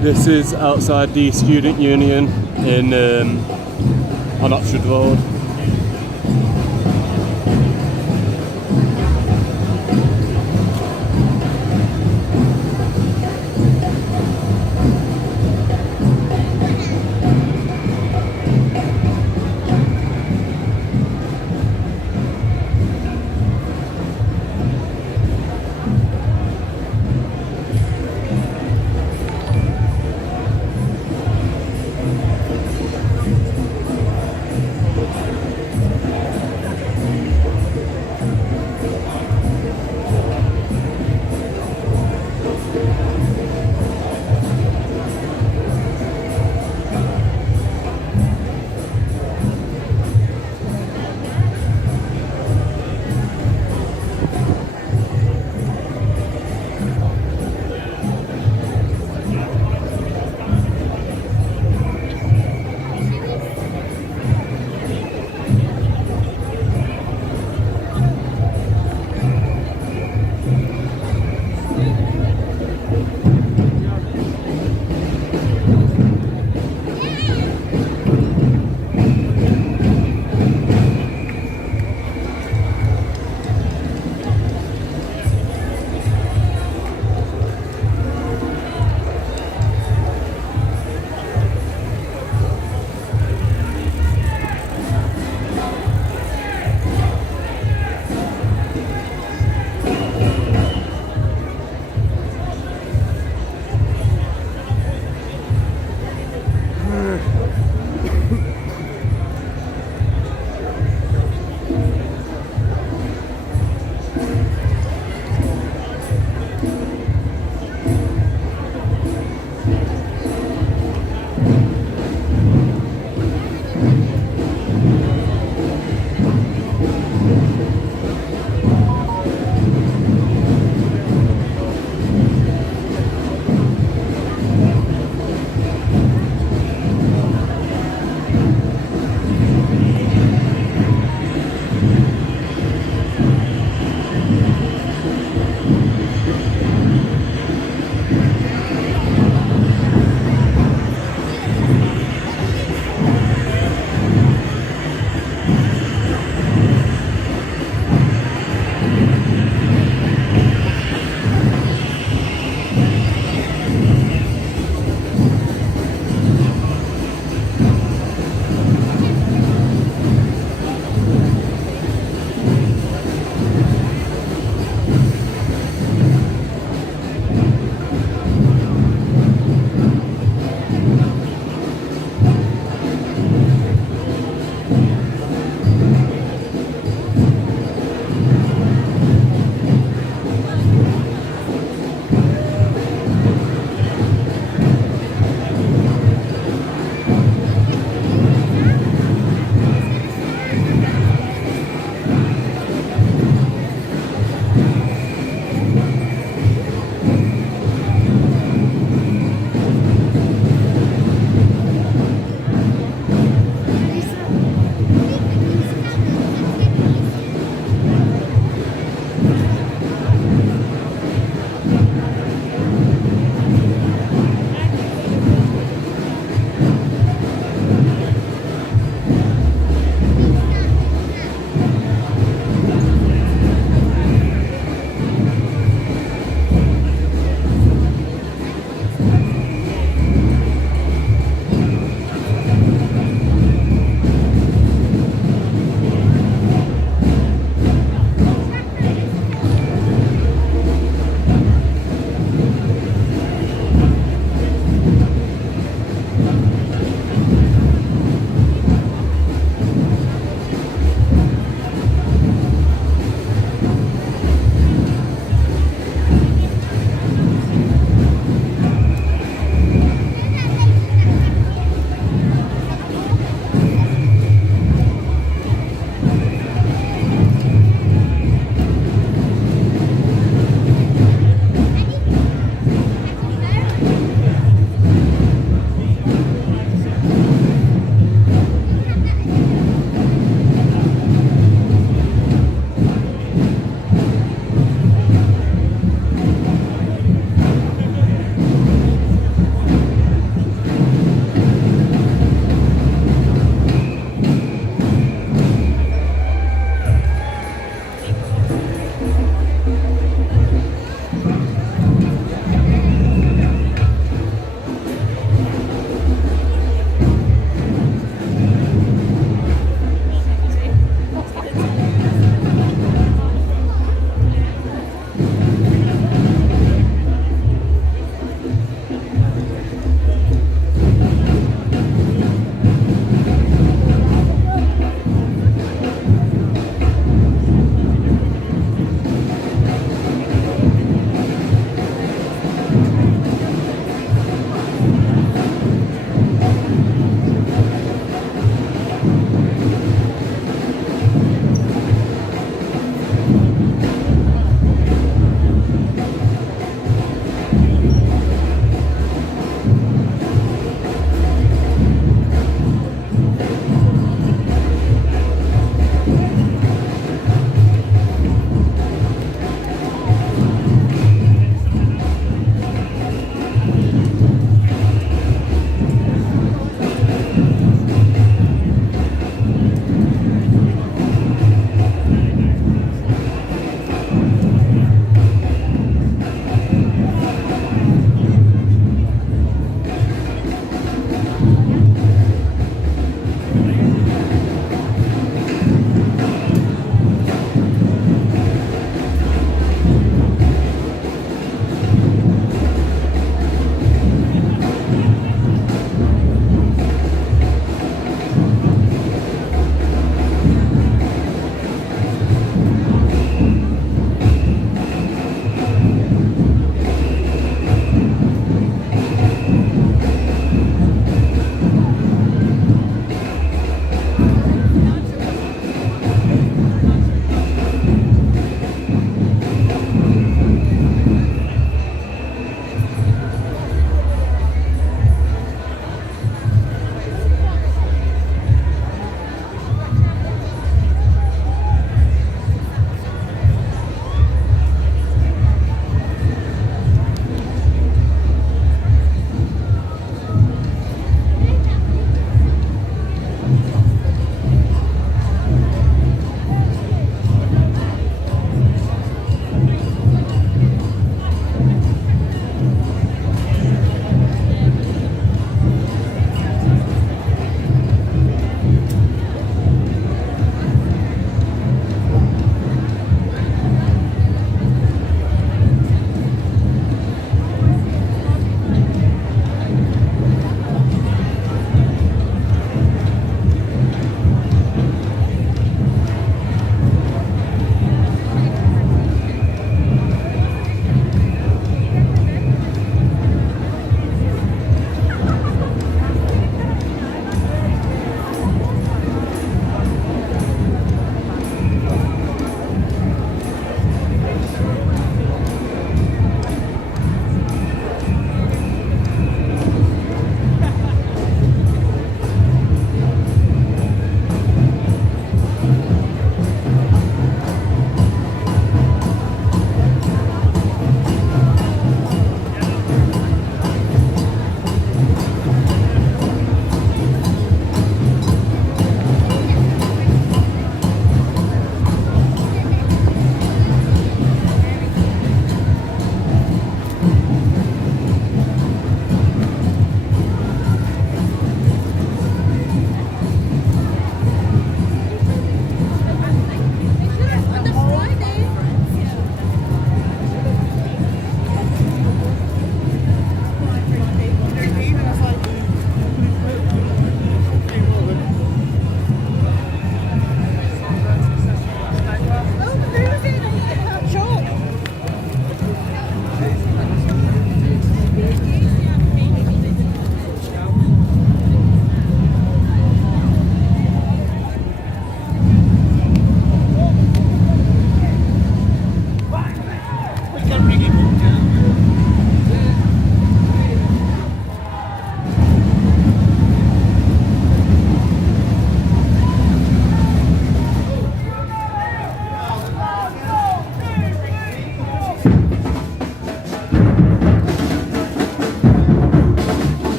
This is outside the student union in on Oxford Road.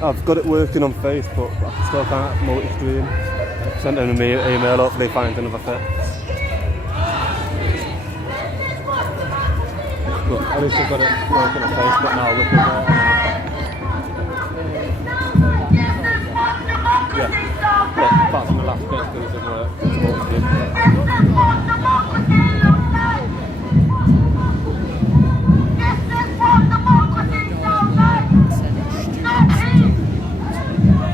I've got it working on Facebook, but I still can't multi-screen. I've sent him an email, hopefully he finds another fix. But at least I've got it working on Facebook now, looking there. Yeah, but apart from the last bit, because it doesn't work, it's multi-screen.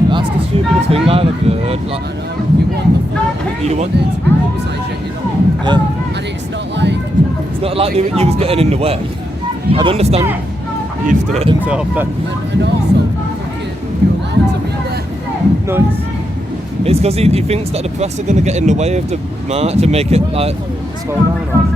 That's the stupidest thing I've ever heard. Like, I know, you want you want it to be publicised, you know? yeah. And it's not like you was getting in the way. I'd understand you just hurt himself then. and also fucking you're allowed to be there. No, it's because he thinks that the press are going to get in the way of the march and make it like slow down or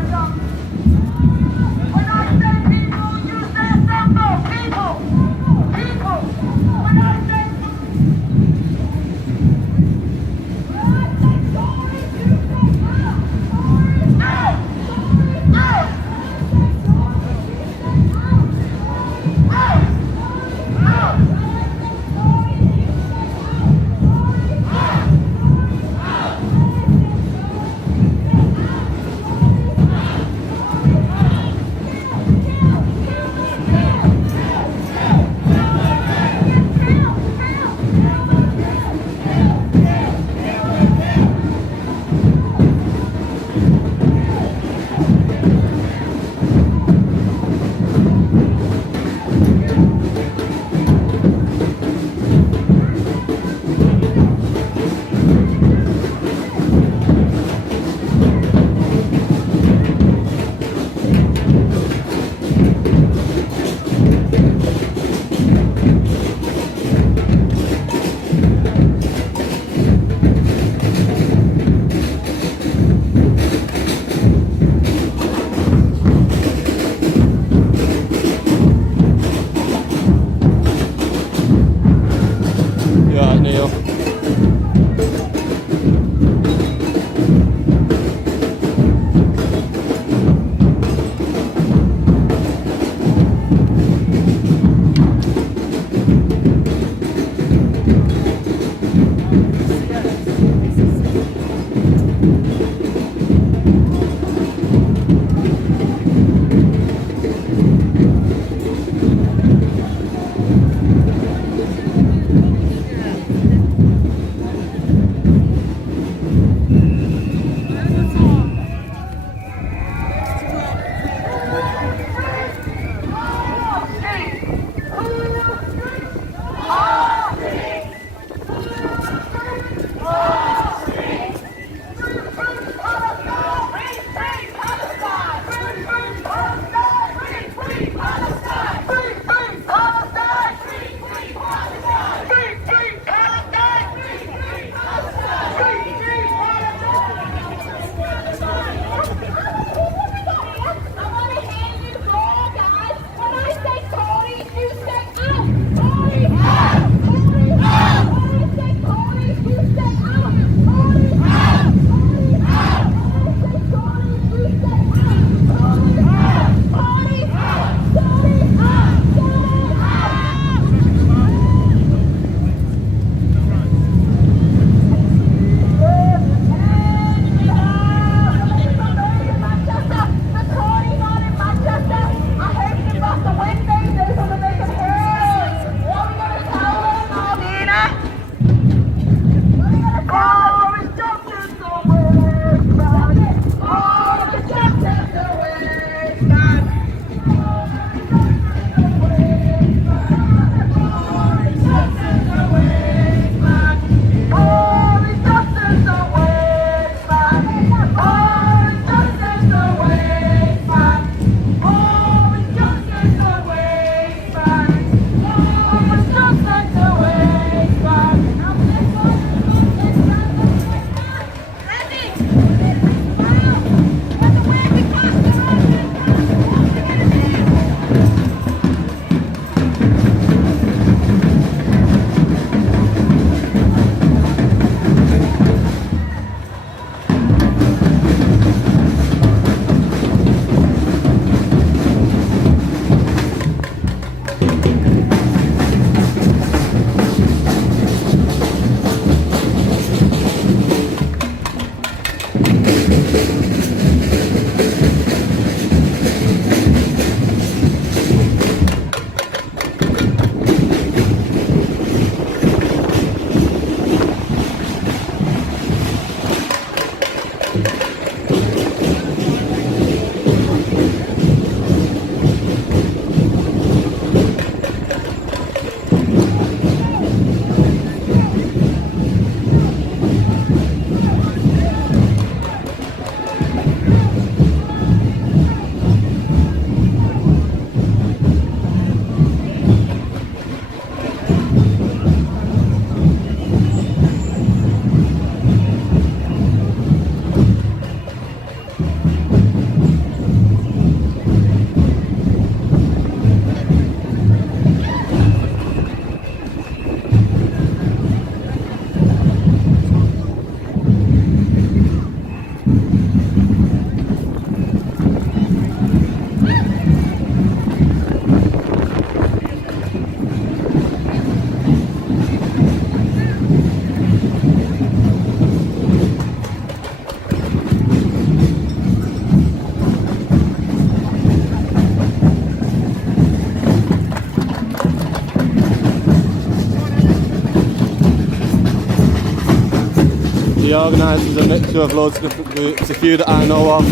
organised as a mixture of loads of different groups. A few that I know of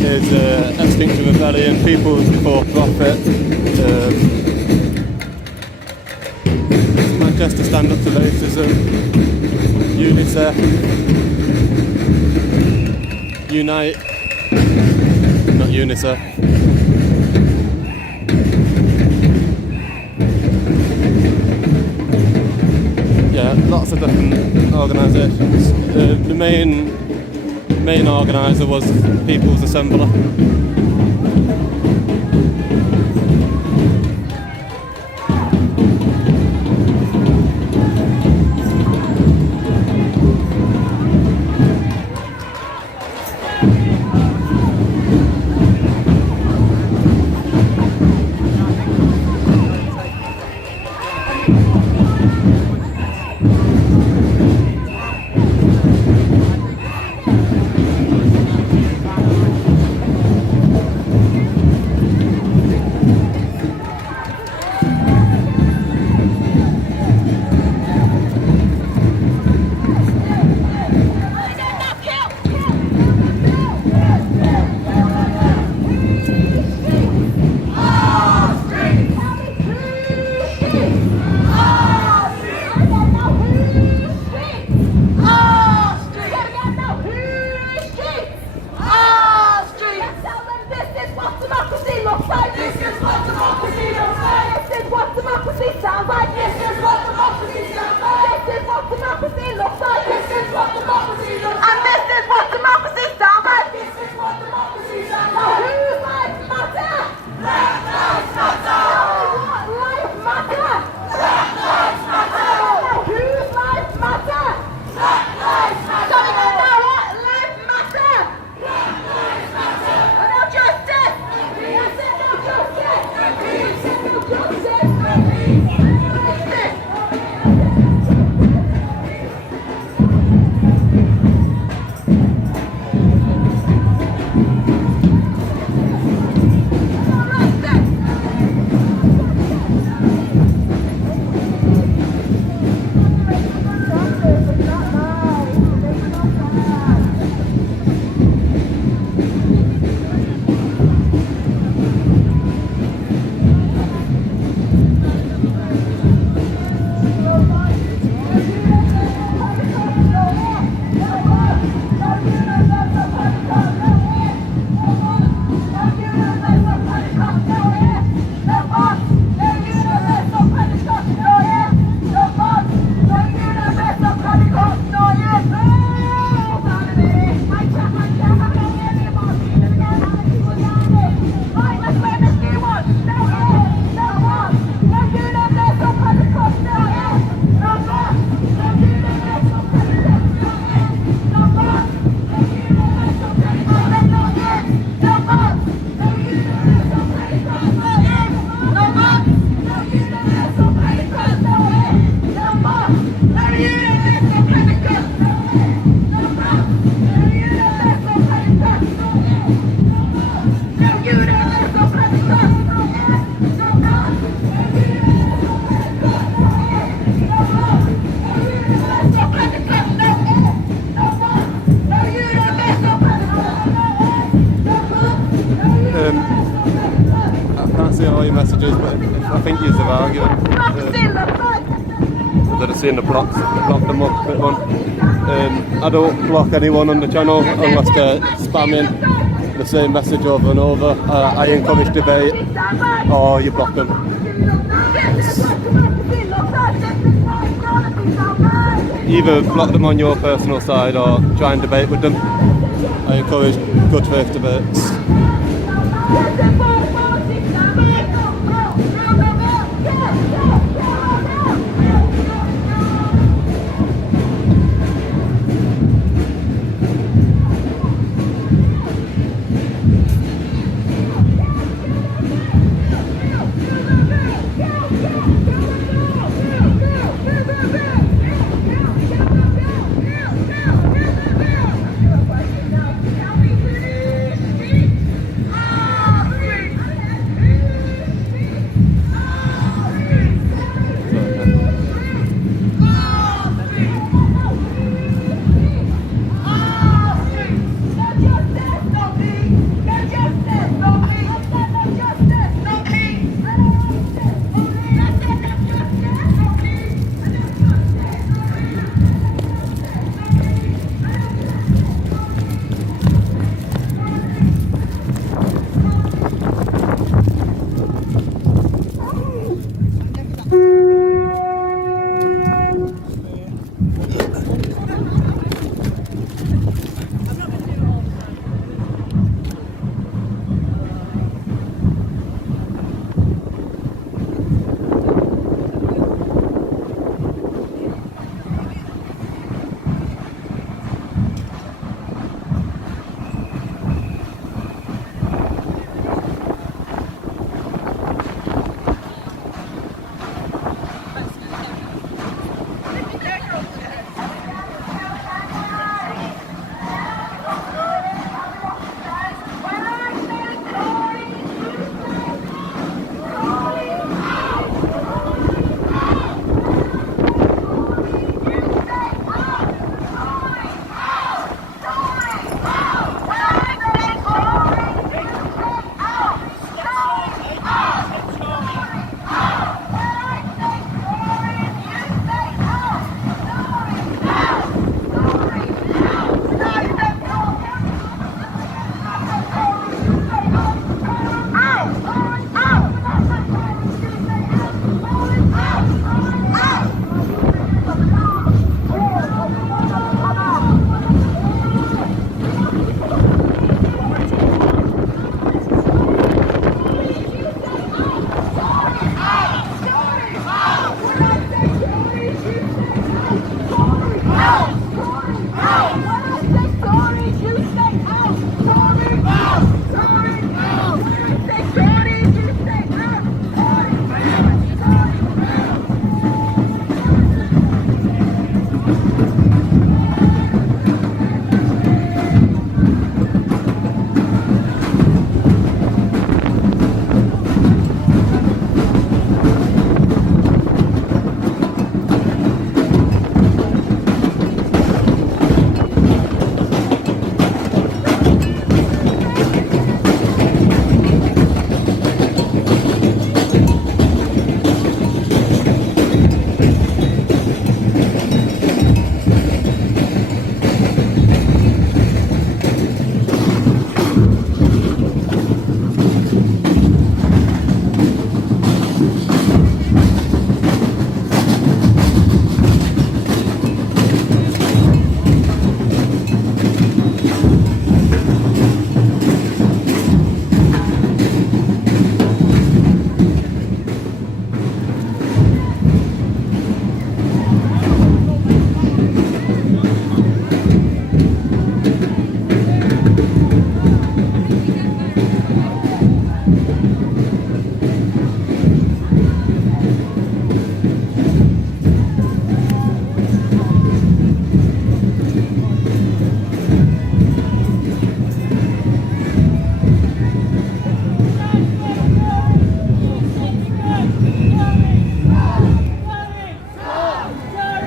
is Extinction Rebellion, People's Before Profit, Manchester Stand Up to Racism, UNICEF, Unite, not UNICEF. Yeah, lots of different organisations. The main organiser was People's Assembly. Messages, but I think you're arguing that I've seen the block them up a bit one. I don't block anyone on the channel unless they're spamming the same message over and over. I encourage debate, or you block them. Either block them on your personal side or try and debate with them. I encourage good faith debates.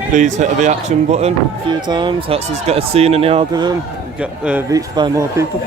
please hit the reaction button a few times. Helps us get us seen in the algorithm and get reached by more people.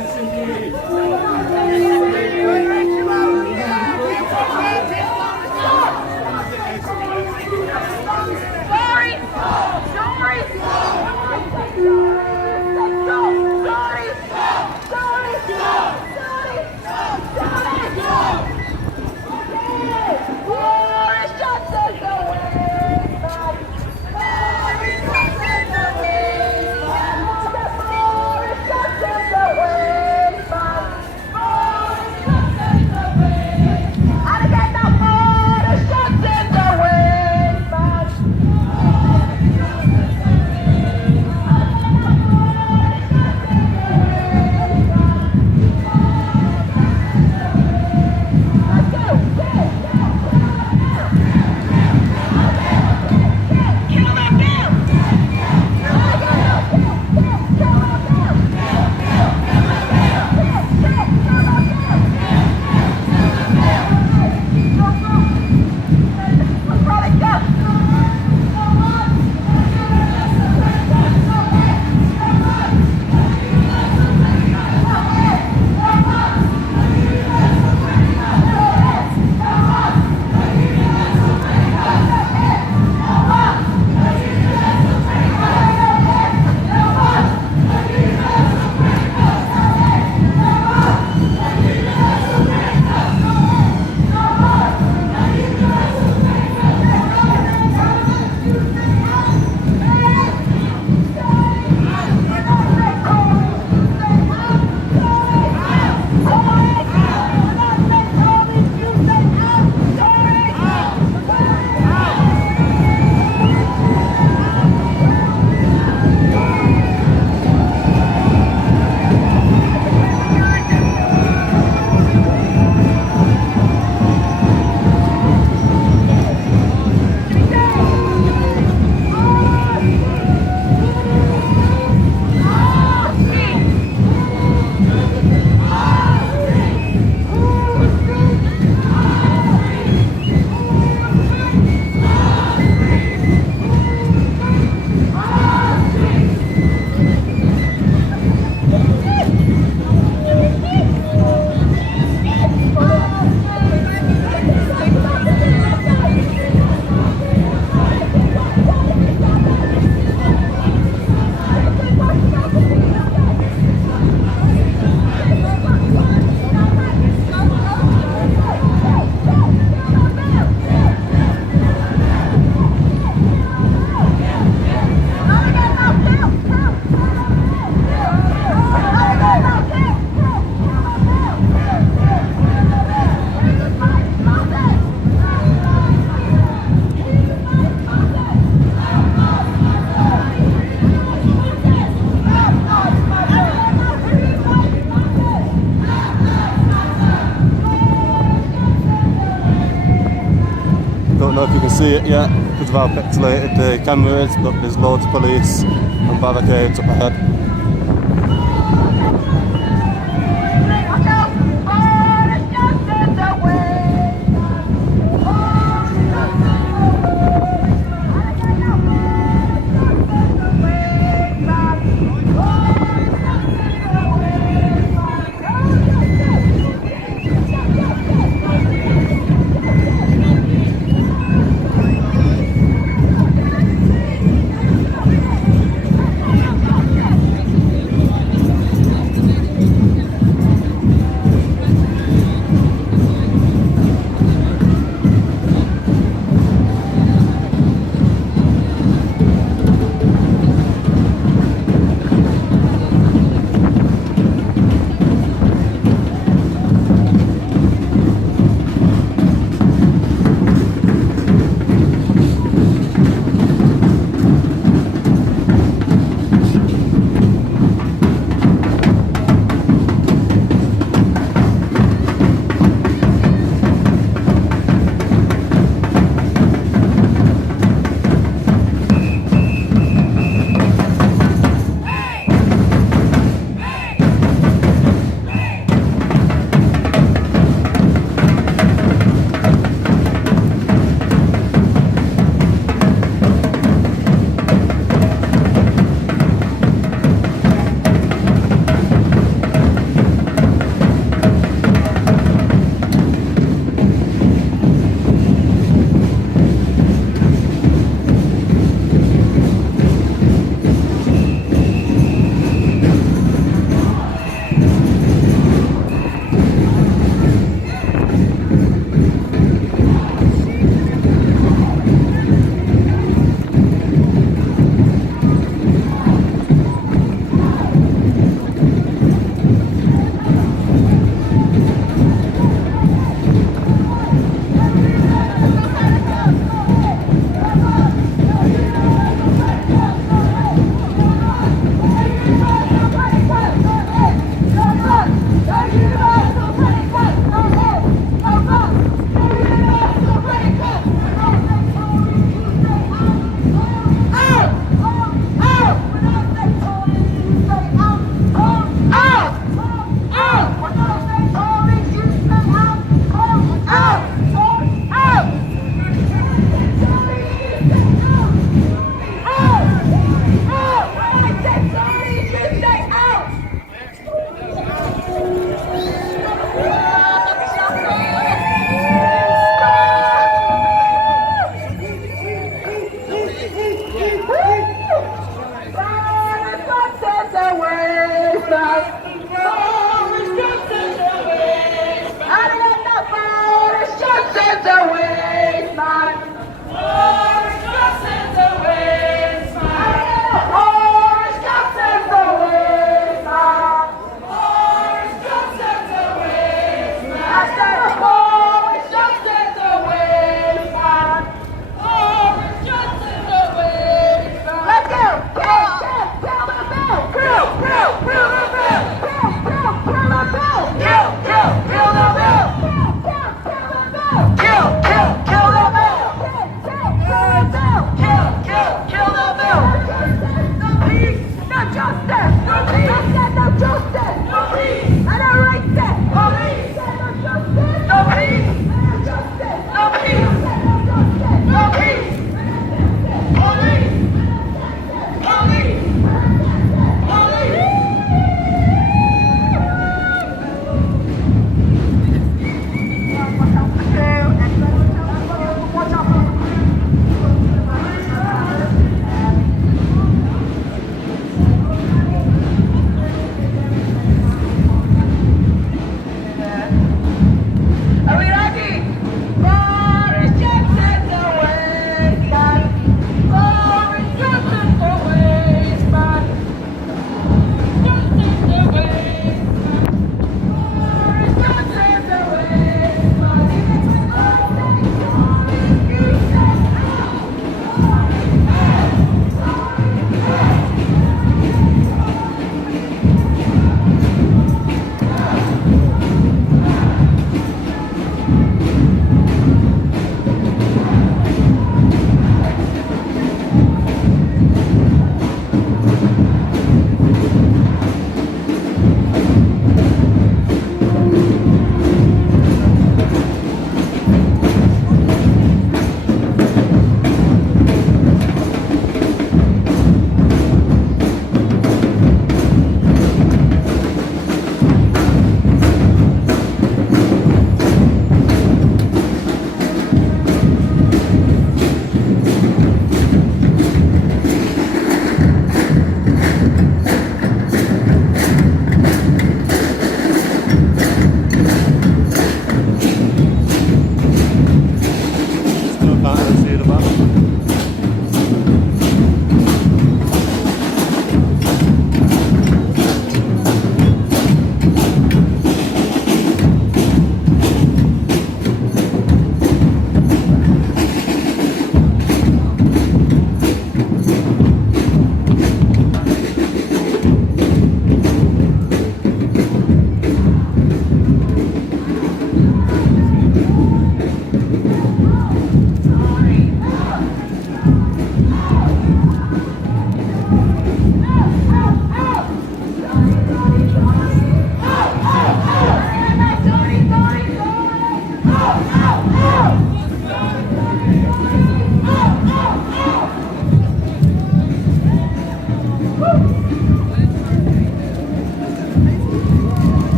Don't know if you can see it yet because of how pixelated the camera is, but there's loads of police and barricades up ahead.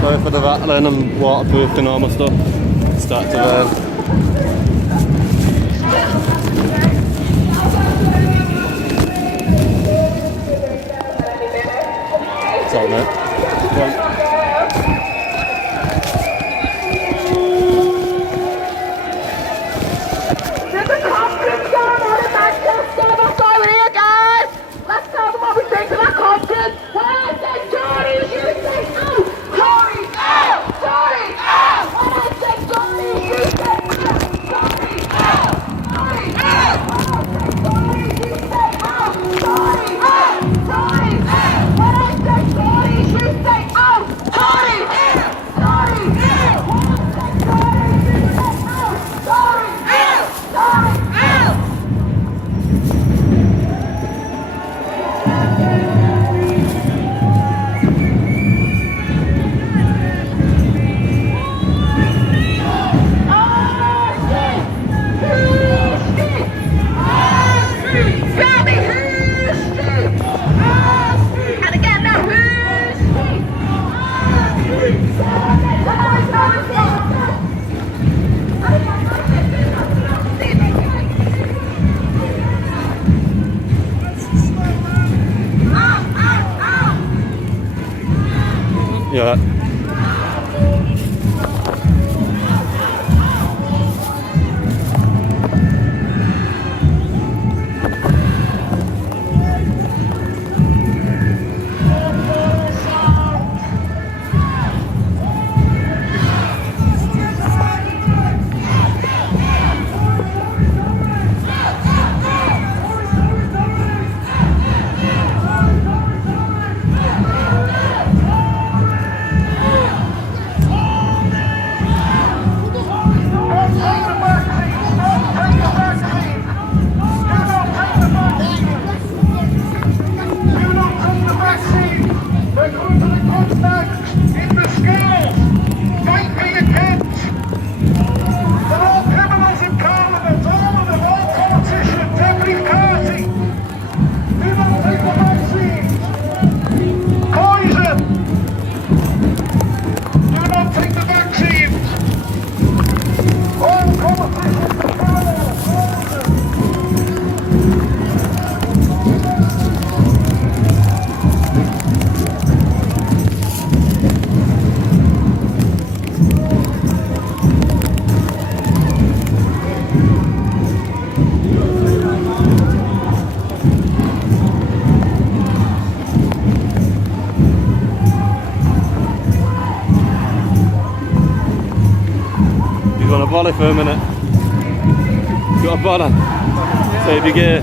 Sorry for the rattling and waterproof and all my stuff. Start to It's all mate. Go on. There's a conference going on in Manchester. That's why we're here, guys. Let's tell them what we think of that conference. When I say Tory, you say out. Tory, out. Tory, out. When I say Tory, you say out. Tory, out. Tory, out. When I say Tory, you say out. Tory, out. Tory, out. When I say Tory, you say out. Yeah. Got a volley for a minute. Got a volley. Save your gear.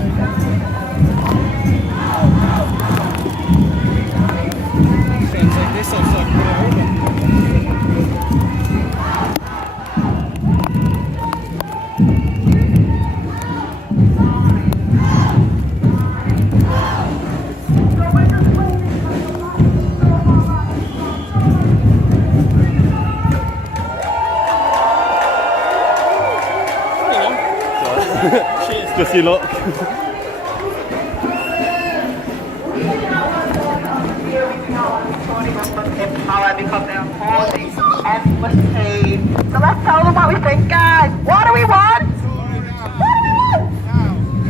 Take this off so I can put it over. Just your luck. Because they're holding embassy. So let's tell them what we think, guys. What do we want?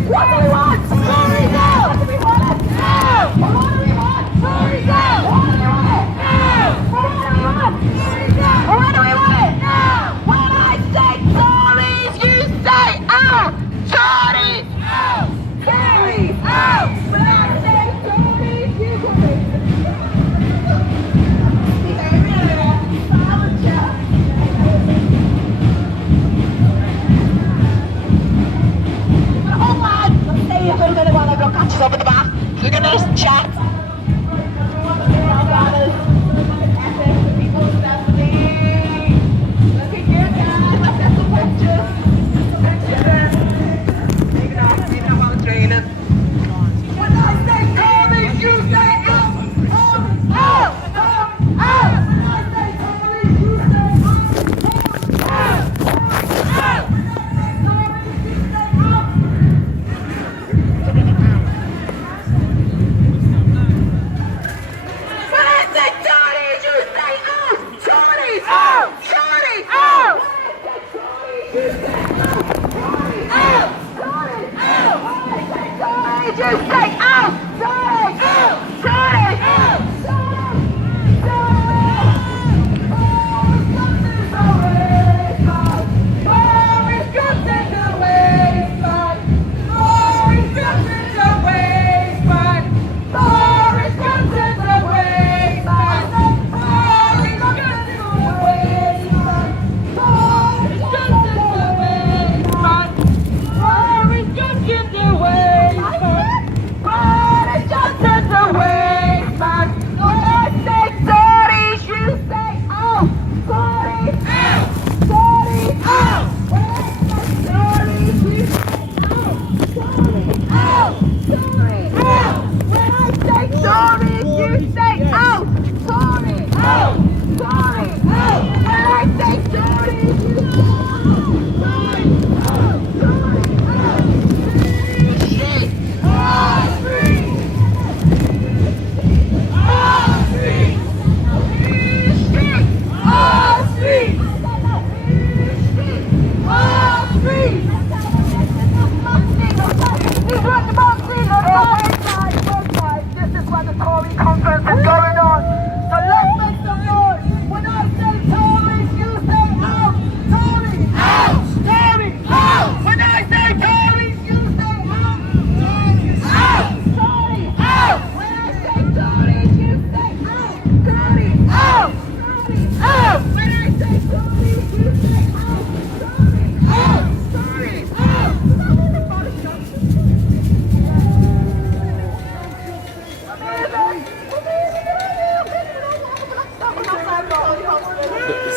What do we want? Tory go! What do we want? No! What do we want? Tory go! What do we want? No! What do we want? Tory go! What do we want? No! When I say Tories, you say out! Tories out! Tories out! When I say Tories, you say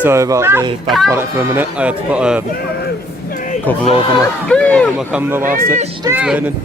Sorry about the bad quality for a minute. I had to put a cover over my camera whilst it's raining.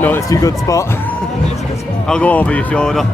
Noticed your good spot. I'll go over your shoulder.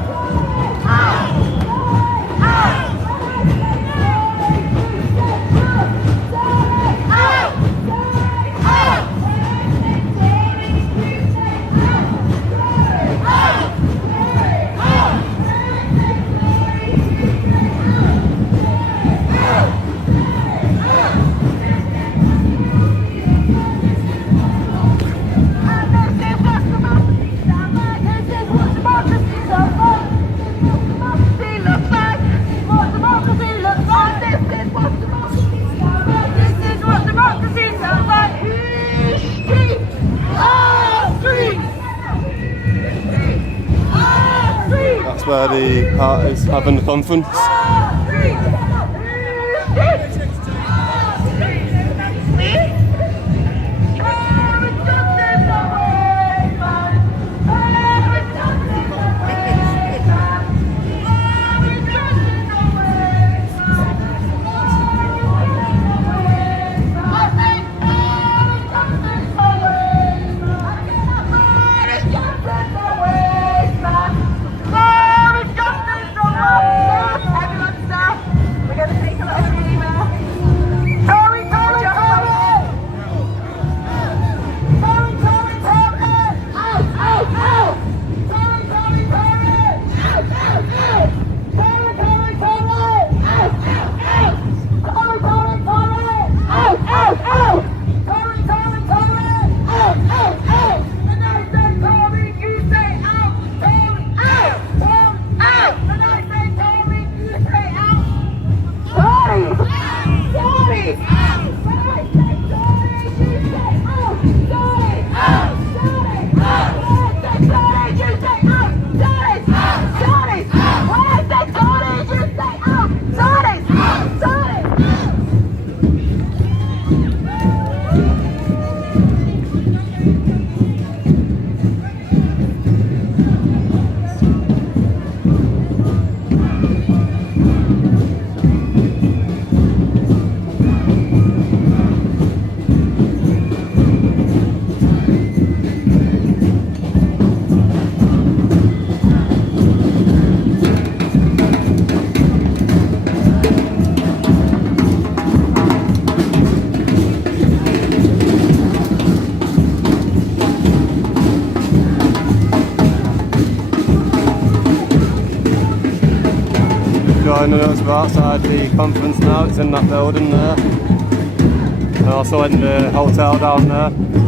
That's where the party's having the conference. Everyone joining us. We're outside the conference now, it's in that building there. And also in the hotel down there.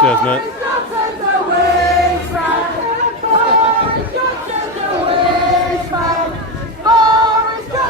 Cheers, mate. Boris Johnson!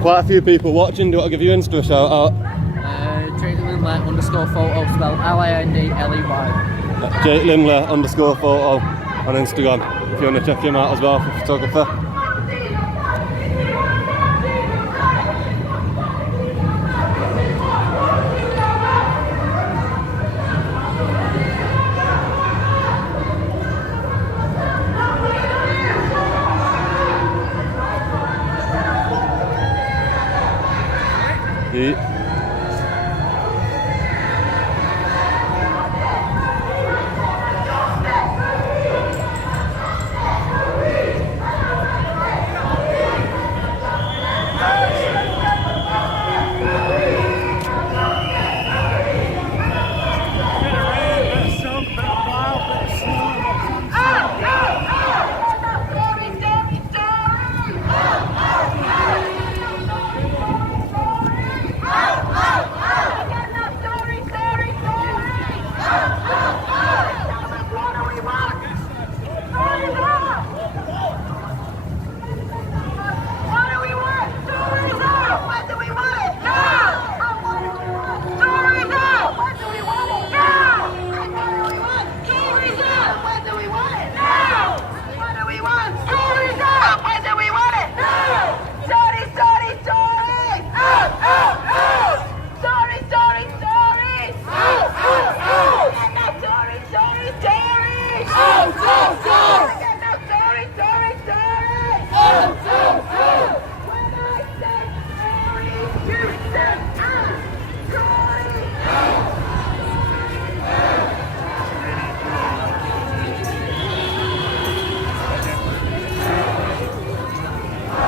got quite a few people watching. Do you want to give your Insta a shout out? Jake Lindley _photo spelled LINDLEY. Jake Lindley _photo on Instagram if you want to check him out as well for photographer. Yeah.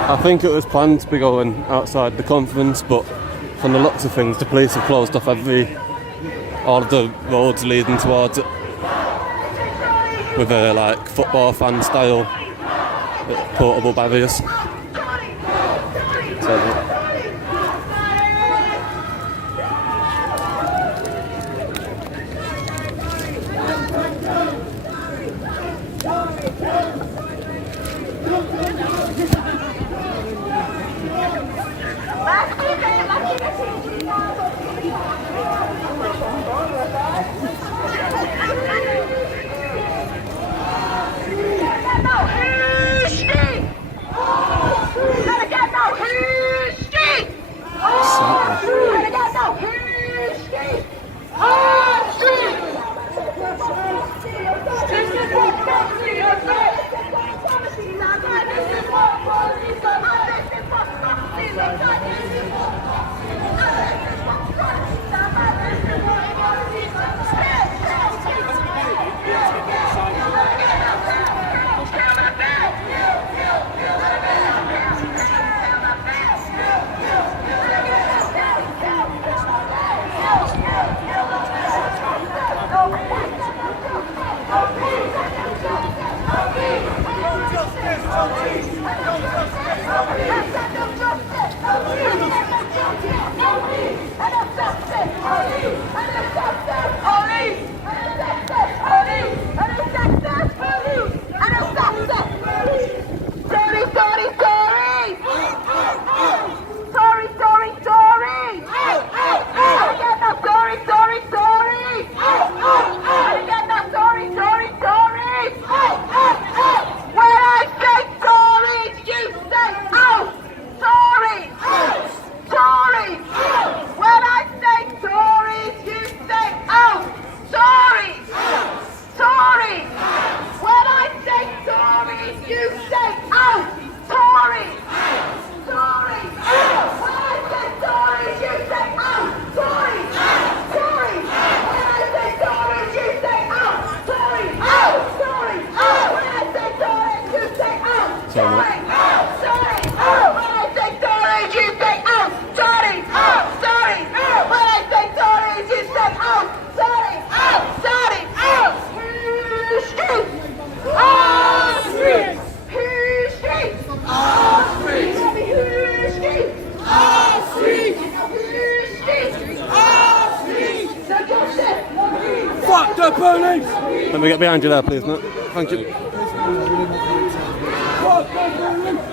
I think it was planned to be going outside the conference, but from the looks of things, the police have closed off all of the roads leading towards it with a like football fan style portable barriers. So, Fuck the police! Let me get behind you there, please, mate. Thank you. Fuck the police!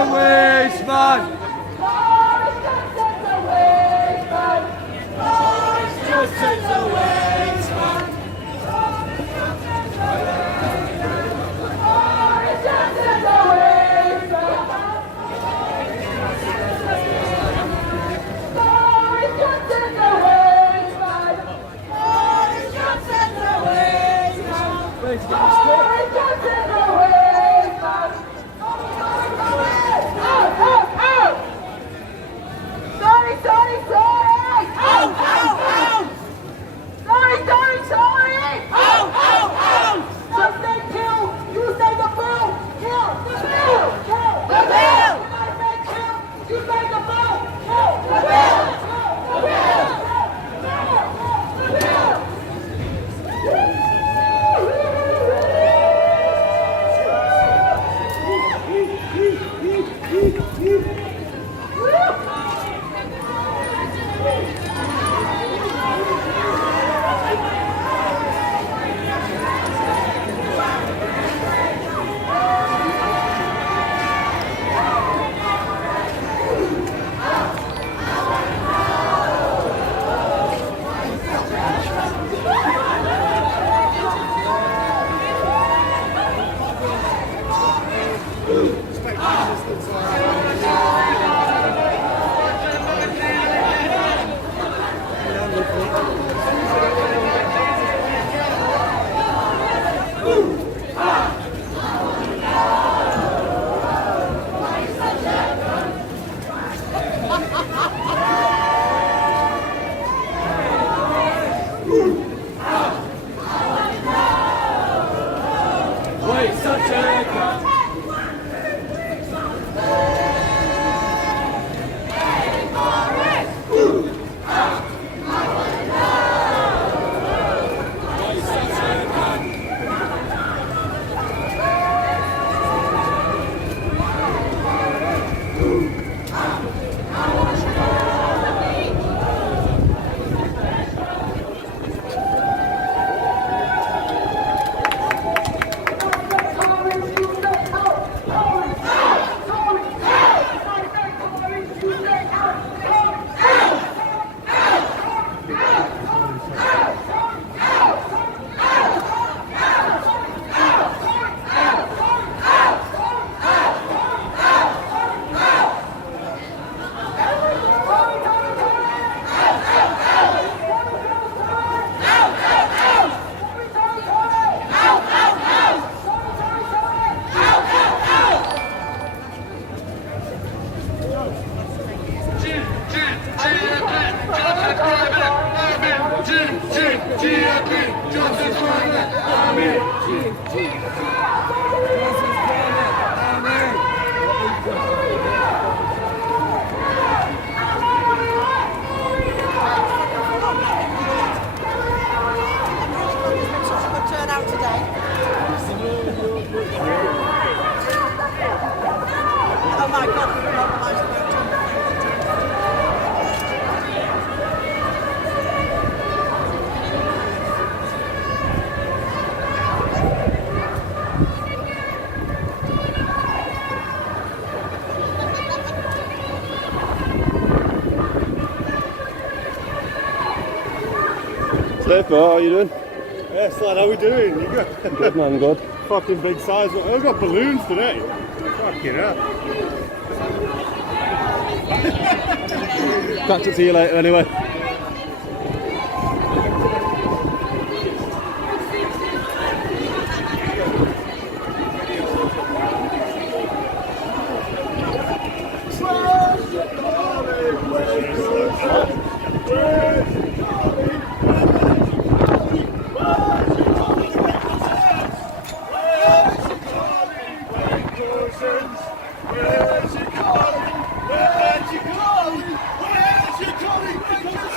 the waste, man. Boris Johnson's a waste man. Boris Johnson's a waste man. Boris Johnson's a waste man. Boris Johnson's a waste man. Boris Johnson's a waste man. Boris Johnson's a waste man. Out, out, out! Sorry, sorry, sorry! Out, out, out! Sorry, sorry, sorry! Out, out, out! Just say kill, you say the bill! Kill, the bill! Kill, the bill! I say kill, you say the bill! Kill, the bill! Kill, the bill! Kill, the bill! Stepper, how are you doing? Yes, lad, how we doing? You good? Good man, good. Fucking big size. I've got balloons today. Fucking hell. Catch up to you later anyway. Where's your calling? Where's your calling? Where's your calling?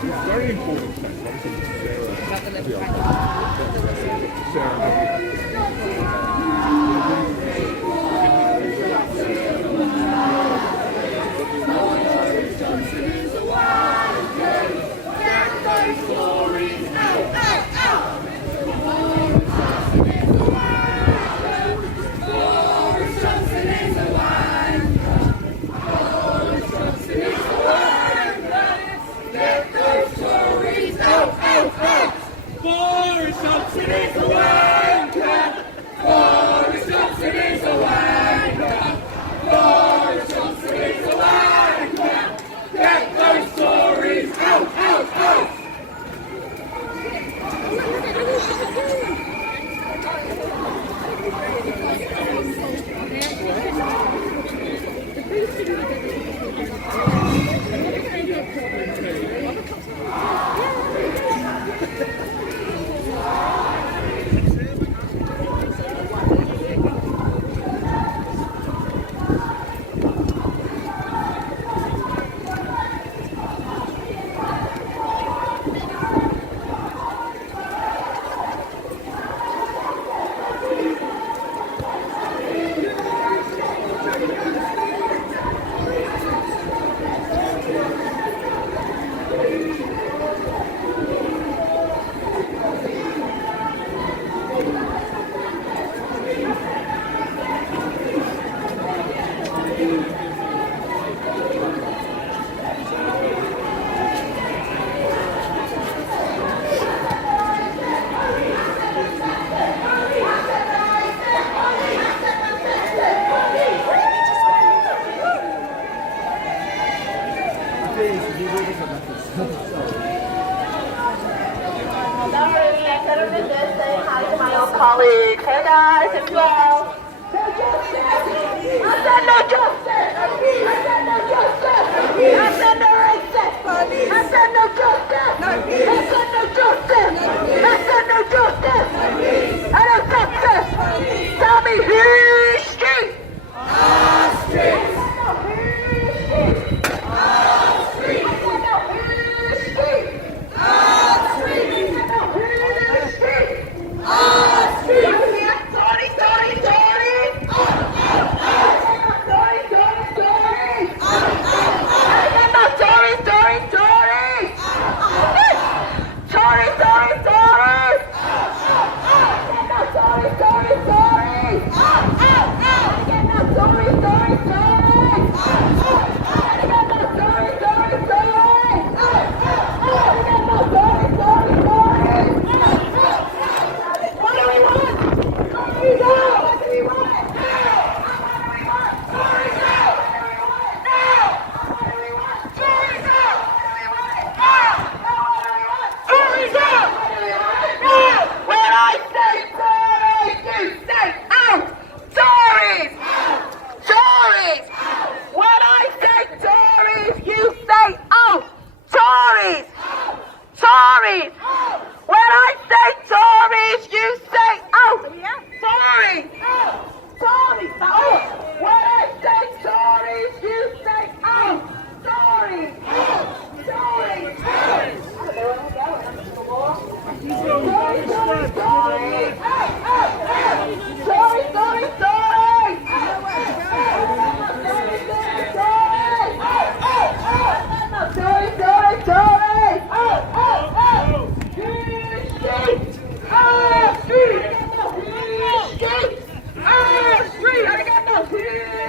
It's very important. Colleagues, hey guys, as well. No justice. I said no justice. I said no justice. I said no racist. I said no justice. I said no justice. I said no justice. I no justice. Tell me who's street? Our street. When I say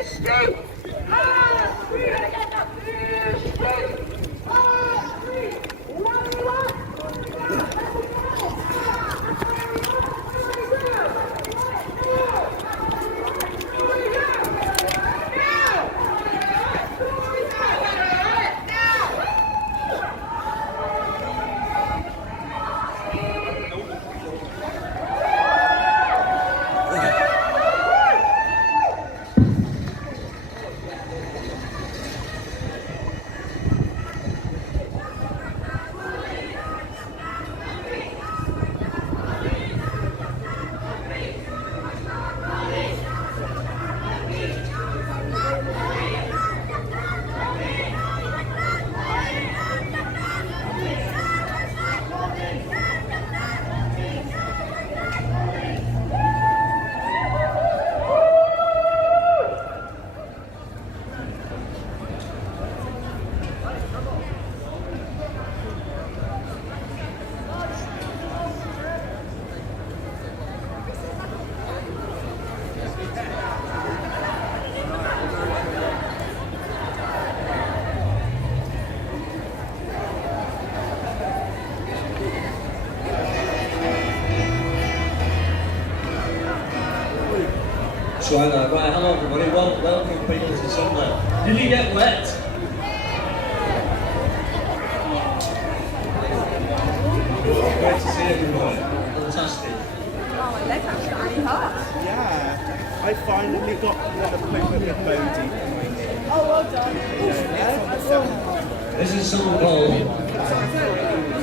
street. High street. I got the street. High street. What do you want? Right, hello everybody, welcome people to Sunday. Did you get wet? Great to see everybody. Fantastic. Oh, my leg actually hurt. Yeah, I finally got an appointment with Bodie. Oh, well done. This is something called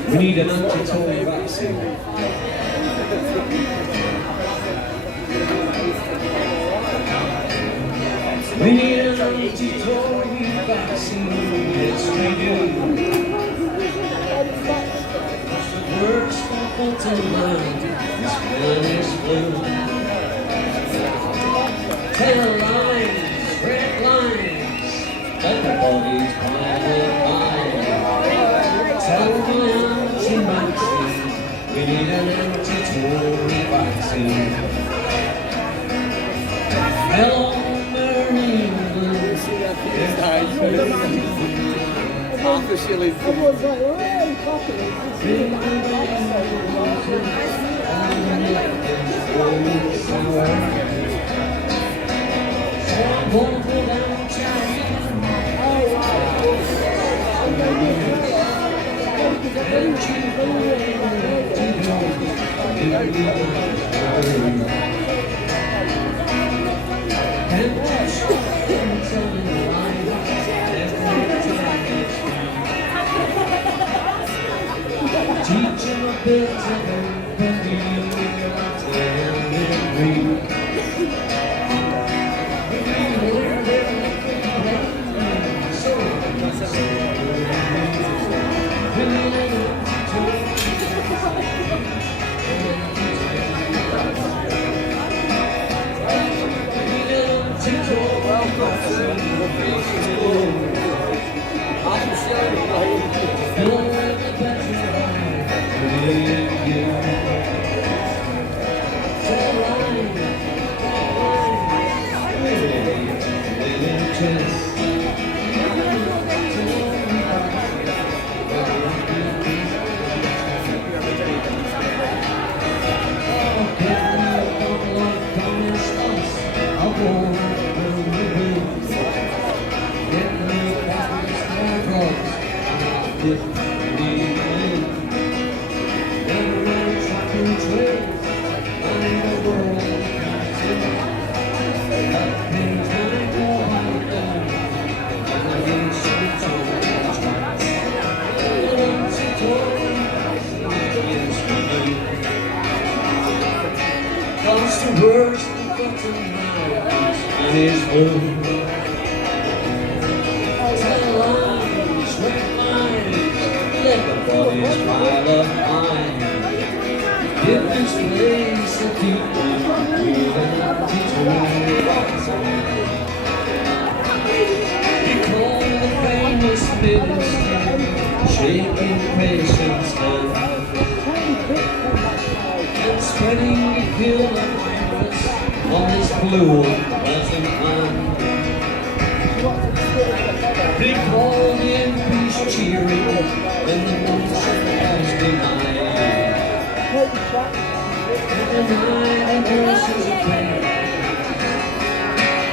We Need an Anti-Tory Vaccine. We need an anti-Tory vaccine, yes we do. The worst of the mind is Spanish blue. Tell lies, red lines, everybody's private mind. Tell the anti-vaccine, we need an anti-Tory vaccine. Hello. Half the shillings. Teach him a bit of empathy, tell him read. Comes to worst and his blue. Tell lies, red lines, everybody's pile of mine. Give this place a people with an anti-Tory vaccine. He called the famous minister, shaking patients' hands. And spreading the kill virus on this blue pleasant land. Big volume peace cheering when the motion was denied. And the night verses of pain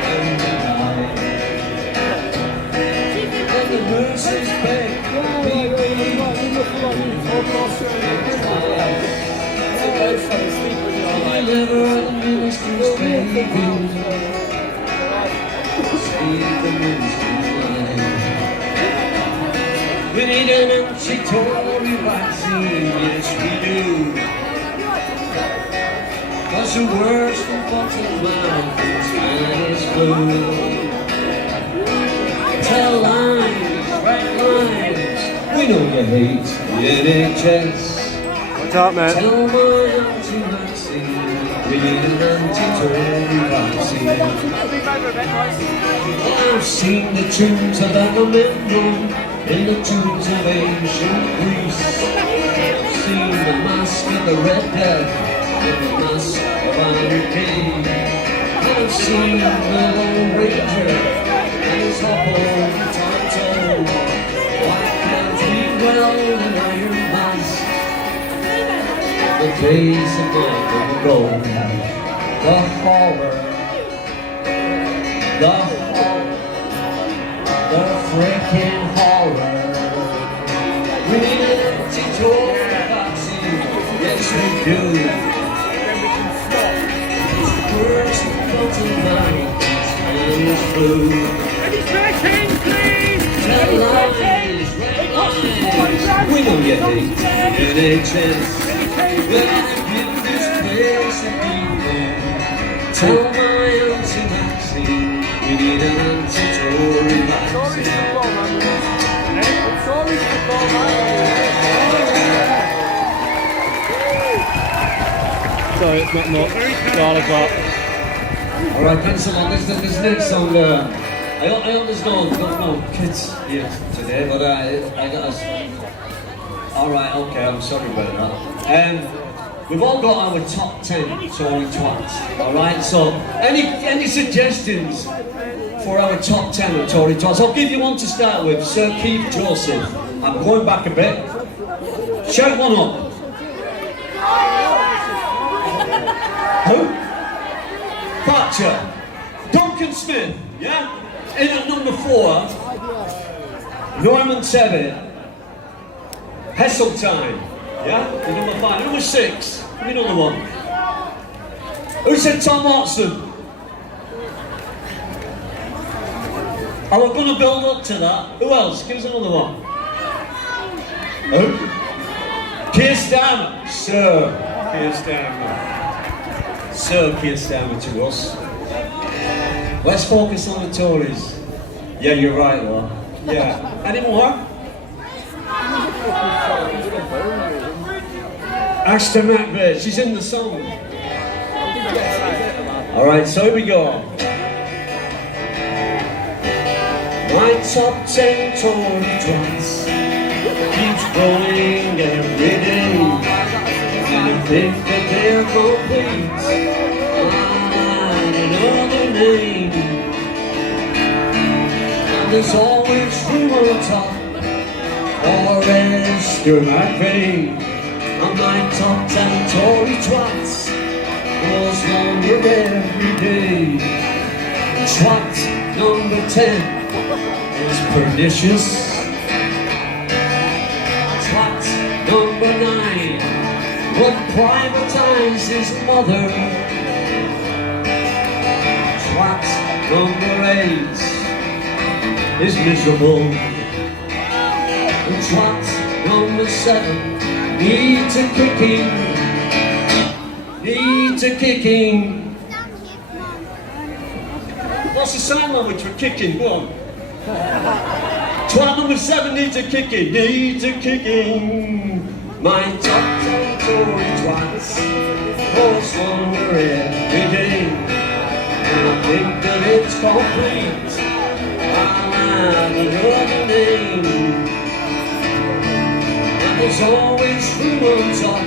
and denied. And the verses beg deliver the minister's baby. Save the minister's life. We need an anti-tory vaccine, yes we do. Cause the worst from bottom mouth is Spanish flu. Tell lies, right lies, we know you hate the NHS. What's up, mate? Tell my anti-vaccine, we need an anti-tory vaccine. I've seen the tombs of Agamemnon in the tombs of ancient Greece. I've seen the mask of the Red Death in the mask of Iron King. I've seen the Lone Ranger and his hobble title. Why can't we well an iron mask? The days of Michael go. The horror, the freaking horror. We need an anti-tory vaccine, yes we do. It's the worst of the mountains and it's blue. Tell lies, red lies, we know you hate NHS. We're gonna give this place a beating. Tell my anti-vaccine, we need an anti-tory vaccine. Sorry, it's not much. Garlic hot. Alright, thanks a lot. This next song, I hope there's no kids here today, but I got us. Alright, okay, I'm sorry about that. We've all got our top 10 Tory twats, alright? So, any suggestions for our top 10 of Tory twats? I'll give you one to start with, Sir Keith Joseph. I'm going back a bit. Shout one up. Who? Thatcher. Duncan Smith, yeah? In at number 4, Norman Tebbit. Heseltine, yeah? In number 5. Number 6, give me another one. Who said Tom Watson? Oh, we're going to build up to that. Who else? Give us another one. Who? Keir Starmer. Sir Keir Starmer. Sir Keir Starmer to us. Let's focus on the Tories. Yeah, you're right, though. Yeah. Any more? Ashton Macbeth, she's in the song. Alright, so here we go. My top 10 Tory twats keeps growing every day. And I think that they're complete. Another name. And there's always room on top for Esther McVeigh. And my top 10 Tory twats grows longer every day. Twat number 10 is pernicious. Twat number 9 would privatize his mother. Twat number 8 is miserable. And twat number 7 needs a kicking. Needs a kicking. What's the sound language for kicking? Go on. Twat number 7 needs a kicking. Needs a kicking. My top 10 Tory twats goes longer every day. And I think that it's complete. I'll add another name. And there's always room on top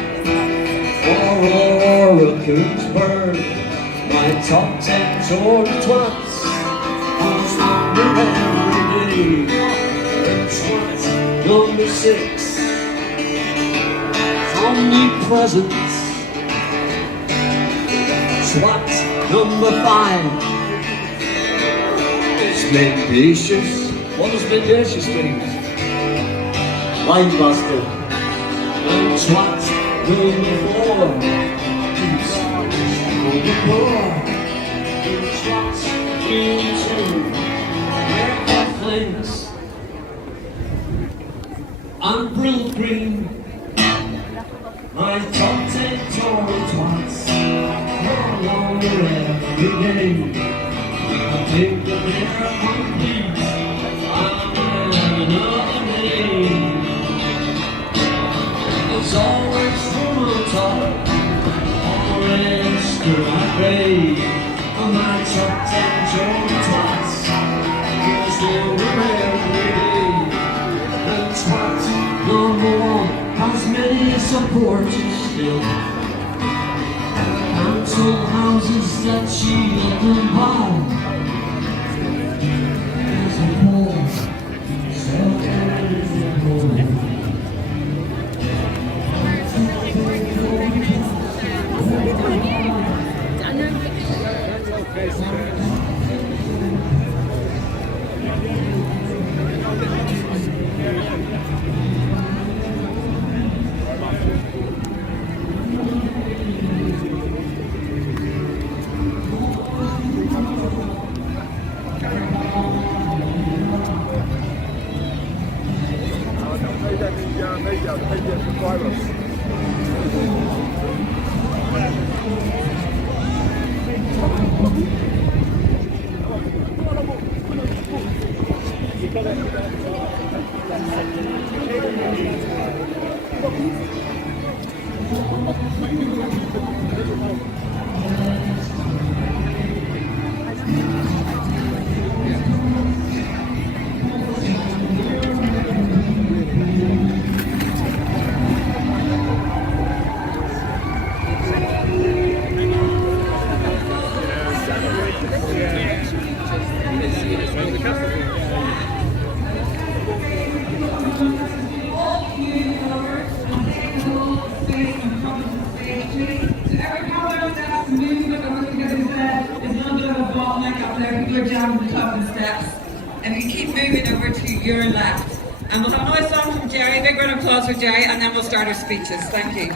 for Aurora Coombsburg. My top 10 Tory twats goes longer Twat number 6, omnipresence. Twat number 5 is mendacious. What does mendacious mean? Line buster. And twat number 4 is number 4. Twat into flames. I'm brill green. My top 10 tory twats no longer every game. I think that they're complete. I'm another name. There's always room on top, always to my grave. My top 10 tory twats goes longer every day. And twat number 1 has many supporters still. Council houses that she lived in by. There's a poor, self-emptying home. And you keep moving over to your left. And we'll have another song from Jerry, big round of applause for Jerry, and then we'll start our speeches. Thank you.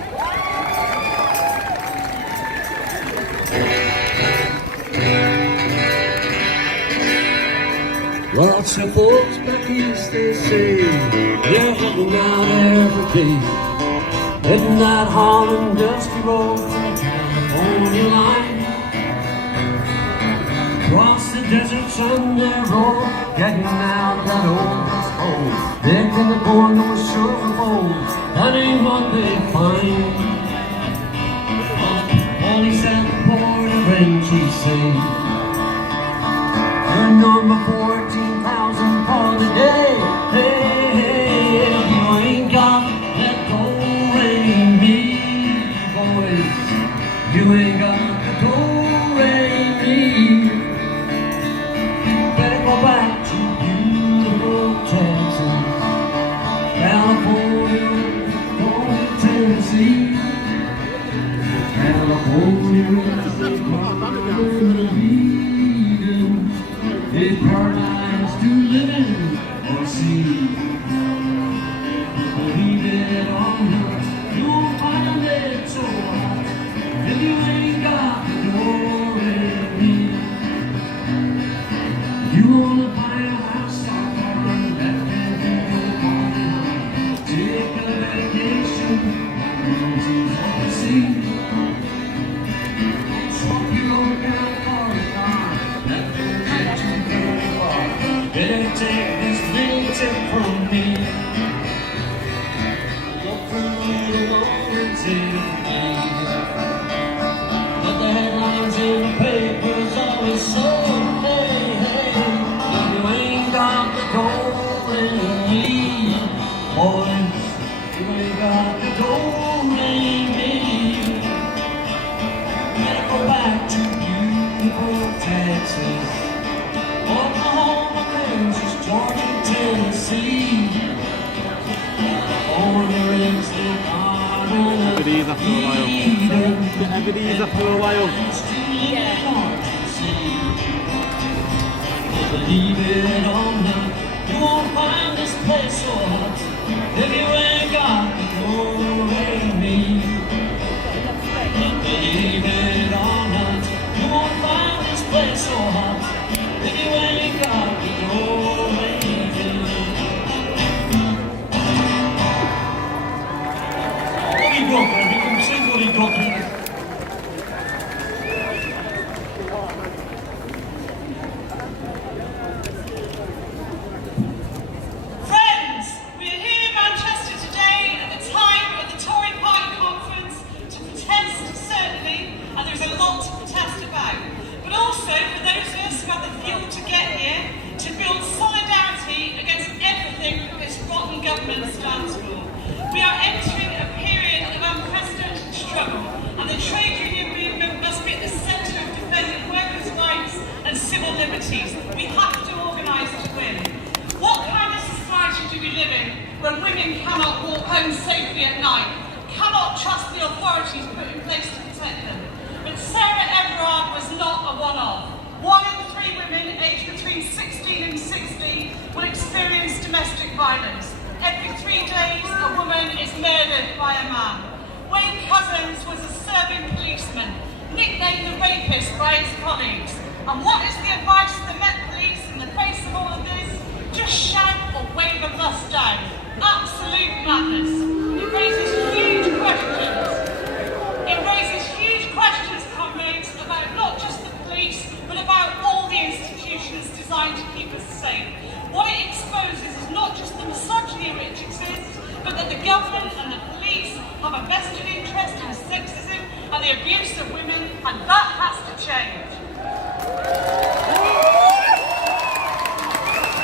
Lots of folks back east, they say, they're heading out every day, heading that Holland dusty road to the California line. Across the deserts and their road, getting out that old west hole. Digging the corn that was sugar bowl, that ain't what they find. Only sat the port of Rangy say, her number 14,000 for the day. Hey, hey, if you ain't got that gold in me, boys, you ain't got the gold in me. Better go back to beautiful Texas, California, go to Tennessee, California. It's paradise to live in or see. Believe it or not, you'll find it so hot if you ain't got the door in me. You wanna buy a house out on that can't take a vacation, mountains on the sea. Swap your own down for a car, that don't get you very far. Better take this little tip from me. Look through the moments in the day, but the headlines in the papers always so. Hey, hey, if you ain't got the gold in me, boys, you ain't got the gold in me. Better go back to beautiful Texas, Oklahoma, Kansas. Georgia, Tennessee. Everybody's after a while. Everybody's after a while. Believe it or not, you won't find this place so hot if you ain't got no me. Believe it or not, you won't find this place so hot if you ain't got no What do you got, baby? You can sing what you got, baby. We are entering a period of unprecedented struggle, and the trade union movement must be at the centre of defending workers' rights and civil liberties. We have to organise to win. What kind of society do we live in when women cannot walk home safely at night, cannot trust the authorities put in place to protect them? But Sarah Everard was not a one-off. 1 in 3 women aged between 16 and 60 will experience domestic violence. Every 3 days, a woman is murdered by a man. Wayne Couzens was a serving policeman, nicknamed the rapist by his colleagues. And what is the advice of the Met Police in the face of all of this? Just shout or wave a bus down. Absolute madness. It raises huge questions. It raises huge questions, comrades, about not just the police, but about all the institutions designed to keep us safe. What it exposes is not just the misogyny which exists, but that the government and the police have a vested interest in sexism and the abuse of women, and that has to change.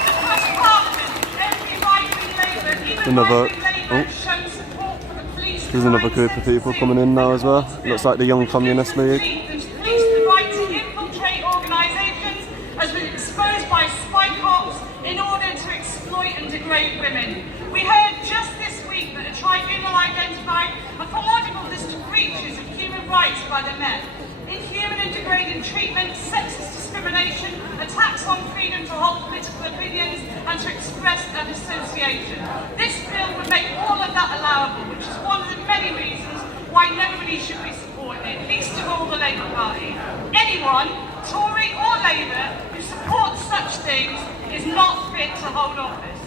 Across Parliament, every right-wing Labour, even right-wing Labour, shown support for the police. There's another group of people coming in now as well. Looks like the Young Communist League. The right to infiltrate organisations has been exposed by spy cops in order to exploit and degrade women. We heard just this week that a tribunal identified a formidable list of breaches of human rights by the Met. Inhuman and degrading treatment, sexist discrimination, attacks on freedom to hold political opinions and to express and association. This bill would make all of that allowable, which is one of the many reasons why nobody should be supported, least of all the Labour Party. Anyone, Tory or Labour, who supports such things is not fit to hold office.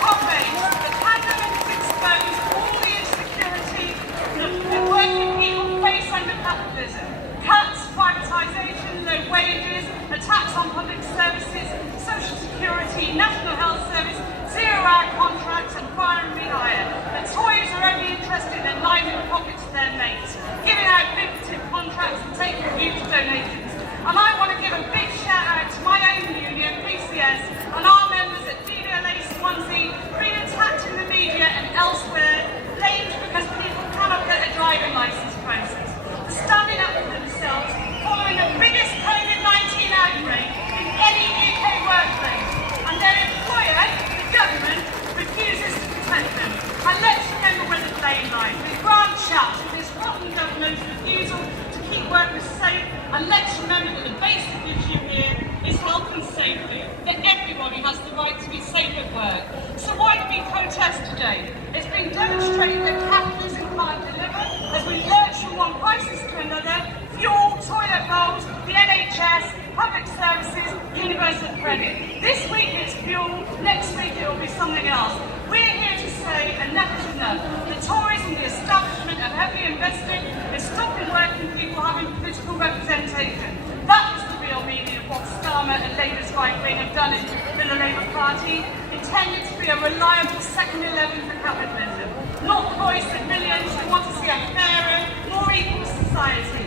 Comrades, the pandemic has exposed all the insecurity that working people face under capitalism. Cuts, privatisation, low wages, attacks on public services, social security, national health service, zero-hour contracts and fire and rehire. The Tories are only interested in lining the pockets of their mates, giving out lucrative contracts and taking huge donations. And I want to give a big shout out to my own union, PCS, and our members at DVLA Swansea, being attacked in the media and elsewhere, blamed because people cannot get a driving licence process. Standing up for themselves following the biggest COVID-19 outbreak in any UK workplace. And their employer, the government, refuses to protect them. And let's remember where the blame lies. With Grant Shapps, with his rotten government's refusal to keep workers safe. And let's remember that the basic issue here is health and safety, that everybody has the right to be safe at work. So why do we protest today? It's been demonstrated that capitalism can't deliver as we lurch from one crisis to another: fuel, toilet rolls, the NHS, public services, universal credit. This week it's fuel, next week it will be something else. We're here to say enough is enough. The Tories and the establishment have heavily invested in stopping working people having political representation. That is the real meaning of what Starmer and Labour's right wing have done in the Labour Party, intended to be a reliable second 11 for capitalism, not the voice of millions who want to see a fairer, more equal society.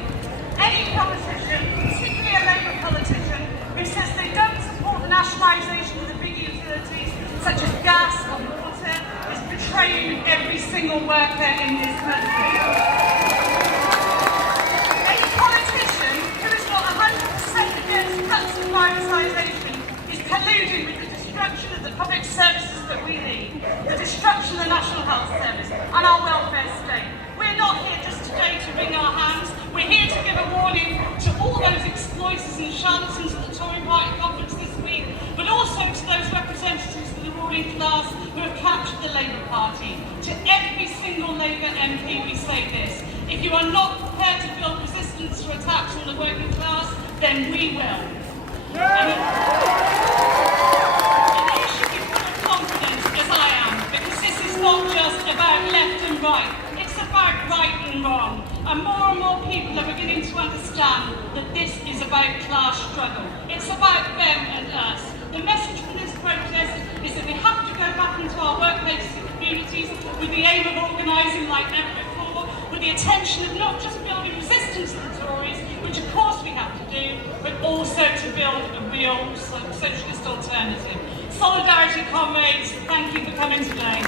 Any politician, particularly a Labour politician, who says they don't support the nationalisation of the big utilities, such as gas or water, is betraying every single worker in this country. Any politician who is not 100% against cuts to health service and our welfare state. We're not here just today to wring our hands. We're here to give a warning to all those exploiters and charlatans at the Tory Party conference this week, but also to those representatives of the ruling class who have captured the Labour Party. To every single Labour MP we say this: if you are not prepared to build resistance to attacks on the working class, then we will. And you should be full of confidence, as I am, because this is not just about left and right, it's about right and wrong. And more people are beginning to understand that this is about class struggle. It's about them and us. The message from this protest is that we have to go back into our workplaces and communities with the aim of organising like never before, with the intention of not just building resistance to the Tories, which of course we have to do, but also to build a real socialist alternative. Solidarity, comrades, thank you for coming today.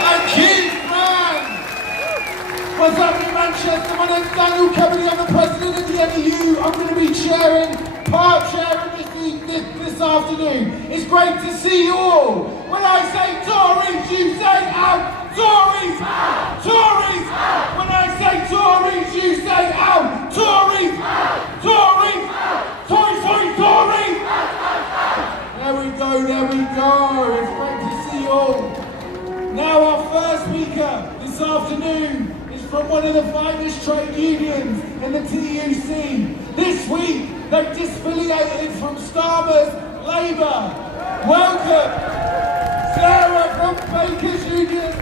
And Keith, man! What's up in Manchester? My name's Daniel Kennedy, I'm the president of the NEU. I'm going to be part chairing this afternoon. It's great to see you all. When I say Tories, you say out. Tories! Out! Tories! Out! When I say Tories, you say out. Tories! Out! Tories! Out! Tories! There we go. It's great to see you all. Now our first speaker this afternoon is from one of the finest trade unions in the TUC. This week, they disaffiliated from Starmer's Labour. Welcome, Sarah from Bakers Union.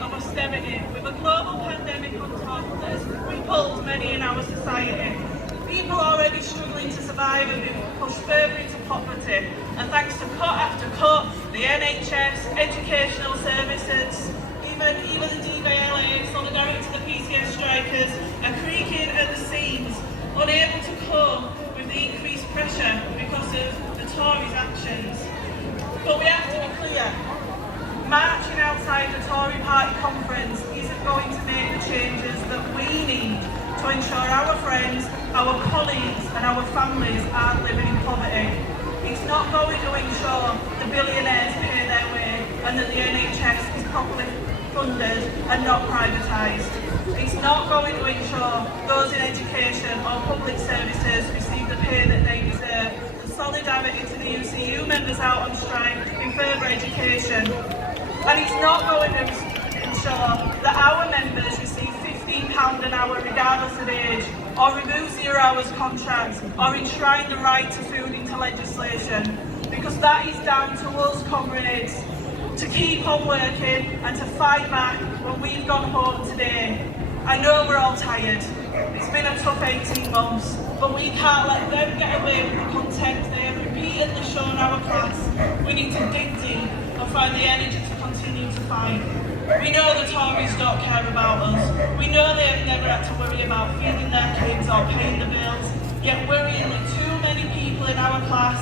Of austerity, with a global pandemic on top of us, crippled many in our society. People already struggling to survive have been pushed further into poverty, and thanks to cut after cut, the NHS, educational services, even the DVLA, solidarity to the PCS strikers, are creaking at the seams, unable to cope with the increased pressure because of the Tories' actions. But we have to be clear. Marching outside the Tory Party conference isn't going to make the changes that we need to ensure our friends, our colleagues and our families aren't living in poverty. It's not going to ensure the billionaires pay their way and that the NHS is properly funded and not privatised. It's not going to ensure those in education or public services receive the pay that they deserve. The solidarity to the UCU members out on strike in further education. And it's not going to ensure that our members receive £15 an hour regardless of age, or remove 0 hours contracts, or enshrine the right to food into legislation. Because that is down to us, comrades, to keep on working and to fight back when we've gone home today. I know we're all tired. It's been a tough 18 months, but we can't let them get away with the contempt they have repeatedly shown our class. We need to dig deep and find the energy to continue to fight. We know the Tories don't care about us. We know they have never had to worry about feeding their kids or paying the bills. Yet worryingly, too many people in our class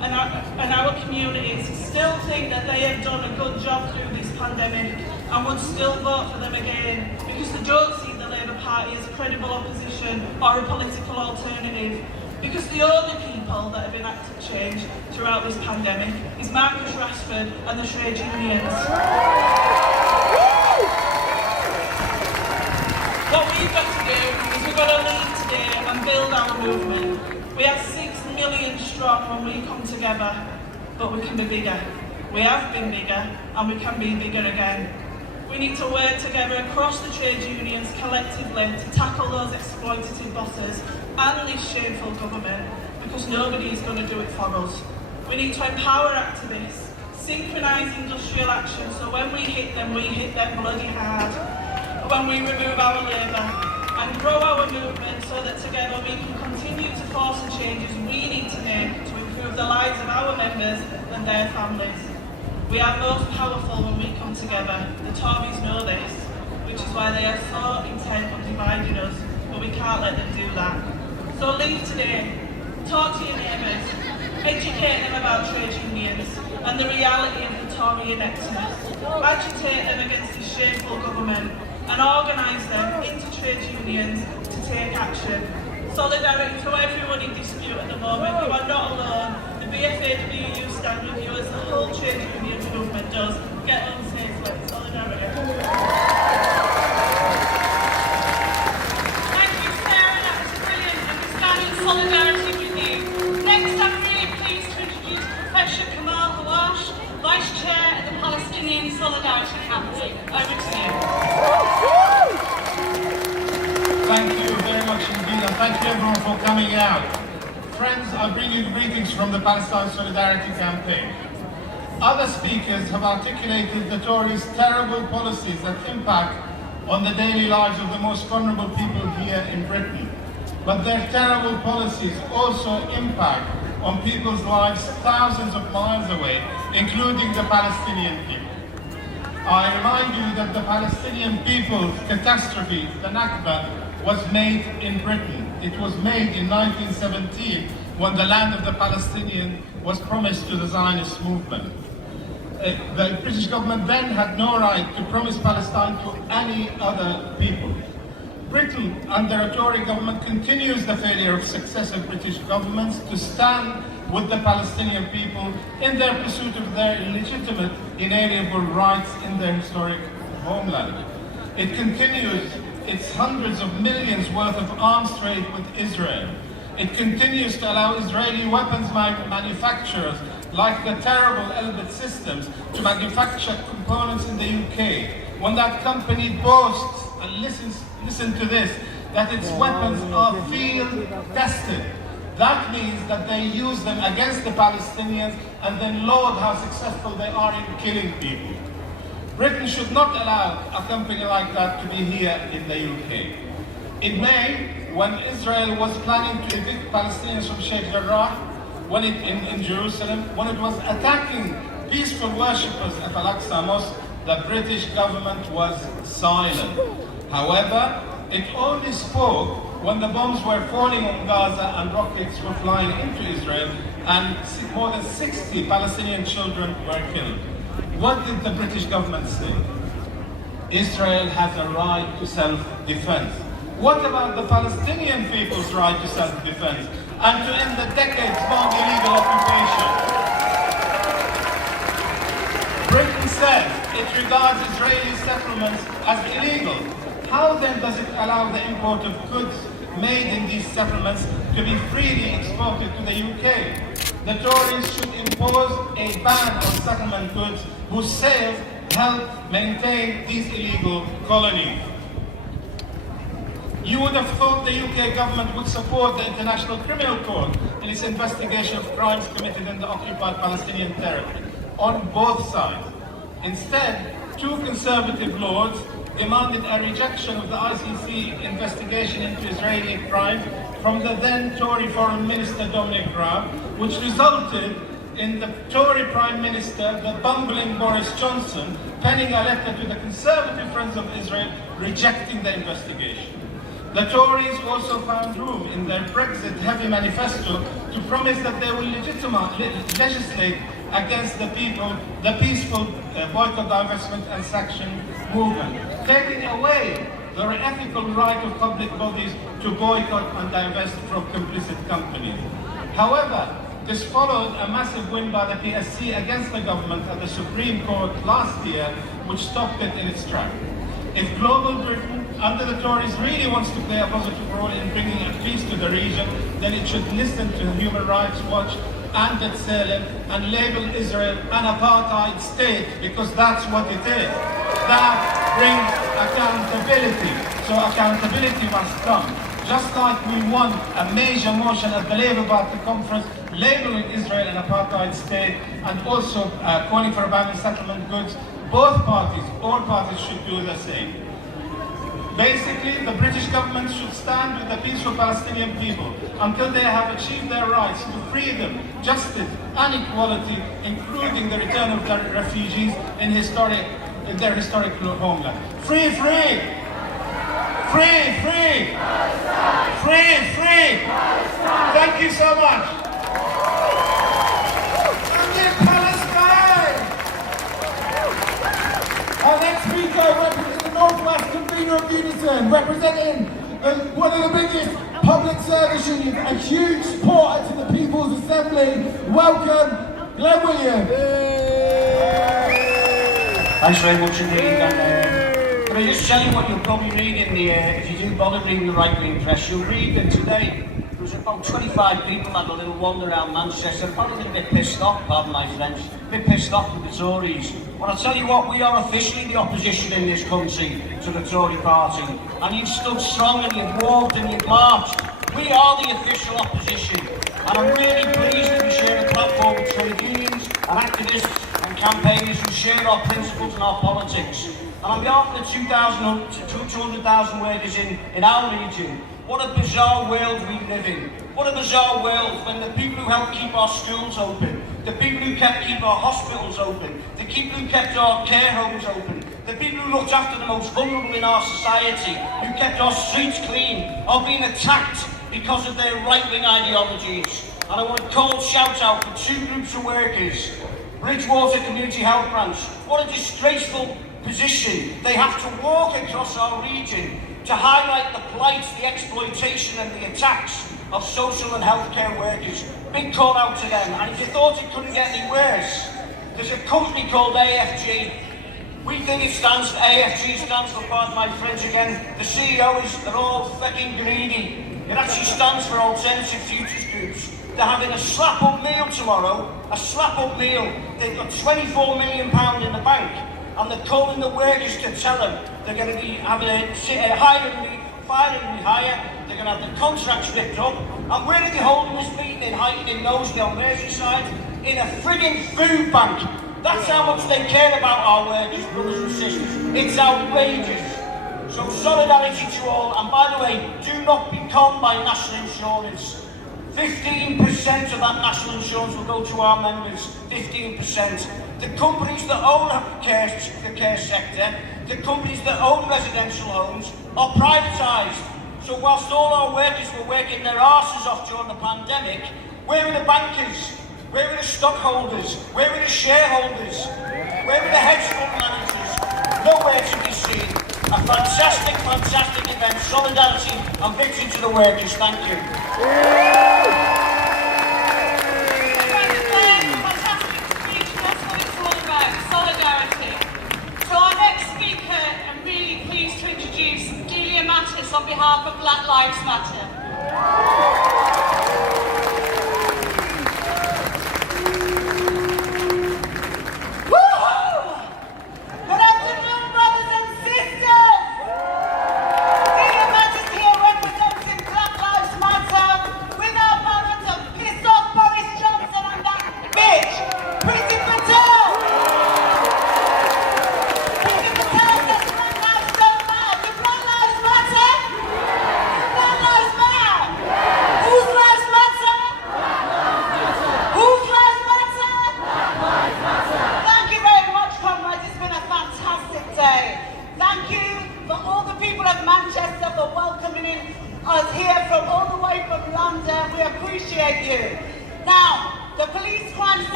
and our communities still think that they have done a good job through this pandemic and would still vote for them again because they don't see the Labour Party as a credible opposition or a political alternative. Because the only people that have enacted change throughout this pandemic is Marcus Rashford and the trade unions. What we've got to do is we've got to lead today and build our movement. We are 6 million strong when we come together, but we can be bigger. We have been bigger and we can be bigger again. We need to work together across the trade unions collectively to tackle those exploitative bosses and this shameful government, because nobody is going to do it for us. We need to empower activists, synchronise industrial action so when we hit them bloody hard. When we remove our labour and grow our movement so that together we can continue to force the changes we need to make to improve the lives of our members and their families. We are most powerful when we come together. The Tories know this, which is why they are so intent on dividing us, but we can't let them do that. So leave today, talk to your neighbours, educate them about trade unions and the reality of the Tory ineptness, agitate them against this shameful government and organise them into trade unions take action. Solidarity to everyone in dispute at the moment. You are not alone. The BFAWU stand with you as the whole trade union movement does. Get home safely. Solidarity. Thank you, Sarah. That was brilliant. And we stand in solidarity with you. Next, I'm really pleased to introduce Professor Kamal Hawash, Vice Chair of the Palestinian Solidarity Campaign. Over to you. Thank you very much indeed, and thank you everyone for coming out. Friends, I bring you greetings from the Palestine Solidarity Campaign. Other speakers have articulated the Tories' terrible policies that impact on the daily lives of the most vulnerable people here in Britain. But their terrible policies also impact on people's lives thousands of miles away, including the Palestinian people. I remind you that the Palestinian people's catastrophe, the Nakba, was made in Britain. It was made in 1917 when the land of the Palestinians was promised to the Zionist movement. The British government then had no right to promise Palestine to any other people. Britain, under a Tory government, continues the failure of successive British governments to stand with the Palestinian people in their pursuit of their legitimate, inalienable rights in their historic homeland. It continues its hundreds of millions worth of arms trade with Israel. It continues to allow Israeli weapons manufacturers like the terrible Elbit Systems to manufacture components in the UK, when that company boasts, and listen to this, that its weapons are field tested. That means that they use them against the Palestinians and then laud how successful they are in killing people. Britain should not allow a company like that to be here in the UK. In May, when Israel was planning to evict Palestinians from Sheikh Jarrah, in Jerusalem, when it was attacking peaceful worshippers at Al-Aqsa Mosque, the British government was silent. However, it only spoke when the bombs were falling on Gaza and rockets were flying into Israel and more than 60 Palestinian children were killed. What did the British government say? Israel has a right to self-defense. What about the Palestinian people's right to self-defense and to end the decades-long illegal occupation? Britain says it regards Israeli settlements as illegal. How then does it allow the import of goods made in these settlements to be freely exported to the UK? The Tories should impose a ban on settlement goods whose sales help maintain these illegal colonies. You would have thought the UK government would support the International Criminal Court in its investigation of crimes committed in the occupied Palestinian territory, on both sides. Instead, two conservative lords demanded a rejection of the ICC investigation into Israeli crimes from the then Tory Foreign Minister Dominic Raab, which resulted in the Tory Prime Minister, the bumbling Boris Johnson, penning a letter to the Conservative Friends of Israel rejecting the investigation. The Tories also found room in their Brexit-heavy manifesto to promise that they will legislate against the peaceful boycott, divestment and sanction movement, taking away the ethical right of public bodies to boycott and divest from complicit companies. However, this followed a massive win by the PSC against the government at the Supreme Court last year, which stopped it in its track. If global Britain, under the Tories, really wants to play a positive role in bringing a peace to the region, then it should listen to Human Rights Watch and B'Tselem and label Israel an apartheid state, because that's what it is. That brings accountability. So accountability must come. Just like we won a major motion at the Labour Party conference labeling Israel an apartheid state and also calling for a ban on settlement goods, both parties, all parties should do the same. Basically, the British government should stand with the peaceful Palestinian people until they have achieved their rights to freedom, justice and equality, including the return of their refugees in their historic homeland. Free, free! Free, free! Free, free! Thank you so much! And in Palestine! Our next speaker represents the Northwest Convener of Unison, representing one of the biggest public service unions, a huge supporter to the People's Assembly. Welcome, Glenn Williams. Thanks very much indeed. And can I just tell you what you'll probably read in the, if you do bother reading the right-wing press, you'll read that today there was about 25 people had a little wander around Manchester, probably a bit pissed off, pardon my French, a bit pissed off with the Tories. But I'll tell you what, we are officially the opposition in this country to the Tory party. And you've stood strong and you've walked and you've marched. We are the official opposition. And I'm really pleased to be sharing a platform with trade unions and activists and campaigners who share our principles and our politics. And on behalf of the 200,000 workers in our region, what a bizarre world we live in. What a bizarre world when the people who helped keep our schools open, the people who keep our hospitals open, the people who kept our care homes open, the people who looked after the most vulnerable in our society, who kept our streets clean, are being attacked because of their right-wing ideologies. And I want to call shout out for two groups of workers. Bridgewater Community Health Branch, what a disgraceful position. They have to walk across our region to highlight the plight, the exploitation and the attacks of social and healthcare workers. Big call out to them. And if you thought it couldn't get any worse, there's a company called AFG. We think it stands for AFG, stands for, pardon my French again, the CEO is, they're all fucking greedy. It actually stands for Alternative Futures Groups. They're having a slap-up meal tomorrow, a slap-up meal. They've got £24 million in the bank, and they're calling the workers to tell them they're going to be having a hiring, firing rehire, they're going to have the contracts ripped up. And where are they holding this meeting in Highton in Knowsley on Merseyside? In a frigging food bank. That's how much they care about our workers, brothers and sisters. It's outrageous. So solidarity to all, and by the way, do not be conned by national insurance. 15% of that national insurance will go to our members, 15%. The companies that own the care sector, the companies that own residential homes are privatised. So whilst all our workers were working their arses off during the pandemic, where are the bankers? Where are the stockholders? Where are the shareholders? Where are the hedge fund managers? Nowhere to be seen. A fantastic, fantastic event. Solidarity and victory to the workers. Thank you. Fantastic speech. That's what it's all about. Solidarity. So our next speaker, I'm really pleased to introduce Delia Mattis on behalf of Black Lives Matter.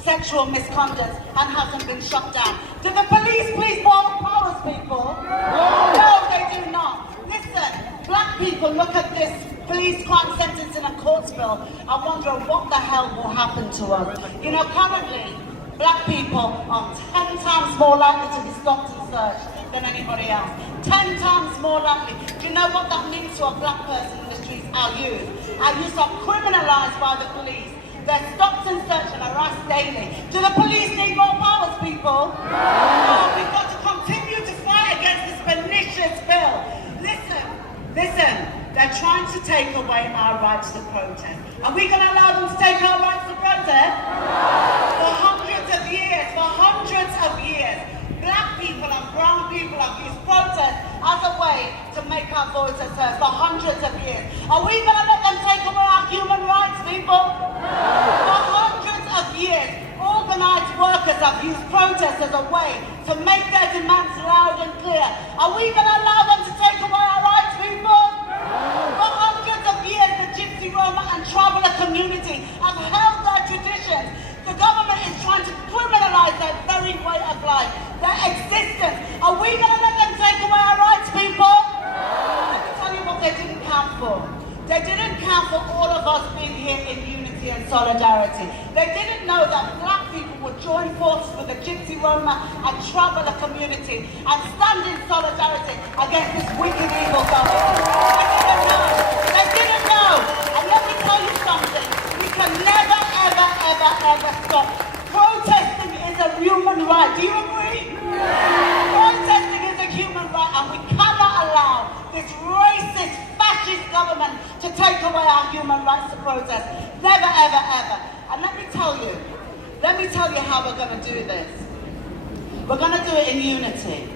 Sexual misconduct and hasn't been shut down. Do the police more powers, people? No, they do not. Listen, black people look at this police crime sentence in a courts bill and wonder what the hell will happen to us. You know, currently, black people are 10 times more likely to be stopped and searched than anybody else. 10 times more likely. Do you know what that means to a black person in the streets? Our youth. Our youth are criminalised by the police. They're stopped and searched and harassed daily. Do the police need more powers, people? No, we've got to continue to fight against this pernicious bill. Listen, they're trying to take away our rights to protest. Are we going to allow them to take our rights to protest? For hundreds of years, black people and brown people have used protest as a way to make our voices heard for hundreds of years. Are we going to let them take away our human rights, people? For hundreds of years, organised workers have used protest as a way to make their demands loud and clear. Are we going to allow them to take away our rights, people? For hundreds of years, the Gypsy, Roma and traveller community have held their traditions. The government is trying to criminalise their very way of life, their existence. Are we going to let them take away our rights, people? Let me tell you what they didn't count for. They didn't count for all of us being here in unity and solidarity. They didn't know that black people would join forces with the Gypsy, Roma and traveller community and stand in solidarity against this wicked, evil government. They didn't know. And let me tell you something. We can never, ever stop. Protesting is a human right. Do you agree? Protesting is a human right, and we cannot allow this racist, fascist government to take away our human rights to protest. Never, ever. And let me tell you how we're going to do this. We're going to do it in unity.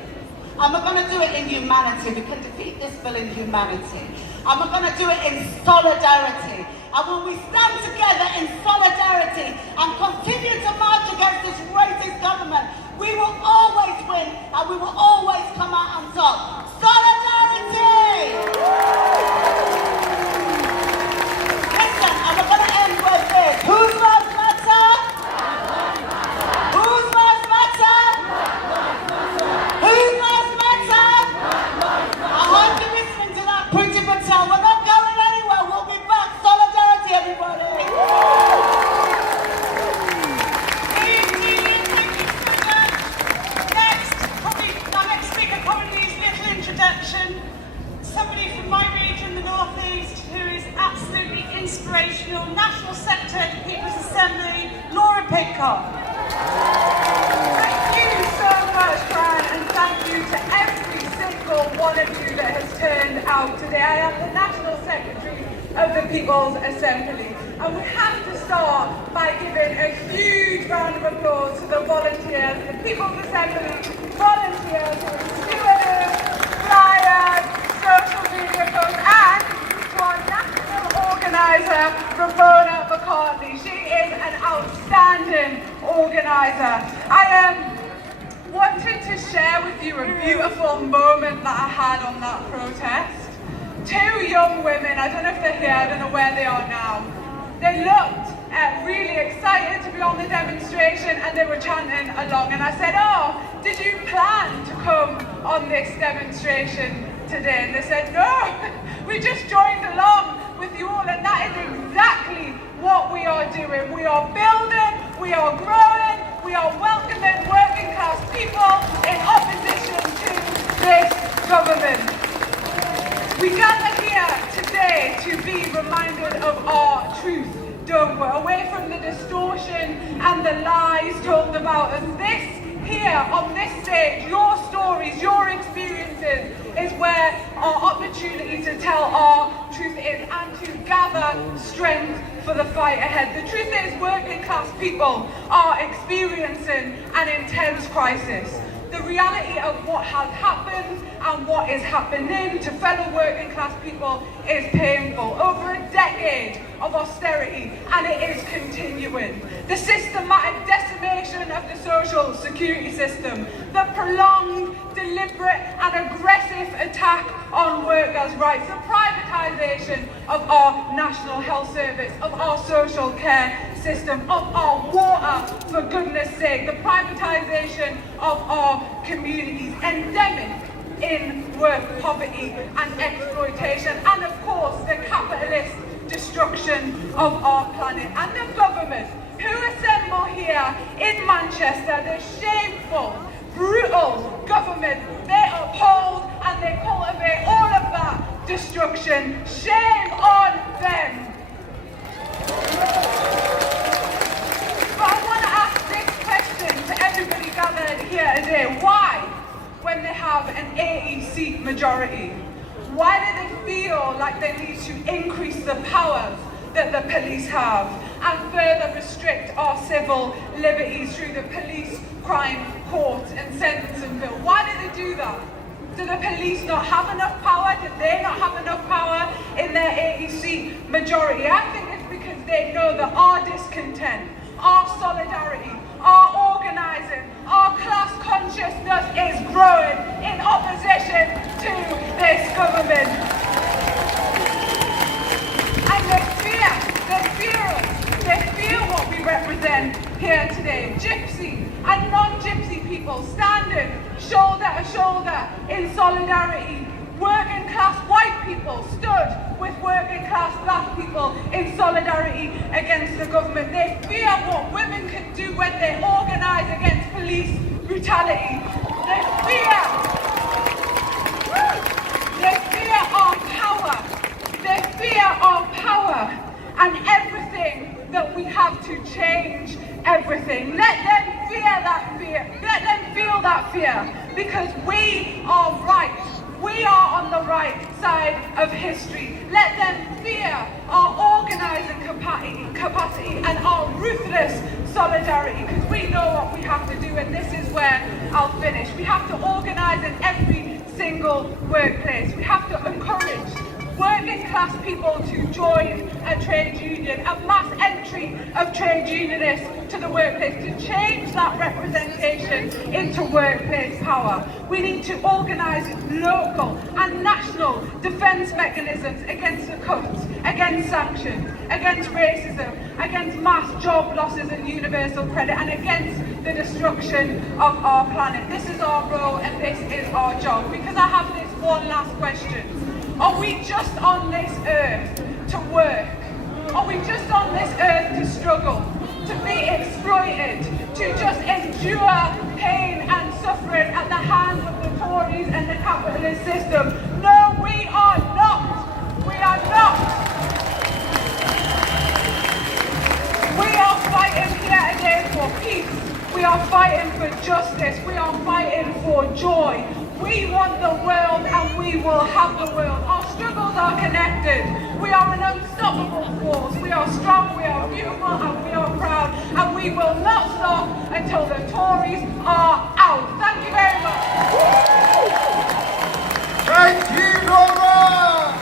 And we're going to do it in humanity. We can defeat this bill in humanity. And we're going to do it in solidarity. And when we stand together in solidarity and continue to march against this racist government, we will always win and we will always come out on top. Solidarity! Listen, and we're going to end with this. Whose lives matter? Whose lives matter? Whose lives matter? I hope you're listening to that, Pretty Patel. We're not going anywhere. We'll be back. Solidarity, everybody. Somebody from my region, the North East, who is absolutely inspirational, National Secretary of the People's Assembly, Laura Pidcock. Thank you so much, Fran, and thank you to every single one of you that has turned out today. I am the National Secretary of the People's Assembly, and we have to start by giving a huge round of applause to the volunteers, the People's Assembly volunteers, stewards, flyers, social media folks, and to our national organiser, Ramona McCartney. She is an outstanding organiser. I wanted to share with you a beautiful moment that I had on that protest. Two young women, I don't know if they're here, I don't know where they are now. They looked really excited to be on the demonstration and they were chanting along. And I said, oh, did you plan to come on this demonstration today? And they said, no, we just joined along with you all, and that is exactly what we are doing. We are building, we are growing, we are welcoming working class people in opposition to this government. We gather here today to be reminded of our truth, don't we? Away from the distortion and the lies told about us. This here on this stage, your stories, your experiences is where our opportunity to tell our truth is, and to gather strength for the fight ahead. The truth is, working class people are experiencing an intense crisis. The reality of what has happened and what is happening to fellow working class people is painful. Over a decade of austerity, and it is continuing. The systematic decimation of the social security system, the prolonged, deliberate and aggressive attack on workers' rights, the privatisation of our National Health Service, of our social care system, of our water, for goodness sake, the privatisation of our communities, endemic in work poverty and exploitation, and of course the capitalist destruction of our planet. And the government who assemble here in Manchester, the shameful, brutal government, they uphold and they cultivate all of that destruction. Shame on them. today. Why? When they have an 80-seat majority? Why do they feel like they need to increase the powers that the police have and further restrict our civil liberties through the police crime court and sentencing bill? Why do they do that? Do the police not have enough power? Do they not have enough power in their 80-seat majority? I think it's because they know that our discontent, our solidarity, our organising, our class consciousness is growing in opposition to this government. And they fear what we represent here today. Gypsy and non-gypsy people standing shoulder to shoulder in solidarity. Working class white people stood with working class black people in solidarity against the government. They fear what women can do when they organise against police brutality. They fear our power. They fear our power and everything that we have to change everything. Let them fear that fear. Let them feel that fear, because we are right. We are on the right side of history. Let them fear our organising capacity and our ruthless solidarity, because we know what we have to do, and this is where I'll finish. We have to organise in every single workplace. We have to encourage working class people to join a trade union, a mass entry of trade unionists to the workplace, to change that representation into workplace power. We need to organise local and national defence mechanisms against the cuts, against sanctions, against racism, against mass job losses and universal credit, and against the destruction of our planet. This is our role and this is our job. Because I have this one last question. Are we just on this earth to work? Are we just on this earth to struggle, to be exploited, to just endure pain and suffering at the hands of the Tories and the capitalist system? No, we are not. We are not. We are fighting here again for peace. We are fighting for justice. We are fighting for joy. We want the world and we will have the world. Our struggles are connected. We are an unstoppable force. We are strong, we are beautiful, and we are proud. And we will not stop until the Tories are out. Thank you very much. Thank you, Laura!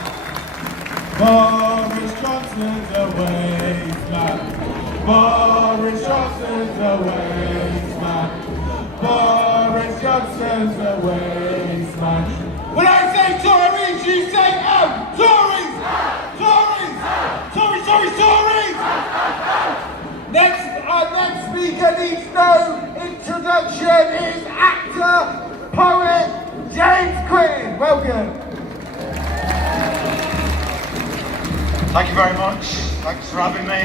Boris Johnson's a waste man. Boris Johnson's a waste man. Boris Johnson's a waste man. When I say Tories, you say Tories! Tories! Tories, Tories, Tories! Our next speaker needs no introduction is actor, poet, James Quinn. Welcome. Thank you very much. Thanks for having me.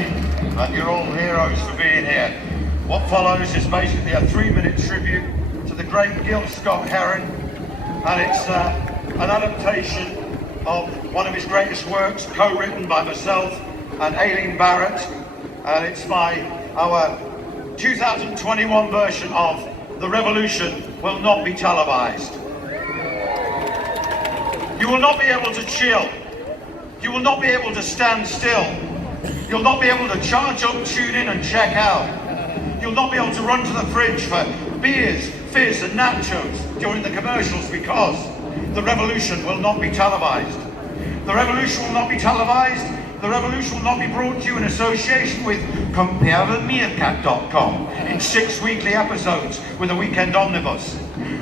And you're all heroes for being here. What follows is basically a 3-minute tribute to the great Gil Scott-Heron, and it's an adaptation of one of his greatest works, co-written by myself and Aileen Barrett, and it's our 2021 version of The Revolution Will Not Be Televised. You will not be able to chill. You will not be able to stand still. You'll not be able to charge up, tune in and check out. You'll not be able to run to the fridge for beers, fizz and nachos during the commercials, because the revolution will not be televised. The revolution will not be televised. The revolution will not be brought to you in association with comparethemeerkat.com in 6 weekly episodes with a weekend omnibus.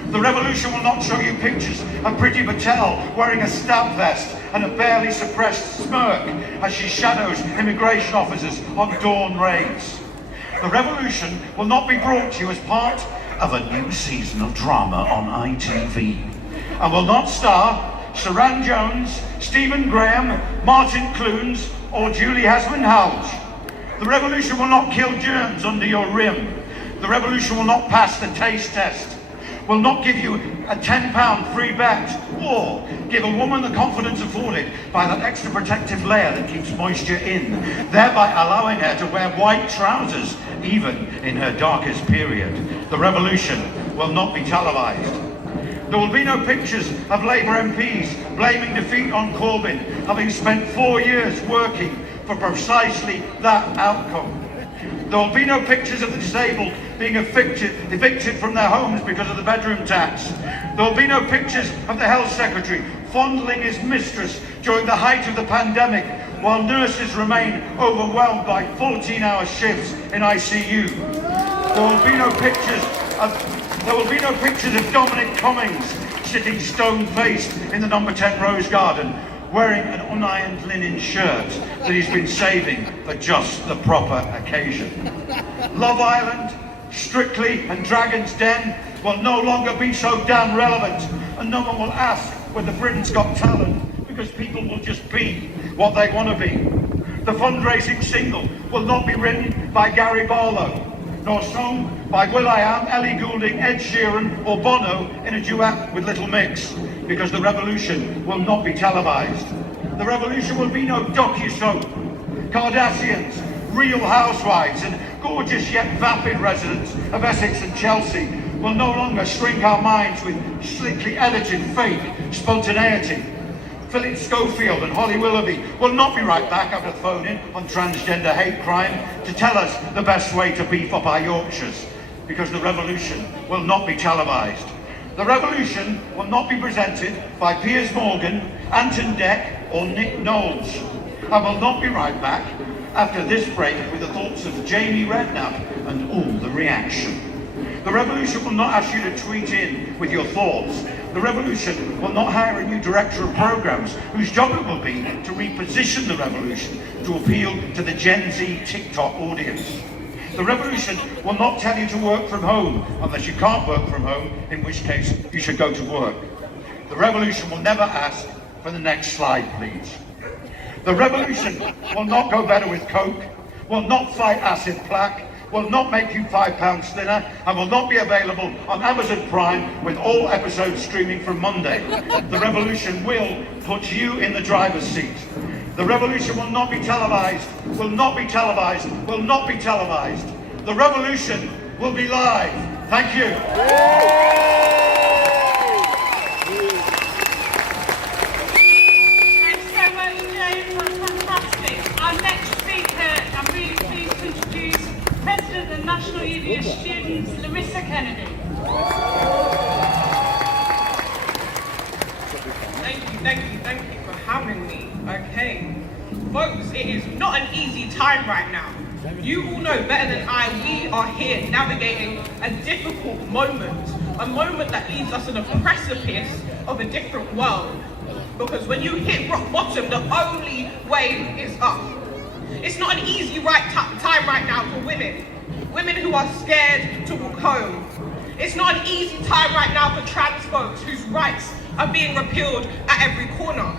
The revolution will not show you pictures of Priti Patel wearing a stab vest and a barely suppressed smirk as she shadows immigration officers on dawn raids. The revolution will not be brought to you as part of a new season of drama on ITV, and will not star Saran Jones, Stephen Graham, Martin Clunes or Julie Hasmond-Howge. The revolution will not kill germs under your rim. The revolution will not pass the taste test. will not give you a £10 free bet or give a woman the confidence afforded by that extra protective layer that keeps moisture in, thereby allowing her to wear white trousers even in her darkest period. The revolution will not be televised. There will be no pictures of Labour MPs blaming defeat on Corbyn, having spent 4 years working for precisely that outcome. There will be no pictures of the disabled being evicted from their homes because of the bedroom tax. There will be no pictures of the Health Secretary fondling his mistress during the height of the pandemic while nurses remain overwhelmed by 14-hour shifts in ICU. There will be no pictures of Dominic Cummings sitting stone-faced in the number 10 Rose Garden wearing an unironed linen shirt that he's been saving for just the proper occasion. Love Island, Strictly and Dragon's Den will no longer be so damn relevant, and no one will ask whether Britain's got talent because people will just be what they want to be. The fundraising single will not be written by Gary Barlow, nor sung by will.i.am, Ellie Goulding, Ed Sheeran or Bono in a duet with Little Mix, because the revolution will not be televised. The revolution will be no docu-soap. Kardashians, Real Housewives and gorgeous yet vapid residents of Essex and Chelsea will no longer shrink our minds with slickly edited fake spontaneity. Philip Schofield and Holly Willoughby will not be right back after phoning on transgender hate crime to tell us the best way to beef up our Yorkshires, because the revolution will not be televised. The revolution will not be presented by Piers Morgan, Anton Deck or Nick Knowles. I will not be right back after this break with the thoughts of Jamie Redknapp and all the reaction. The revolution will not ask you to tweet in with your thoughts. The revolution will not hire a new director of programmes whose job it will be to reposition the revolution to appeal to the Gen Z TikTok audience. The revolution will not tell you to work from home unless you can't work from home, in which case you should go to work. The revolution will never ask for the next slide, please. The revolution will not go better with Coke, will not fight acid plaque, will not make you £5 thinner, and will not be available on Amazon Prime with all episodes streaming from Monday. The revolution will put you in the driver's seat. The revolution will not be televised, will not be televised, will not be televised. The revolution will be live. Thank you. Thanks so much, James. That's fantastic. Our next speaker, I'm really pleased to introduce President of the National Union of Students, Larissa Kennedy. Thank you for having me. Okay, folks, it is not an easy time right now. You all know better than I, we are here navigating a difficult moment, a moment that leaves us on a precipice of a different world. Because when you hit rock bottom, the only way is up. It's not an easy time right now for women who are scared to walk home. It's not an easy time right now for trans folks whose rights are being repealed at every corner.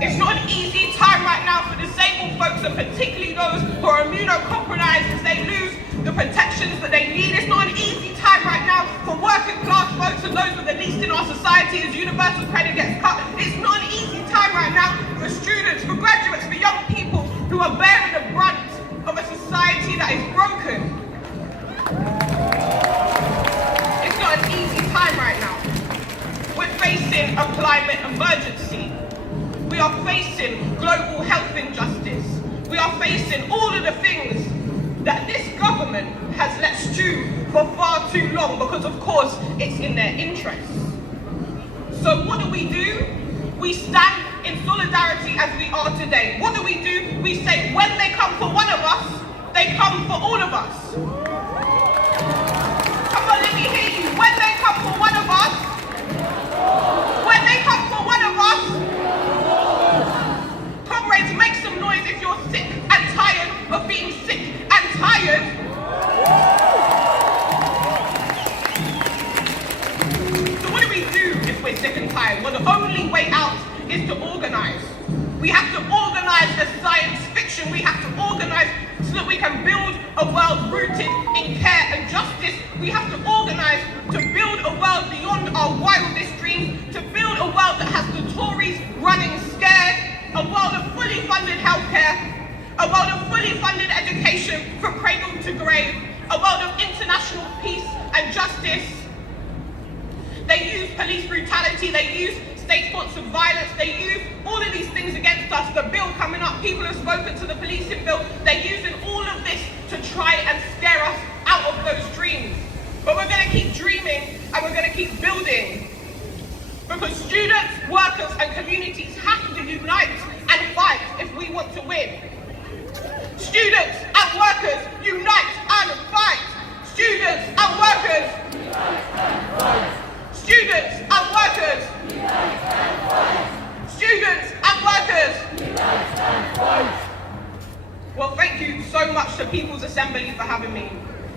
It's not an easy time right now for disabled folks, and particularly those who are immunocompromised, as they lose the protections that they need. It's not an easy time right now for working class folks and those with the least in our society as universal credit gets cut. It's not an easy time right now for students, for graduates, for young people who are bearing the brunt of a society that is broken. It's not an easy time right now. We're facing a climate emergency. We are facing global health injustice. We are facing all of the things that this government has let stew for far too long because, of course, it's in their interests. So what do? We stand in solidarity as we are today. What do? We say when they come for one of us, they come for all of us. Come on, let me hear you. When they come for one of us, when they come for one of us, comrades, make some noise if you're sick and tired of being sick and tired. So what do we do if we're sick and tired? Well, the only way out is to organise. We have to organise the science fiction. We have to organise so that we can build a world rooted in care and justice. We have to organise to build a world beyond our wildest dreams, to build a world that has the Tories running scared, a world of fully funded healthcare, a world of fully funded education from cradle to grave, a world of international peace and justice. They use police brutality, they use state-sponsored violence, they use all of these things against us. The bill coming up, people have spoken to the policing bill, they're using all of this to try and scare us out of those dreams. But we're going to keep dreaming and we're going to keep building. Because students, workers and communities have to unite and fight if we want to win. Students and workers, unite and fight! Students and workers! Unite and fight! Students and workers! Unite and fight! Students and workers! Unite and fight! Well, thank you so much to People's Assembly for having me.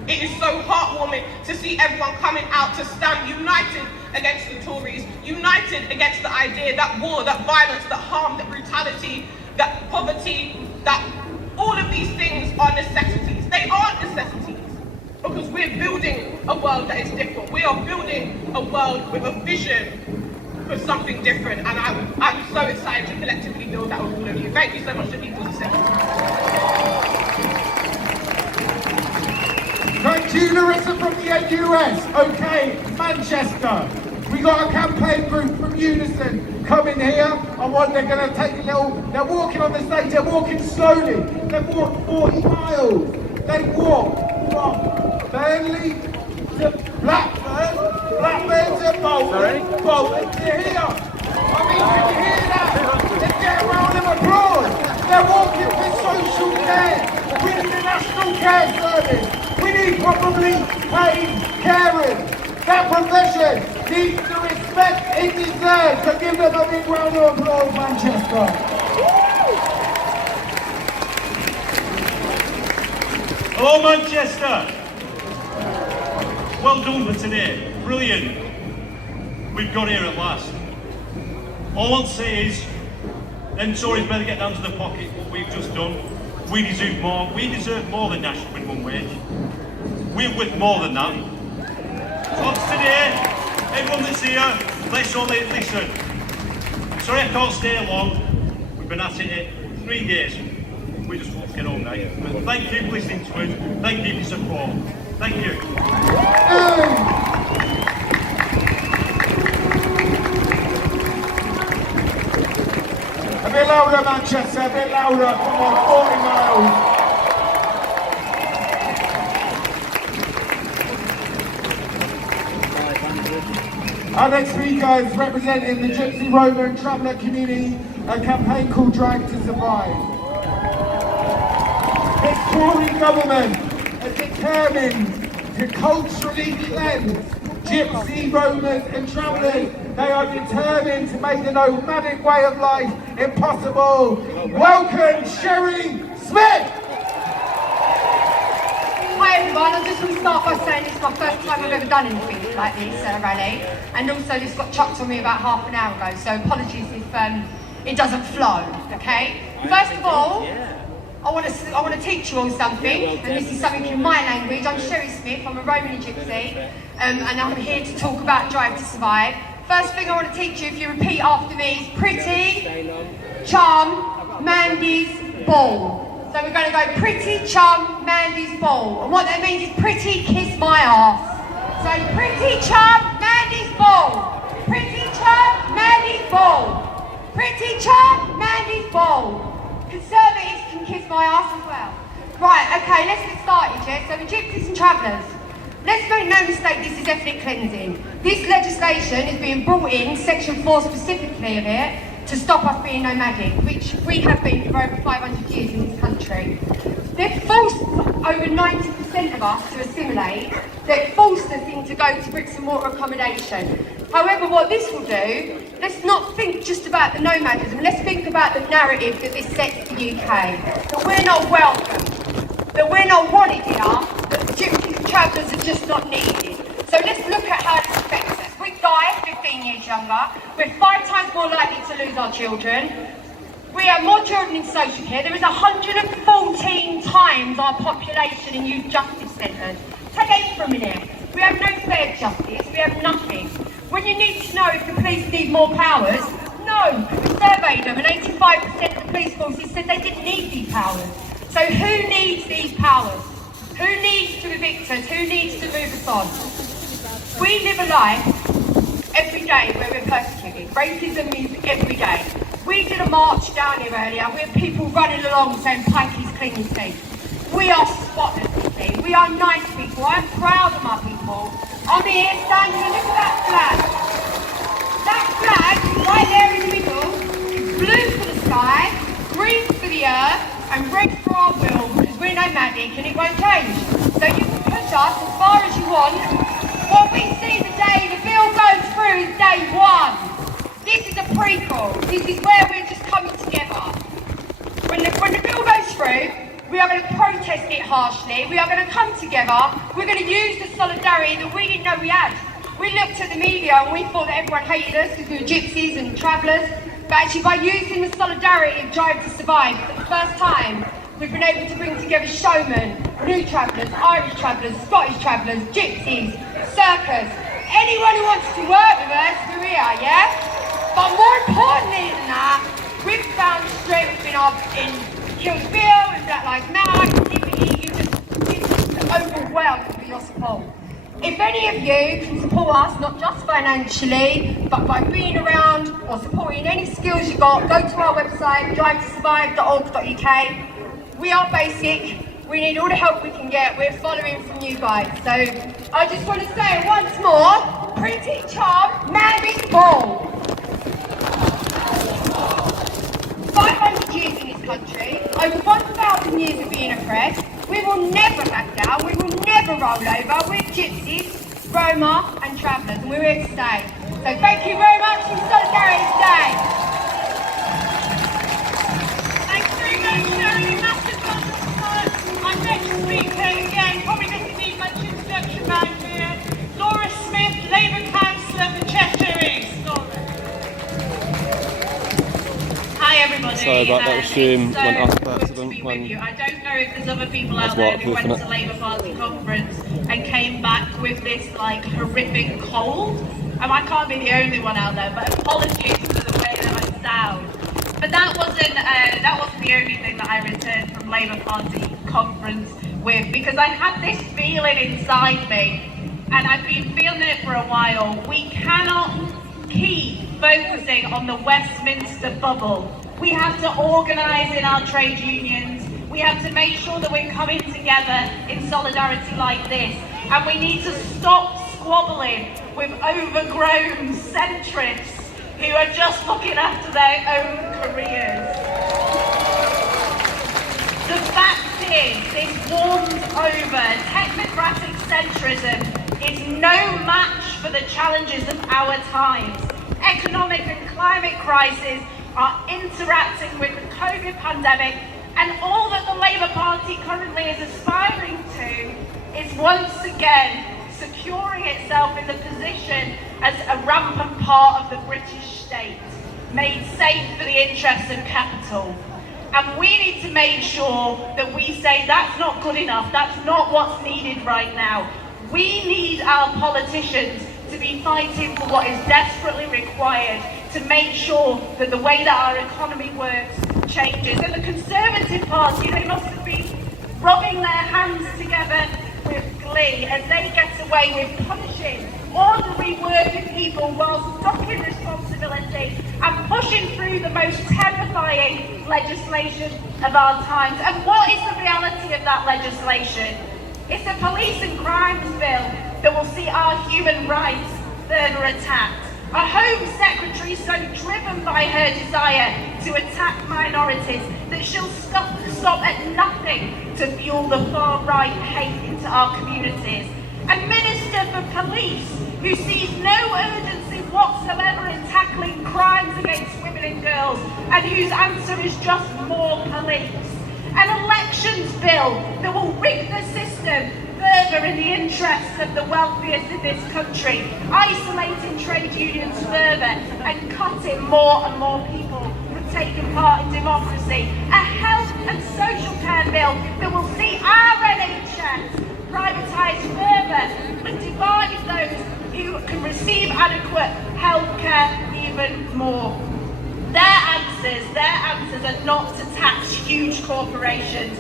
It is so heartwarming to see everyone coming out to stand united against the Tories, united against the idea that war, that violence, that harm, that brutality, that poverty, that all of these things are necessities. They aren't necessities because we're building a world that is different. We are building a world with a vision for something different, and I'm so excited to collectively build that with all of you. Thank you so much to People's Assembly. Thank you, Larissa from the NUS. Okay, Manchester. We got a campaign group from Unison coming here. And what they're going to take a little, they're walking on the stage, they're walking slowly. They've walked 40 miles. They've walked from Burnley to Blackburn, Blackburn to Bolton, Bolton to here. I mean, can you hear that? Let's get a round of applause. They're walking for social care. We need a national care service. We need properly paid carers. That profession needs the respect it deserves. So give them a big round of applause, Manchester. Hello, Manchester. Well done for today. Brilliant. We've got here at last. All I want to say is, them Tories better get down to the pocket what we've just done. We deserve more. We deserve more than national minimum wage. We're worth more than that. So today, everyone that's here, let's all listen. Sorry I can't stay long. We've been at it 3 days. We just want to get home now. But thank you for listening to us. Thank you for your support. Thank you. A bit louder, Manchester, a bit louder. Come on, 40 miles. Our next speaker is representing the Gypsy, Roma and Traveller community, a campaign called Drive to Survive. This Tory government are determined to culturally cleanse Gypsy, Romas and Travellers. They are determined to make the nomadic way of life impossible. Welcome, Sherry Smith! Hi everyone, I just want to start by saying this is my first time I've ever done anything like this at a rally, and also this got chucked on me about half an hour ago, so apologies if it doesn't flow, okay? First of all, I want to teach you all something, and this is something in my language. I'm Sherry Smith, I'm a Romany Gypsy, and I'm here to talk about Drive to Survive. First thing I want to teach you, if you repeat after me, is pretty, chum, Mandy's ball. So we're going to go pretty, chum, Mandy's ball. And what that means is pretty, kiss my arse. So pretty, chum, Mandy's ball. Pretty, chum, Mandy's ball. Pretty, chum, Mandy's ball. Conservatives can kiss my arse as well. Right, okay, let's get started, yeah? So the Gypsies and Travellers. Let's make no mistake, this is ethnic cleansing. This legislation is being brought in, section 4 specifically of it, to stop us being nomadic, which we have been for over 500 years in this country. They've forced over 90% of us to assimilate. They've forced us into go to bricks and mortar accommodation. However, what this will do, let's not think just about the nomadism, let's think about the narrative that this sets to the UK. That we're not welcome, that we're not wanted here, that the Gypsies and Travellers are just not needed. So let's look at how this affects us. We die 15 years younger, we're 5 times more likely to lose our children, We have more children in social care. There is 114 times our population in youth justice centres. Take aim for a minute. We have no fair justice. We have nothing. When you need to know if the police need more powers, no. We surveyed them and 85% of the police forces said they didn't need these powers. So who needs these powers? Who needs to evict us? Who needs to move us on? We live a life every day where we're persecuted. Racism is every day. We did a march down here earlier with people running along saying Pikey's clean his teeth. We are spotless, you see. We are nice people. I'm proud of my people. I'm here standing and look at that flag. That flag right there in the middle is blue for the sky, green for the earth, and red for our will, because we're nomadic and it won't change. So you can push us as far as you want. What we see the day the bill goes through is day one. This is a prequel. This is where we're just coming together. When the bill goes through, we are going to protest it harshly. We are going to come together. We're going to use the solidarity that we didn't know we had. We looked at the media and we thought that everyone hated us because we were gypsies and travellers. But actually, by using the solidarity of Drive to Survive, for the first time, we've been able to bring together showmen, new travellers, Irish travellers, Scottish travellers, gypsies, circus. Anyone who wants to work with us, we're here, yeah? But more importantly than that, we've found strength in Kill the Bill, in Black Lives Matter, activity. You're just overwhelmed with your support. If any of you can support us, not just financially, but by being around or supporting any skills you got, go to our website, drivetosurvive.org.uk. We are basic. We need all the help we can get. We're following from you guys. So I just want to say once more, pretty charm, man is ball. 500 years in this country, over 1,000 years of being oppressed. We will never back down, we will never roll over. We're gypsies, Roma and travellers, and we're here to stay. So thank you very much for solidarity today. Thanks very much, Sherry. Massive applause. Our next speaker, again, probably doesn't need much introduction around here. Laura Smith, Labour Councillor for Cheshire East. Hi everybody. Sorry about that, stream so went off good by to accident be when- with you. I don't know if there's other people out That's there what who went proofing to it. Labour Party conference and came back with this like horrific cold. I can't be the only one out there, but apologies for the way that I sound. But that wasn't the only thing that I returned from Labour Party conference with, because I had this feeling inside me, and I've been feeling it for a while. We cannot keep focusing on the Westminster bubble. We have to organise in our trade unions. We have to make sure that we're coming together in solidarity like this. And we need to stop squabbling with overgrown centrists who are just looking after their own careers. The fact is, this warms over. Technocratic centrism is no match for the challenges of our times. Economic and climate crises are interacting with the COVID pandemic, and all that the Labour Party currently is aspiring to is once again securing itself in the position as a rampant part of the British state, made safe for the interests of capital. And we need to make sure that we say that's not good enough, that's not what's needed right now. We need our politicians to be fighting for what is desperately required to make sure that the way that our economy works changes. And the Conservative Party, they must have been rubbing their hands together with glee as they get away with punishing ordinary working people whilst ducking responsibility and pushing through the most terrifying legislation of our times. And what is the reality of that legislation? It's a police and crimes bill that will see our human rights further attacked. A Home Secretary so driven by her desire to attack minorities that she'll stop at nothing to fuel the far-right hate into our communities. A Minister for Police who sees no urgency whatsoever in tackling crimes against women and girls, and whose answer is just more police. An elections bill that will rig the system further in the interests of the wealthiest in this country, isolating trade unions further and cutting more and more people from taking part in democracy. A health and social care bill that will see our NHS privatised further and divide those who can receive adequate health care even more. Their answers are not to tax huge corporations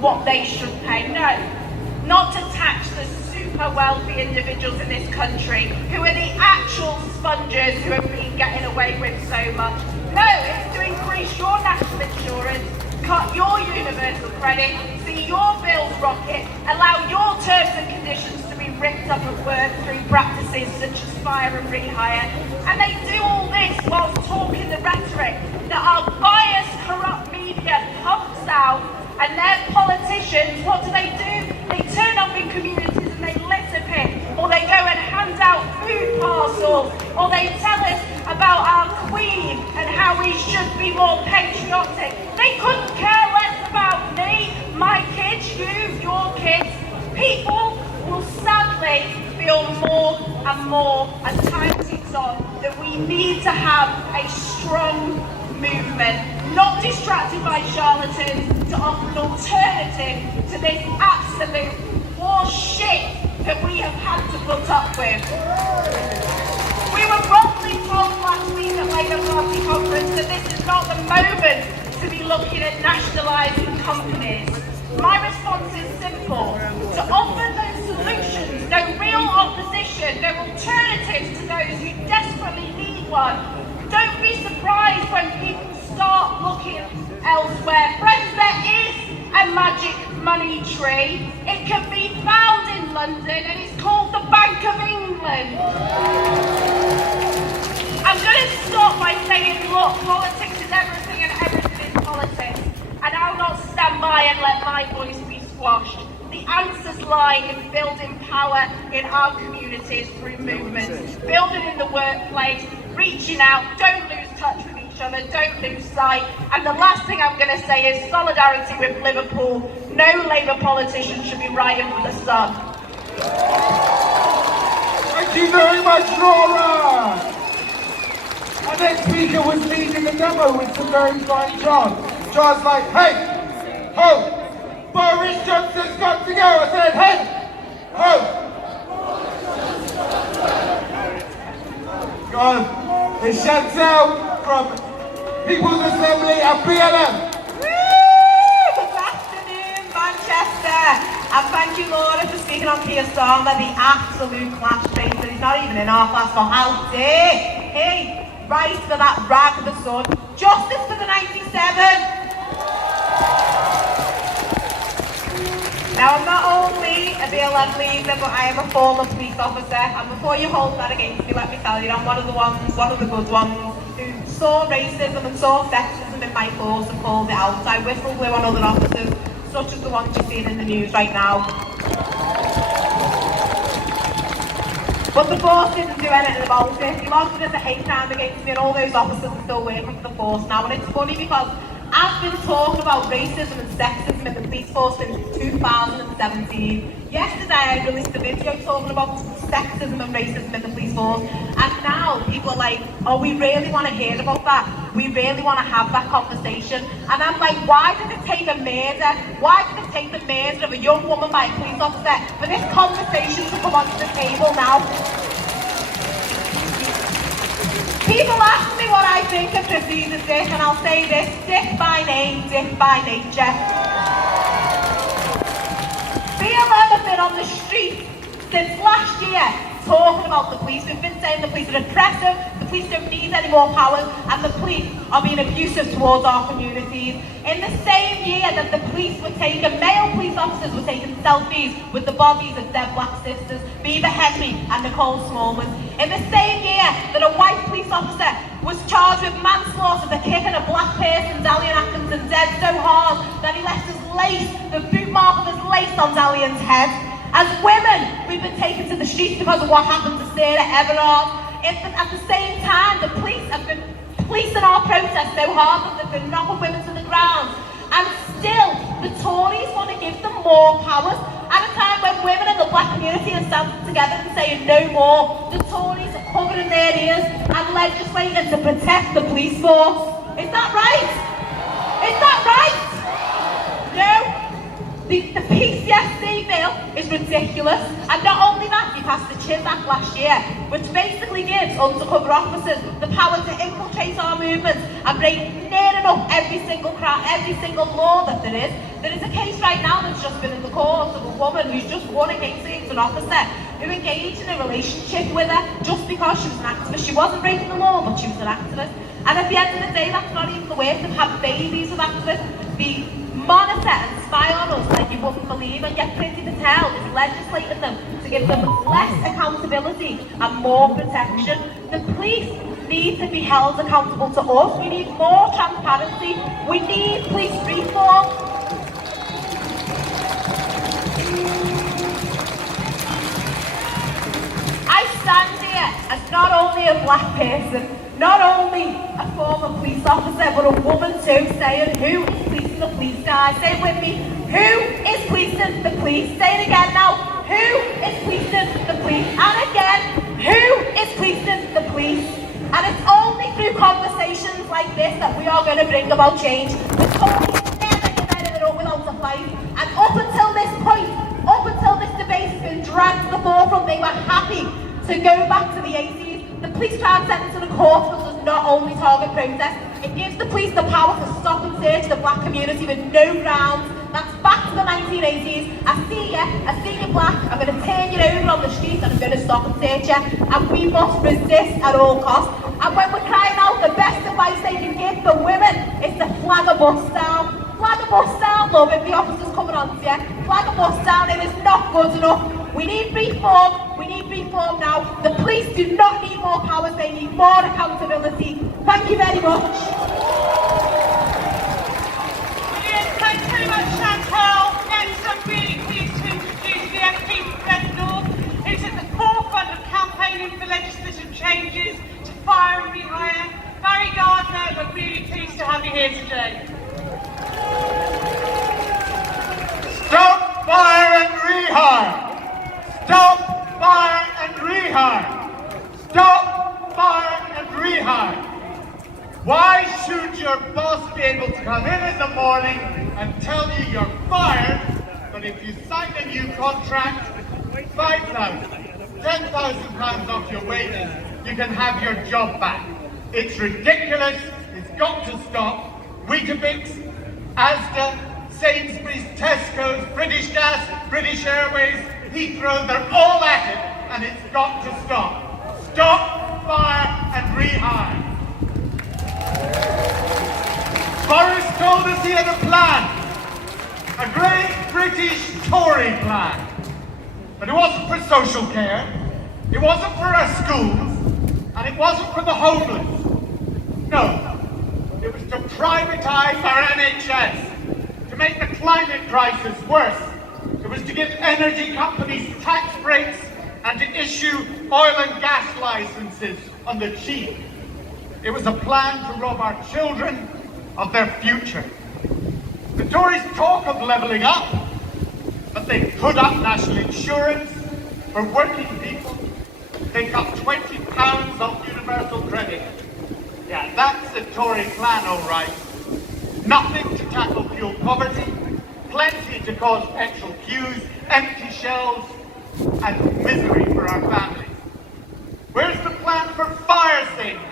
what they should pay. No, not to tax the super wealthy individuals in this country who are the actual sponges who have been getting away with so much. No, it's to increase your national insurance, cut your universal credit, see your bills rocket, allow your terms and conditions to be ripped up at work through practices such as fire and rehire. And they do all this whilst talking the rhetoric that our biased, corrupt media pumps out. And their politicians, what do? They turn up in communities and they litter pick, or they go and hand out food parcels, or they tell us about our Queen and how we should be more patriotic. They couldn't care less about me, my kids, you, your kids. People will sadly feel more and more as time ticks on that we need to have a strong movement, not distracted by charlatans, to offer an alternative to this absolute horse shit that we have had to put up with. We were wrongly told last week at Labour Party conference that this is not the moment to be looking at nationalising companies. My response is simple: to offer those solutions, no real opposition, no alternatives to those who desperately need one. Don't be surprised when people start looking elsewhere. Friends, there is a magic money tree. It can be found in London and it's called the Bank of England. I'm going to stop by saying, look, politics is everything and everything is politics. And I'll not stand by and let my voice be squashed. The answers lie in building power in our communities through movements, building in the workplace, reaching out, don't lose touch with each other, don't lose sight. And the last thing I'm going to say is solidarity with Liverpool. No Labour politician should be riding for the sun. Thank you very much, Laura! Our next speaker was leading the demo with some very fine John. John's like, hey, ho! Boris Johnson's got to go. I said, hey, ho! God, it's Chantel from People's Assembly and BLM. Good afternoon, Manchester. And thank you, Laura, for speaking on Keir Starmer, the absolute class chaser. He's not even in our class, so how dare he rise for that rag of the sun? Justice for the 97. Now, I'm not only a BLM leader, but I am a former police officer. And before you hold that against me, let me tell you, I'm one of the good ones, who saw racism and saw sexism in my force and called it out. I whistle blew on other officers, such as the ones you're seeing in the news right now. But the force didn't do anything about it. He logged it as a hate crime against me, and all those officers are still working for the force now. And it's funny because I've been talking about racism and sexism in the police force since 2017. Yesterday I released a video talking about sexism and racism in the police force, and now people are like, oh, we really want to hear about that. We really want to have that conversation. And I'm like, why did it take a murder? Why did it take the murder of a young woman by a police officer for this conversation to come onto the table now? People ask me what I think of Procedure Dick, and I'll say this: Dick by name, Dick by nature. BLM have been on the street since last year talking about the police. We've been saying the police are oppressive, the police don't need any more powers, and the police are being abusive towards our communities. In the same year that the police were taking, male police officers were taking selfies with the bodies of dead black sisters, Beba Henry and Nicole Smallwood. In the same year that a white police officer was charged with manslaughter for kicking a black person, Dalian Atkinson, dead so hard that he left his lace, the boot mark of his lace on Dalian's head. As women, we've been taken to the streets because of what happened to Sarah Everard. At the same time, the police have been policing our protests so hard that they've been knocking women to the ground. And still, the Tories want to give them more powers. At a time when women in the black community are standing together and saying no more, the Tories are covering their ears and legislating to protect the police force. Is that right? Is that right? No. The PCSC bill is ridiculous, and not only that, you passed the CHIS Act last year, which basically gives undercover officers the power to infiltrate our movements and break near enough every single law that there is. There is a case right now that's just been in the court of a woman who's just won a case against an officer who engaged in a relationship with her just because she was an activist. She wasn't breaking the law, but she was an activist. And at the end of the day, that's not even the worst of having babies with activists. They monitor and spy on us like you wouldn't believe, and yet Priti Patel is legislating them to give them less accountability and more protection. The police need to be held accountable to us. We need more transparency. We need police reform. I stand here as not only a black person, not only a former police officer, but a woman too, saying, who is policing the police, guys? Say it with me. Who is policing the police? Say it again now. Who is policing the police? And again, who is policing the police? And it's only through conversations like this that we are going to bring about change. The Tories never give anything up without a fight. And up until this point, up until this debate has been dragged to the forefront, they were happy to go back to the 80s. The police crowd sentence in a court does not only target protest, it gives the police the power to stop and search the black community with no grounds. That's back to the 1980s. I see you black, I'm going to turn you over on the street and I'm going to stop and search you. And we must resist at all costs. And when we're crying out, the best advice they can give the women is to flag a bus down. Flag a bus down, love, if the officer's coming on to you. Flag a bus down, it is not good enough. We need reform. We need reform now. The police do not need more powers, they need more accountability. Thank you very much. Brilliant, thanks very much, Chantal. Next, I'm really pleased to introduce the MP for Red North, who's at the forefront of campaigning for legislative changes to fire and rehire. Barry Gardner, we're really pleased to have you here today. Stop, fire and rehire! Stop, fire and rehire! Stop, fire and rehire! Why should your boss be able to come in the morning and tell you you're fired, but if you sign a new contract, 5,000, 10,000 pounds off your wages, you can have your job back? It's ridiculous, it's got to stop. Weetabix, Asda, Sainsbury's, Tesco's, British Gas, British Airways, Heathrow, they're all at it, and it's got to stop. Stop, fire and rehire. Boris told us he had a plan, a great British Tory plan. But it wasn't for social care, it wasn't for our schools, and it wasn't for the homeless. No, it was to privatise our NHS, to make the climate crisis worse. It was to give energy companies tax breaks and to issue oil and gas licenses on the cheap. It was a plan to rob our children of their future. The Tories talk of levelling up, but they put up national insurance for working people. They cut £20 off universal credit. Yeah, that's the Tory plan, all right. Nothing to tackle fuel poverty, plenty to cause petrol queues, empty shelves, and misery for our families. Where's the plan for fire safety?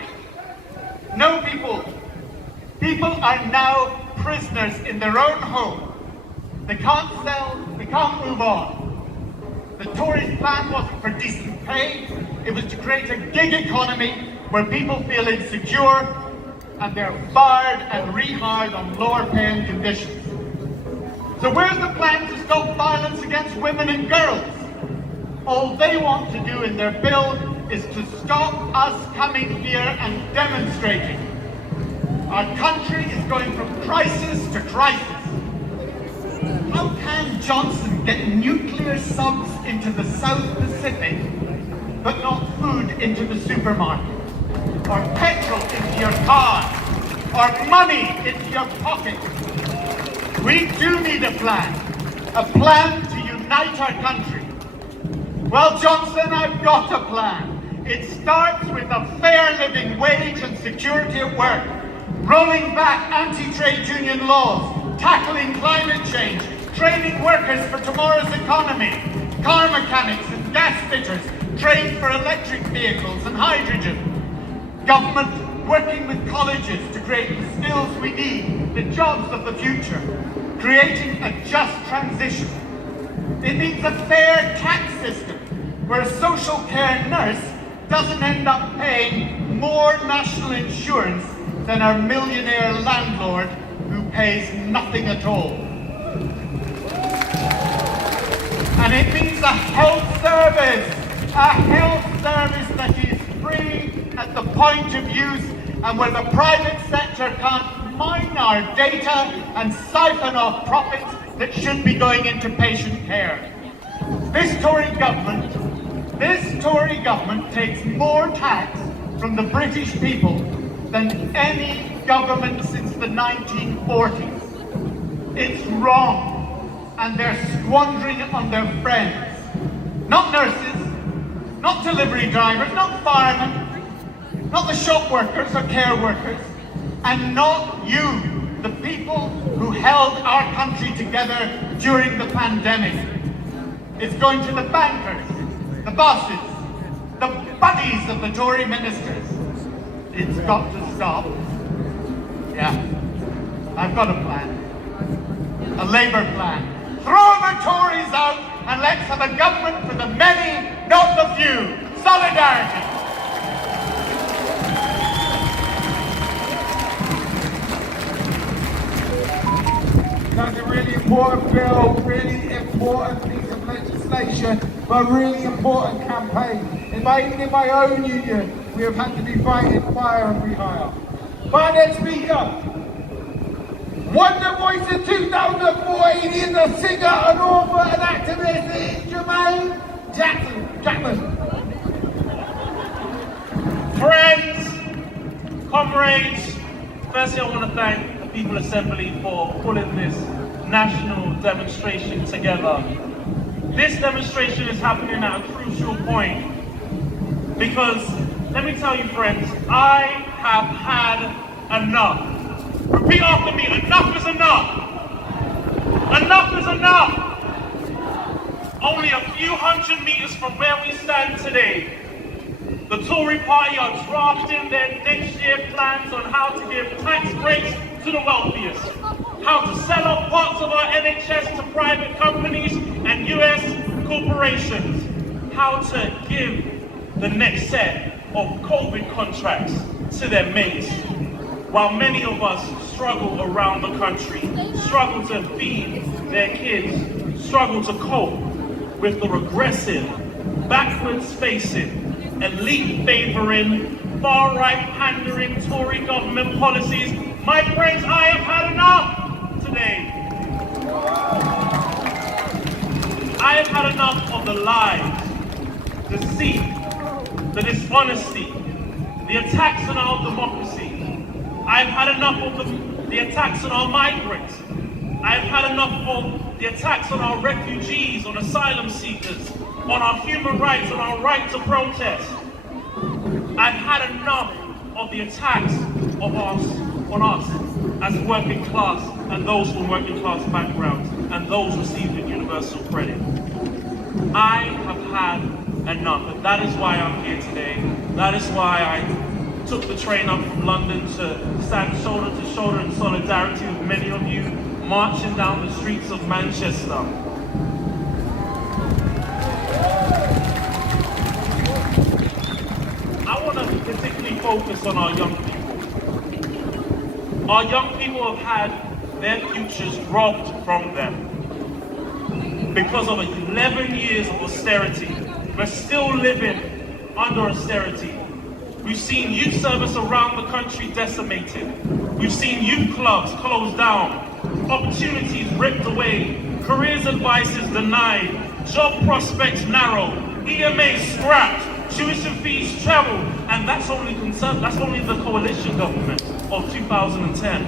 No, people. People are now prisoners in their own home. They can't sell, they can't move on. The Tories' plan wasn't for decent pay, it was to create a gig economy where people feel insecure and they're fired and rehired on lower paying conditions. So where's the plan to stop violence against women and girls? All they want to do in their bill is to stop us coming here and demonstrating. Our country is going from crisis to crisis. How can Johnson get nuclear subs into the South Pacific, but not food into the supermarket? Or petrol into your car? Or money into your pocket? We do need a plan to unite our country. Well, Johnson, I've got a plan. It starts with a fair living wage and security at work. rolling back anti-trade union laws, tackling climate change, training workers for tomorrow's economy, car mechanics and gas fitters, trained for electric vehicles and hydrogen. Government working with colleges to create the skills we need, the jobs of the future, creating a just transition. It means a fair tax system where a social care nurse doesn't end up paying more national insurance than our millionaire landlord who pays nothing at all. And it means a health service that is free at the point of use and where the private sector can't mine our data and siphon off profits that should be going into patient care. This Tory government takes more tax from the British people than any government since the 1940s. It's wrong, and they're squandering it on their friends. Not nurses, not delivery drivers, not firemen, not the shop workers or care workers, and not you, the people who held our country together during the pandemic. It's going to the bankers, the bosses, the buddies of the Tory ministers. It's got to stop. Yeah, I've got a plan. A Labour plan. Throw the Tories out and let's have a government for the many, not the few. Solidarity. That's a really important bill, really important piece of legislation, but a really important campaign. Even in my own union, we have had to be fighting fire and rehire. Finance Speaker, Wonder Voice in 2014 is a singer, an author, an activist, Jermaine Jackman. Friends, comrades, firstly I want to thank the People Assembly for pulling this national demonstration together. This demonstration is happening at a crucial point because, let me tell you friends, I have had enough. Repeat after me, enough is enough. Enough is enough. Only a few hundred meters from where we stand today, the Tory party are drafting their next year plans on how to give tax breaks to the wealthiest, how to sell off parts of our NHS to private companies and US corporations, how to give the next set of COVID contracts to their mates, while many of us struggle around the country, struggle to feed their kids, struggle to cope with the regressive, backwards-facing, elite-favouring, far-right pandering Tory government policies. My friends, I have had enough today. I have had enough of the lies, deceit, the dishonesty, the attacks on our democracy. I've had enough of the attacks on our migrants. I've had enough of the attacks on our refugees, on asylum seekers, on our human rights, on our right to protest. I've had enough of the attacks on us as working class and those from working class backgrounds and those receiving universal credit. I have had enough, and that is why I'm here today. That is why I took the train up from London to stand shoulder to shoulder in solidarity with many of you marching down the streets of Manchester. I want to particularly focus on our young people. Our young people have had their futures robbed from them because of 11 years of austerity. We're still living under austerity. We've seen youth service around the country decimated. We've seen youth clubs closed down, opportunities ripped away, careers advices denied, job prospects narrowed, EMA scrapped, tuition fees trebled, and that's only the coalition government of 2010.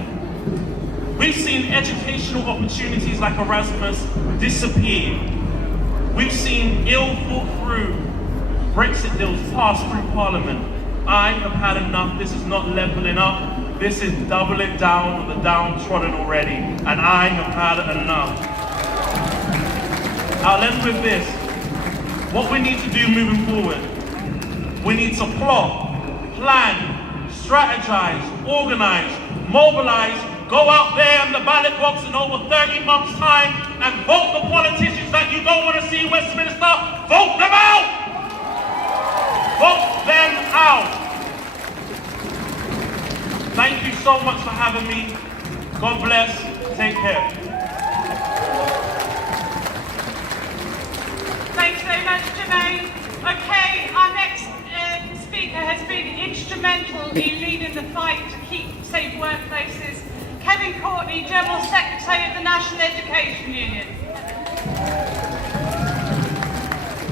We've seen educational opportunities like Erasmus disappear. We've seen ill thought through Brexit deals pass through Parliament. I have had enough. This is not levelling up. This is doubling down on the downtrodden already, and I have had enough. I'll end with this. What we need to do moving forward, we need to plot, plan, strategize, organize, mobilize, go out there in the ballot box in over 30 months' time and vote the politicians that you don't want to see in Westminster. Vote them out! Vote them out! Thank you so much for having me. God bless. Take care. Thanks so much, Jermaine. Okay, our next speaker has been instrumental in leading the fight to keep safe workplaces. Kevin Courtney, General Secretary of the National Education Union.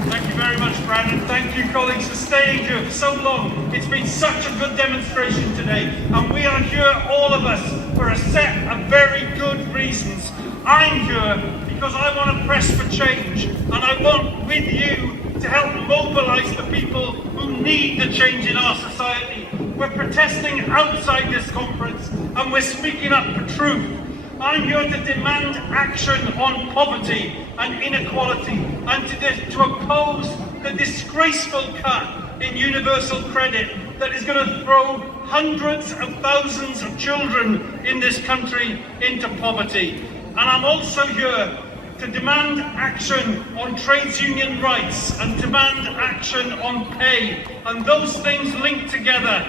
Thank you very much, Brandon. Thank you, colleagues, for staying here for so long. It's been such a good demonstration today, and we are here, all of us, for a set of very good reasons. I'm here because I want to press for change, and I want, with you, to help mobilise the people who need the change in our society. We're protesting outside this conference, and we're speaking up for truth. I'm here to demand action on poverty and inequality, and to oppose the disgraceful cut in universal credit that is going to throw hundreds of thousands of children in this country into poverty. And I'm also here to demand action on trades union rights and demand action on pay, and those things linked together.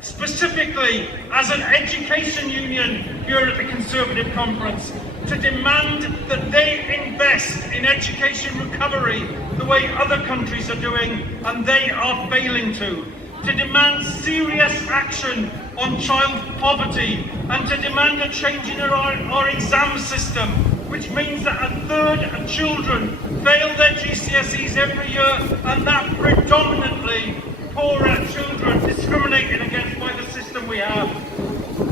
Specifically, as an education union here at the Conservative Conference, to demand that they invest in education recovery the way other countries are doing, and they are failing to demand serious action on child poverty, and to demand a change in our exam system, which means that a third of children fail their GCSEs every year, and that predominantly poorer children discriminated against by the system we have.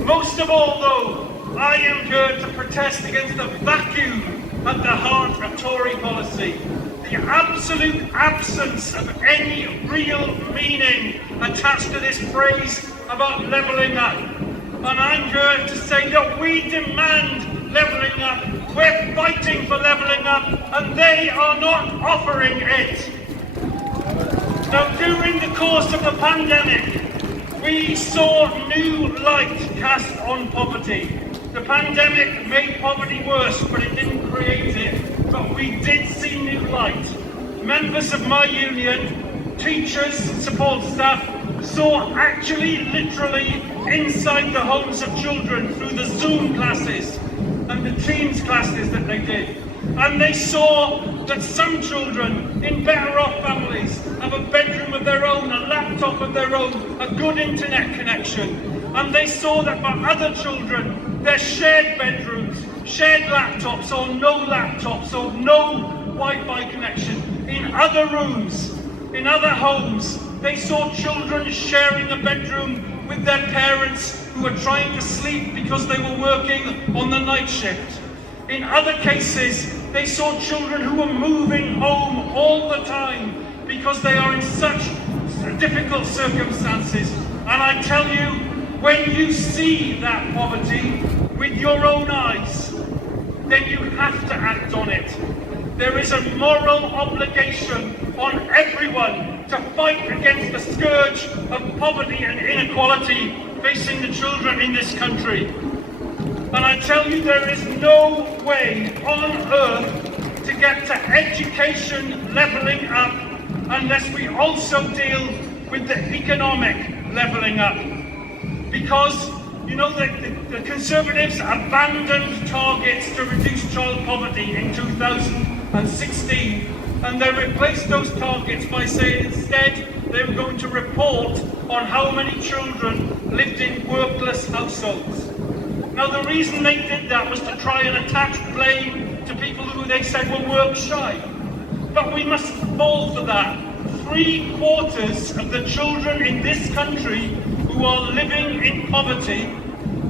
Most of all, though, I am here to protest against the vacuum at the heart of Tory policy. The absolute absence of any real meaning attached to this phrase about levelling up. And I'm here to say that we demand levelling up. We're fighting for levelling up, and they are not offering it. Now, during the course of the pandemic, we saw new light cast on poverty. The pandemic made poverty worse, but it didn't create it. But we did see new light. Members of my union, teachers, support staff, saw actually, literally, inside the homes of children through the Zoom classes and the Teams classes that they did. And they saw that some children in better off families have a bedroom of their own, a laptop of their own, a good internet connection. And they saw that for other children, their shared bedrooms, shared laptops or no laptops or no Wi-Fi connection. In other rooms, in other homes, they saw children sharing a bedroom with their parents who were trying to sleep because they were working on the night shift. In other cases, they saw children who were moving home all the time because they are in such difficult circumstances. And I tell you, when you see that poverty with your own eyes, then you have to act on it. There is a moral obligation on everyone to fight against the scourge of poverty and inequality facing the children in this country. And I tell you, there is no way on earth to get to education levelling up unless we also deal with the economic levelling up. Because, you know, the Conservatives abandoned targets to reduce child poverty in 2016, and they replaced those targets by saying instead they were going to report on how many children lived in workless households. Now, the reason they did that was to try and attach blame to people who they said were work shy. But we must fall for that. 3/4 of the children in this country who are living in poverty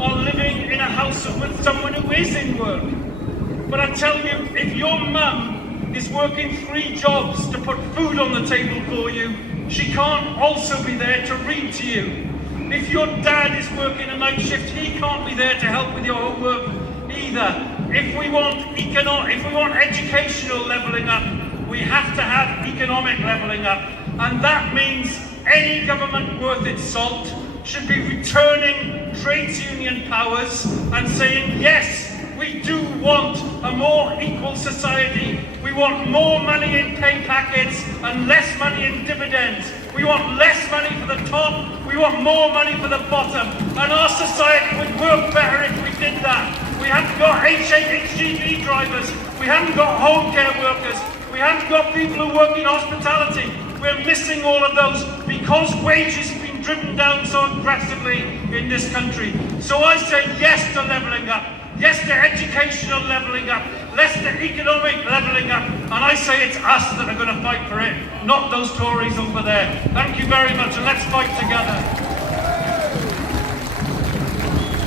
are living in a house with someone who is in work. But I tell you, if your mum is working 3 jobs to put food on the table for you, she can't also be there to read to you. If your dad is working a night shift, he can't be there to help with your homework either. If we want educational levelling up, we have to have economic levelling up. And that means any government worth its salt should be returning trades union powers and saying, yes, we do want a more equal society. We want more money in pay packets and less money in dividends. We want less money for the top, we want more money for the bottom. And our society would work better if we did that. We haven't got HGV drivers, we haven't got home care workers, we haven't got people who work in hospitality. We're missing all of those because wages have been driven down so aggressively in this country. So I say yes to levelling up. Yes to educational levelling up, less to economic levelling up, and I say it's us that are going to fight for it, not those Tories over there. Thank you very much, and let's fight together.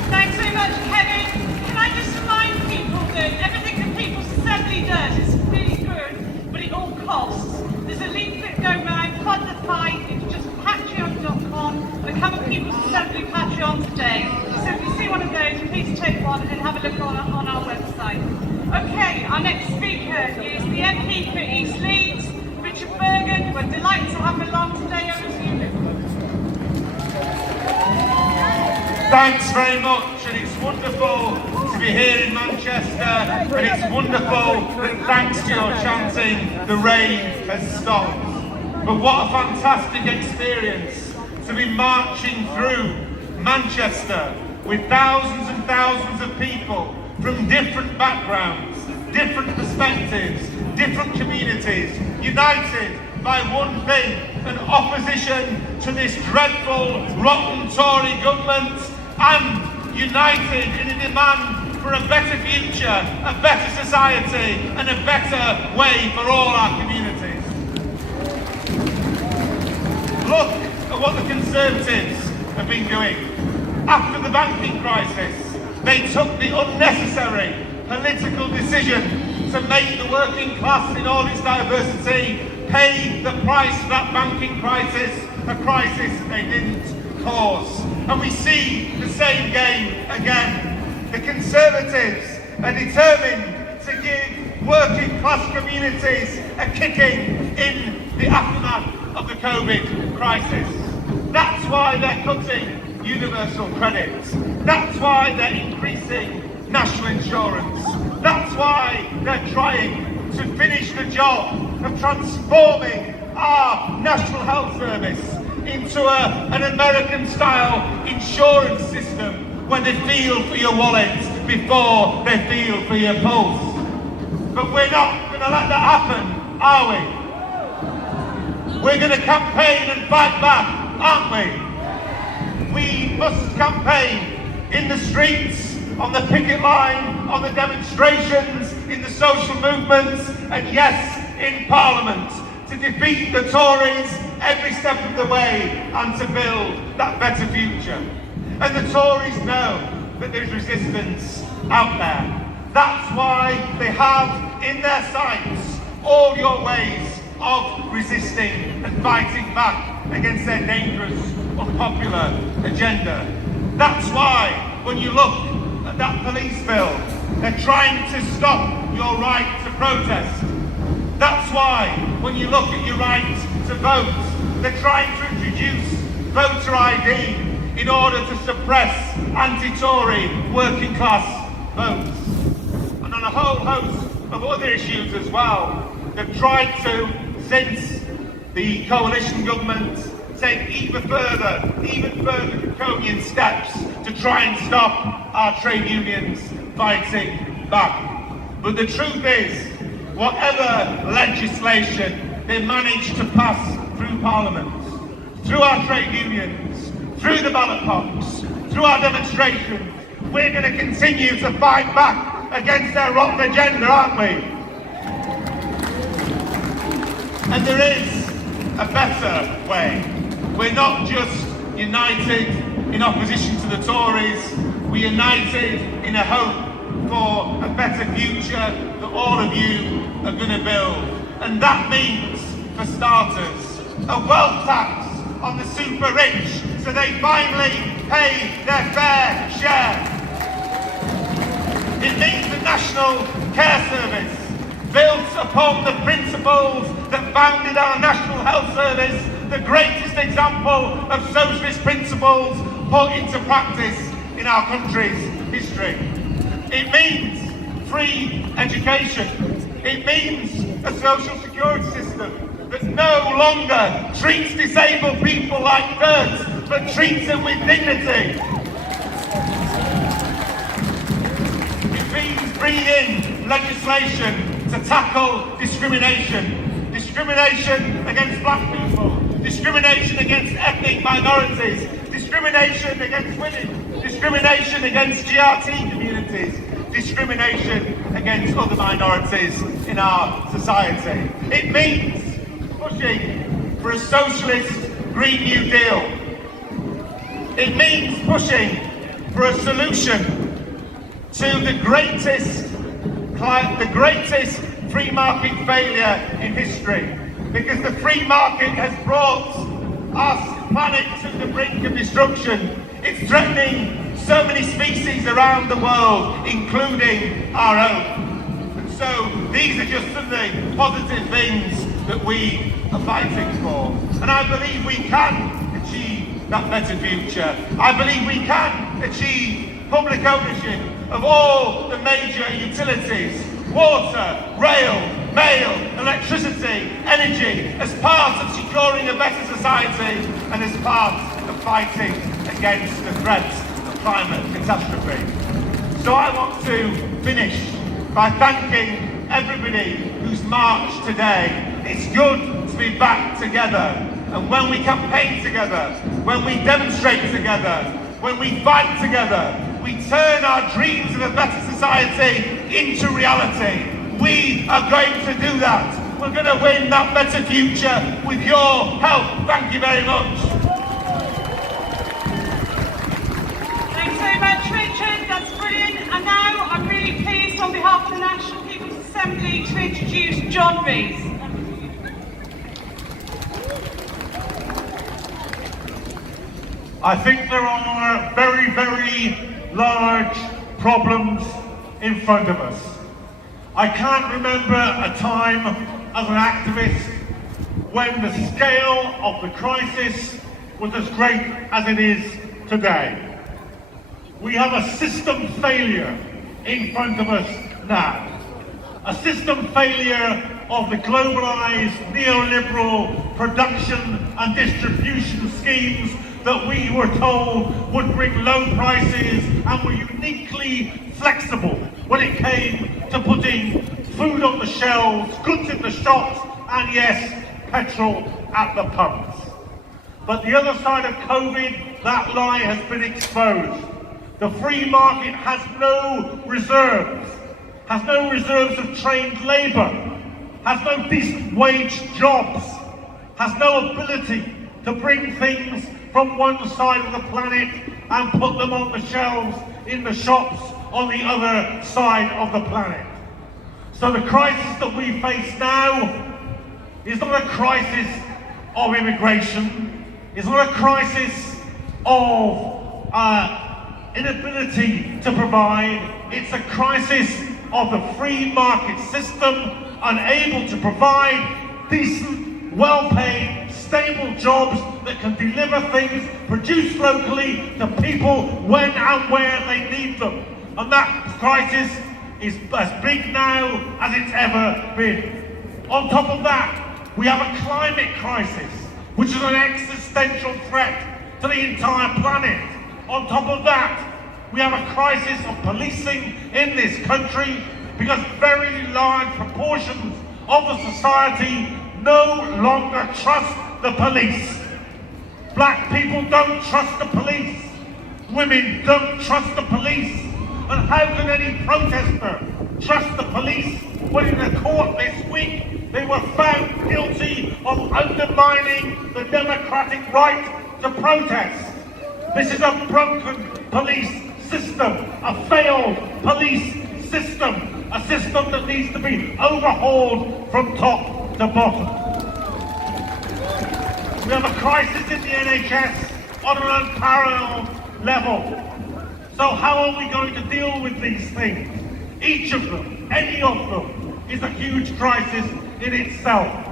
Thanks very much, Kevin. Can I just remind people that everything that People's Assembly does is really good, but it all costs. There's a leaflet going around, Flood the Fight, it's just patreon.com. Become a People's Assembly Patreon today. So if you see one of those, please take one and have a look on our website. Okay, our next speaker is the MP for East Leeds, Richard Bergen. We're delighted to have him along today. Over to you. Thanks very much, and it's wonderful to be here in Manchester, and it's wonderful that thanks to your chanting, the rain has stopped. But what a fantastic experience to be marching through Manchester with thousands and thousands of people from different backgrounds, different perspectives, different communities, united by one thing, an opposition to this dreadful, rotten Tory government, and united in a demand for a better future, a better society, and a better way for all our communities. Look at what the Conservatives have been doing. After the banking crisis, they took the unnecessary political decision to make the working class in all its diversity pay the price for that banking crisis, a crisis they didn't cause. And we see the same game again. The Conservatives are determined to give working class communities a kicking in the aftermath of the COVID crisis. That's why they're cutting universal credit. That's why they're increasing national insurance. That's why they're trying to finish the job of transforming our National Health Service into an American-style insurance system where they feel for your wallet before they feel for your pulse. But we're not going to let that happen, are we? We're going to campaign and fight back, aren't we? We must campaign in the streets, on the picket line, on the demonstrations, in the social movements, and yes, in Parliament, to defeat the Tories every step of the way and to build that better future. And the Tories know that there's resistance out there. That's why they have in their sights all your ways of resisting and fighting back against their dangerous, unpopular agenda. That's why when you look at that police bill, they're trying to stop your right to protest. That's why when you look at your right to vote, they're trying to introduce voter ID in order to suppress anti-Tory working class votes. And on a whole host of other issues as well, they've tried to, since the coalition government, take even further draconian steps to try and stop our trade unions fighting back. But the truth is, whatever legislation they manage to pass through Parliament, through our trade unions, through the ballot box, through our demonstrations, we're going to continue to fight back against their rotten agenda, aren't we? And there is a better way. We're not just united in opposition to the Tories, we're united in a hope for a better future that all of you are going to build. And that means, for starters, a wealth tax on the super rich so they finally pay their fair share. It means the National Care Service, built upon the principles that founded our National Health Service, the greatest example of socialist principles put into practice in our country's history. It means free education. It means a social security system that no longer treats disabled people like dirt, but treats them with dignity. It means bringing in legislation to tackle discrimination. Discrimination against black people, discrimination against ethnic minorities, discrimination against women, discrimination against GRT communities, discrimination against other minorities in our society. It means pushing for a socialist Green New Deal. It means pushing for a solution to the greatest free market failure in history, because the free market has brought our planet to the brink of destruction. It's threatening so many species around the world, including our own. And so these are just some of the positive things that we are fighting for. And I believe we can achieve that better future. I believe we can achieve public ownership of all the major utilities: water, rail, mail, electricity, energy, as part of securing a better society and as part of fighting against the threats of climate catastrophe. So I want to finish by thanking everybody who's marched today. It's good to be back together, and when we campaign together, when we demonstrate together, when we fight together, we turn our dreams of a better society into reality. We are going to do that. We're going to win that better future with your help. Thank you very much. Thanks so much, Richard. That's brilliant. And now I'm really pleased on behalf of the National People's Assembly to introduce John Rees. I think there are very, very large problems in front of us. I can't remember a time as an activist when the scale of the crisis was as great as it is today. We have a system failure in front of us now. A system failure of the globalized neoliberal production and distribution schemes that we were told would bring low prices and were uniquely flexible when it came to putting food on the shelves, goods in the shops, and yes, petrol at the pumps. But the other side of COVID, that lie has been exposed. The free market has no reserves of trained labour, has no decent wage jobs, has no ability to bring things from one side of the planet and put them on the shelves in the shops on the other side of the planet. So the crisis that we face now is not a crisis of immigration, it's not a crisis of inability to provide, it's a crisis of the free market system unable to provide decent, well-paid, stable jobs that can deliver things produced locally to people when and where they need them. And that crisis is as big now as it's ever been. On top of that, we have a climate crisis, which is an existential threat to the entire planet. On top of that, we have a crisis of policing in this country because very large proportions of the society no longer trust the police. Black people don't trust the police. Women don't trust the police. And how can any protester trust the police when in the court this week they were found guilty of undermining the democratic right to protest? This is a broken police system, a failed police system, a system that needs to be overhauled from top to bottom. We have a crisis in the NHS on an unparalleled level. So how are we going to deal with these things? Each of them, any of them, is a huge crisis in itself.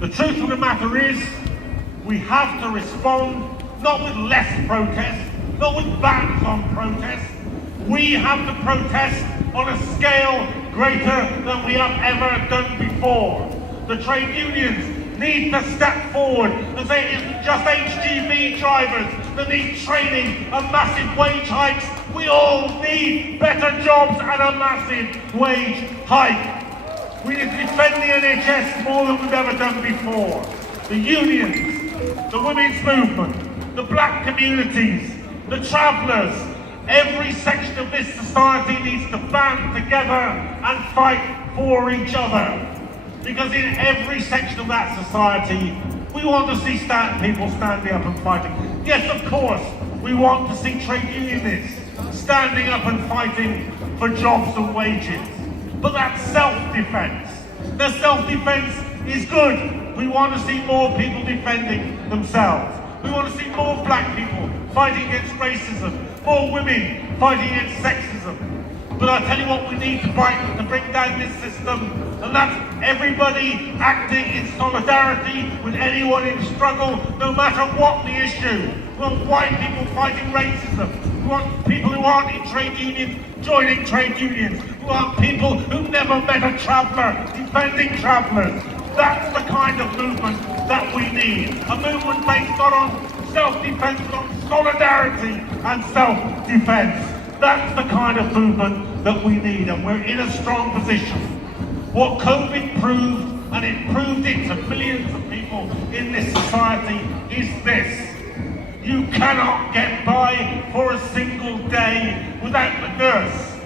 The truth of the matter is, we have to respond not with less protest, not with bans on protest. We have to protest on a scale greater than we have ever done before. The trade unions need to step forward and say it isn't just HGV drivers that need training and massive wage hikes. We all need better jobs and a massive wage hike. We need to defend the NHS more than we've ever done before. The unions, the women's movement, the black communities, the travellers, every section of this society needs to band together and fight for each other. Because in every section of that society, we want to see people standing up and fighting. Yes, of course, we want to see trade unionists standing up and fighting for jobs and wages. But that's self-defense. The self-defense is good. We want to see more people defending themselves. We want to see more black people fighting against racism, more women fighting against sexism. But I tell you what we need to fight to bring down this system, and that's everybody acting in solidarity with anyone in struggle, no matter what the issue. We want white people fighting racism. We want people who aren't in trade unions joining trade unions. We want people who've never met a traveller defending travellers. That's the kind of movement that we need. A movement based not on self-defense, but on solidarity and self-defense. That's the kind of movement that we need, and we're in a strong position. What COVID proved, and it proved it to millions of people in this society, is this. You cannot get by for a single day without the nurse,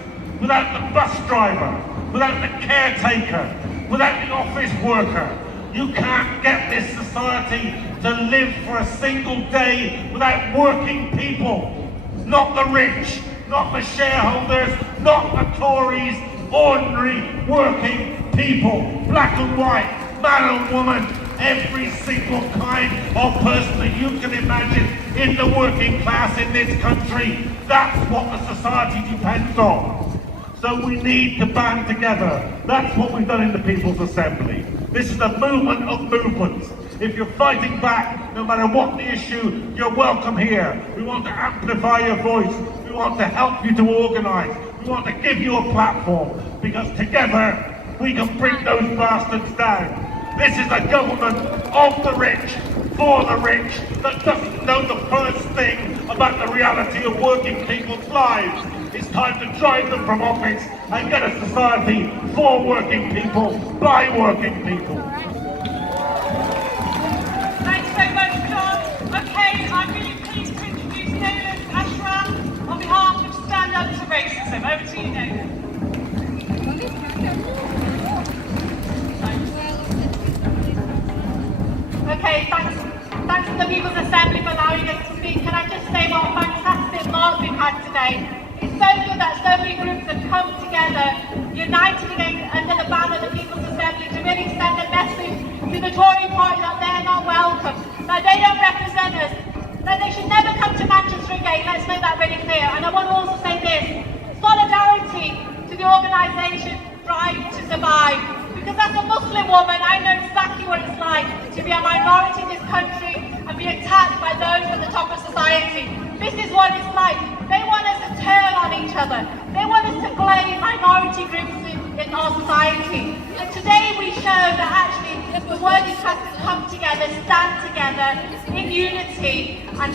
without the bus driver, without the caretaker, without the office worker. You can't get this society to live for a single day without working people. Not the rich, not the shareholders, not the Tories, ordinary working people, black and white, man and woman, every single kind of person that you can imagine in the working class in this country. That's what the society depends on. So we need to band together. That's what we've done in the People's Assembly. This is a movement of movements. If you're fighting back, no matter what the issue, you're welcome here. We want to amplify your voice. We want to help you to organise. We want to give you a platform, because together we can bring those bastards down. This is a government of the rich, for the rich, that doesn't know the first thing about the reality of working people's lives. It's time to drive them from office and get a society for working people, by working people. Thanks so much, John. Okay, I'm really pleased to introduce Nathan Ashram on behalf of Stand Up to Racism. Over to you, Nathan. Okay, thanks to the People's Assembly for allowing us to speak. Can I just say what a fantastic march we've had today? It's so good that so many groups have come together, united under the banner of the People's Assembly, to really send a message to the Tory party that they're not welcome, that they don't represent us, that they should never come to Manchester again. Let's make that really clear. And I want to also say this: solidarity to the organisation Drive to Survive. Because as a Muslim woman, I know exactly what it's like to be a minority in this country and be attacked by those at the top of society. This is what it's like. They want us to turn on each other. They want us to blame minority groups in our society. And today we show that actually the working class has come together, stand together in unity, and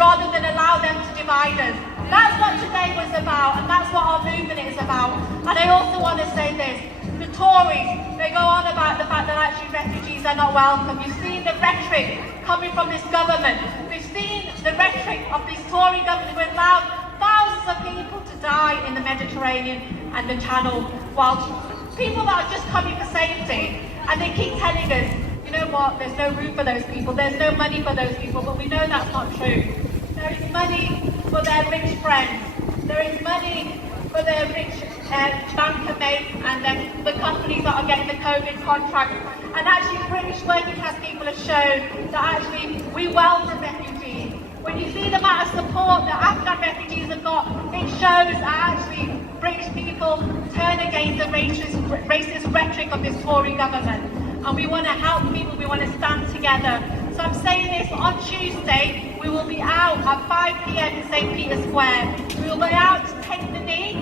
rather than allow them to divide us. That's what today was about, and that's what our movement is about. And I also want to say this. The Tories, they go on about the fact that actually refugees are not welcome. You've seen the rhetoric coming from this government. We've seen the rhetoric of this Tory government who allowed thousands of people to die in the Mediterranean and the Channel, while people that are just coming for safety, and they keep telling us, you know what, there's no room for those people, there's no money for those people, but we know that's not true. There is money for their rich friends. There is money for their rich banker mates and then the companies that are getting the COVID contracts. And actually British working class people have shown that actually we welcome refugees. We're If you see the amount of support that Afghan refugees have got, it shows that actually British people turn against the racist rhetoric of this Tory government. And we want to help people, we want to stand together. So I'm saying this, on Tuesday, we will be out at 5 p.m. in St. Peter's Square. We will be out to take the knee,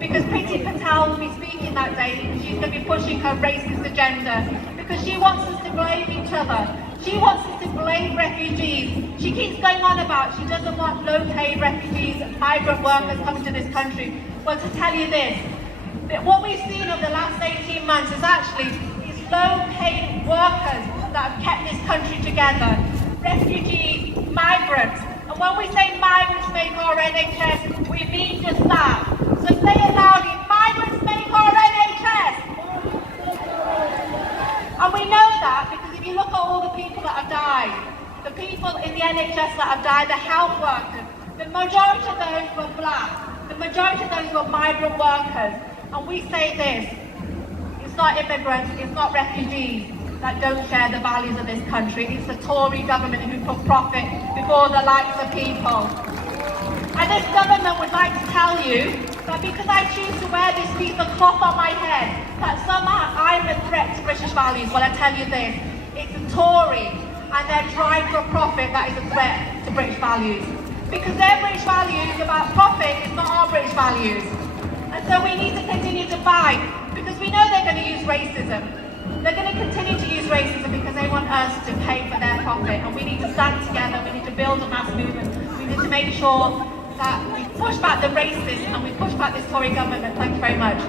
because Priti Patel will be speaking that day, and she's going to be pushing her racist agenda, because she wants us to blame each other. She wants us to blame refugees. She keeps going on about she doesn't want low-paid refugees, migrant workers coming to this country. Well, to tell you this, that what we've seen over the last 18 months is actually low-paid workers that have kept this country together. Refugees, migrants. And when we say migrants make our NHS, we mean just that. So say it loudly, migrants make our NHS. And we know that because if you look at all the people that have died, the people in the NHS that have died, the health workers, the majority of those were black, the majority of those were migrant workers. And we say this, it's not immigrants, it's not refugees that don't share the values of this country. It's the Tory government who put profit before the likes of people. And this government would like to tell you that because I choose to wear this piece of cloth on my head, that somehow I'm a threat to British values. Well, I tell you this, it's the Tory and their drive for profit that is a threat to British values. Because their British values about profit is not our British values. And so we need to continue to fight, because we know they're going to use racism. They're going to continue to use racism because they want us to pay for their profit. And we need to stand together, we need to build a mass movement. We need to make sure that we push back the racists and we push back this Tory government. Thank you very much.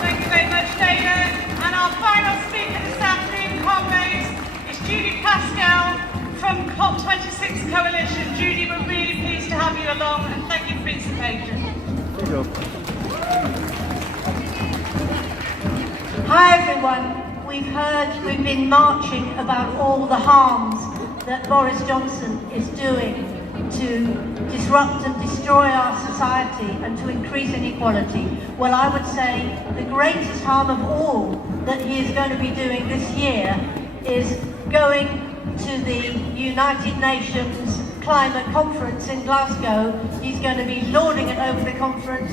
Thank you very much, David. And our final speaker this afternoon, comrades, is Judy Pascal from COP26 Coalition. Judy, we're really pleased to have you along, and thank you for participating. Hi everyone, we've been marching about all the harms that Boris Johnson is doing to disrupt and destroy our society and to increase inequality. Well, I would say the greatest harm of all that he is going to be doing this year is going to the United Nations Climate Conference in Glasgow. He's going to be lording it over the conference,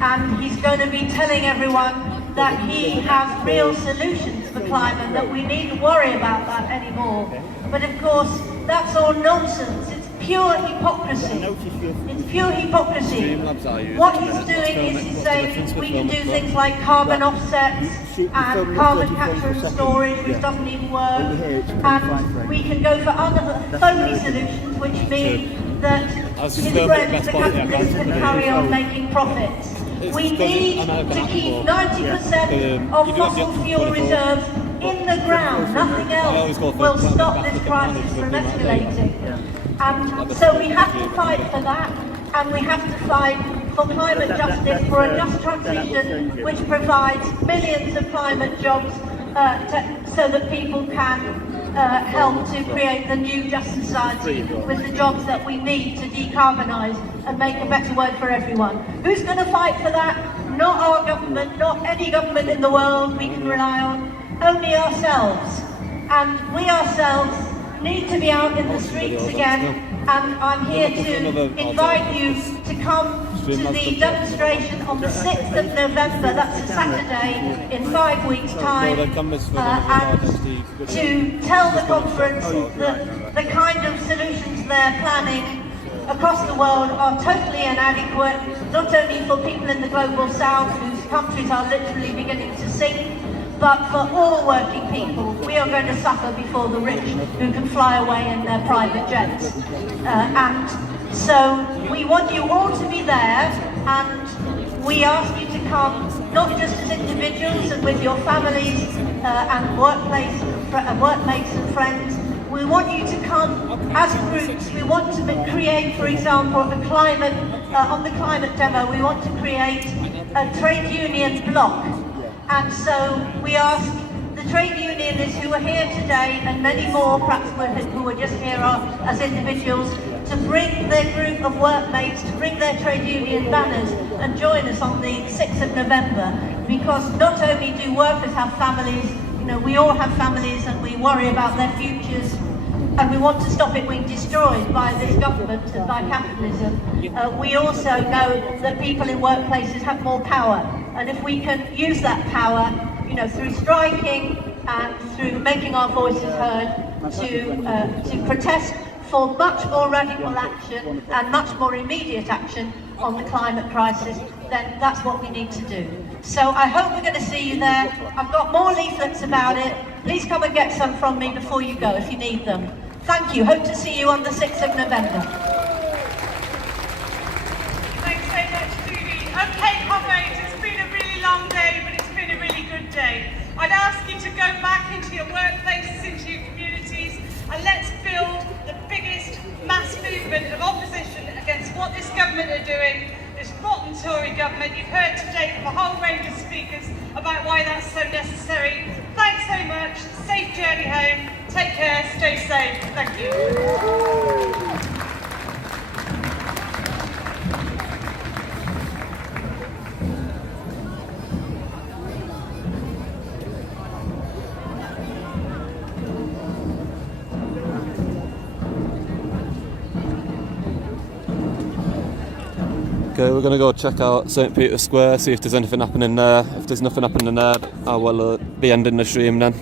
and he's going to be telling everyone that he has real solutions for climate, that we needn't worry about that anymore. But of course, that's all nonsense. It's pure hypocrisy. It's pure hypocrisy. What he's doing is he's saying we can do things like carbon offsets and carbon capture and storage, which doesn't even work, and we can go for other phony solutions, which mean that his friends, the capitalists, can carry on making profits. We need to keep 90% of fossil fuel reserves in the ground. Nothing else will stop this crisis from escalating. And so we have to fight for that, and we have to fight for climate justice, for a just transition which provides millions of climate jobs so that people can help to create the new just society with the jobs that we need to decarbonise and make a better world for everyone. Who's going to fight for that? Not our government, not any government in the world we can rely on, only ourselves. And we ourselves need to be out in the streets again, and I'm here to invite you to come to the demonstration on the 6th of November, that's a Saturday, in 5 weeks' time, and to tell the conference that the kind of solutions they're planning across the world are totally inadequate, not only for people in the global south whose countries are literally beginning to sink, but for all working people. We are going to suffer before the rich who can fly away in their private jets. And so we want you all to be there, and we ask you to come not just as individuals and with your families and workmates and friends. We want you to come as groups. We want to create, for example, on the climate demo, we want to create a trade union bloc. And so we ask the trade unionists who are here today, and many more perhaps who are just here as individuals, to bring their group of workmates, to bring their trade union banners and join us on the 6th of November. Because not only do workers have families, you know, we all have families and we worry about their futures, and we want to stop it being destroyed by this government and by capitalism, we also know that people in workplaces have more power. And if we can use that power, you know, through striking and through making our voices heard to protest for much more radical action and much more immediate action on the climate crisis, then that's what we need to do. So I hope we're going to see you there. I've got more leaflets about it. Please come and get some from me before you go if you need them. Thank you. Hope to see you on the 6th of November. Thanks so much, Judy. Okay, comrades, it's been a really long day, but it's been a really good day. I'd ask you to go back into your workplaces, into your communities, and let's build the biggest mass movement of opposition against what this government are doing, this rotten Tory government. You've heard today from a whole range of speakers about why that's so necessary. Thanks so much. Safe journey home. Take care. Stay safe. Thank you. Okay, we're going to go check out St. Peter's Square, see if there's anything happening there. If there's nothing happening there, I will be ending the stream then.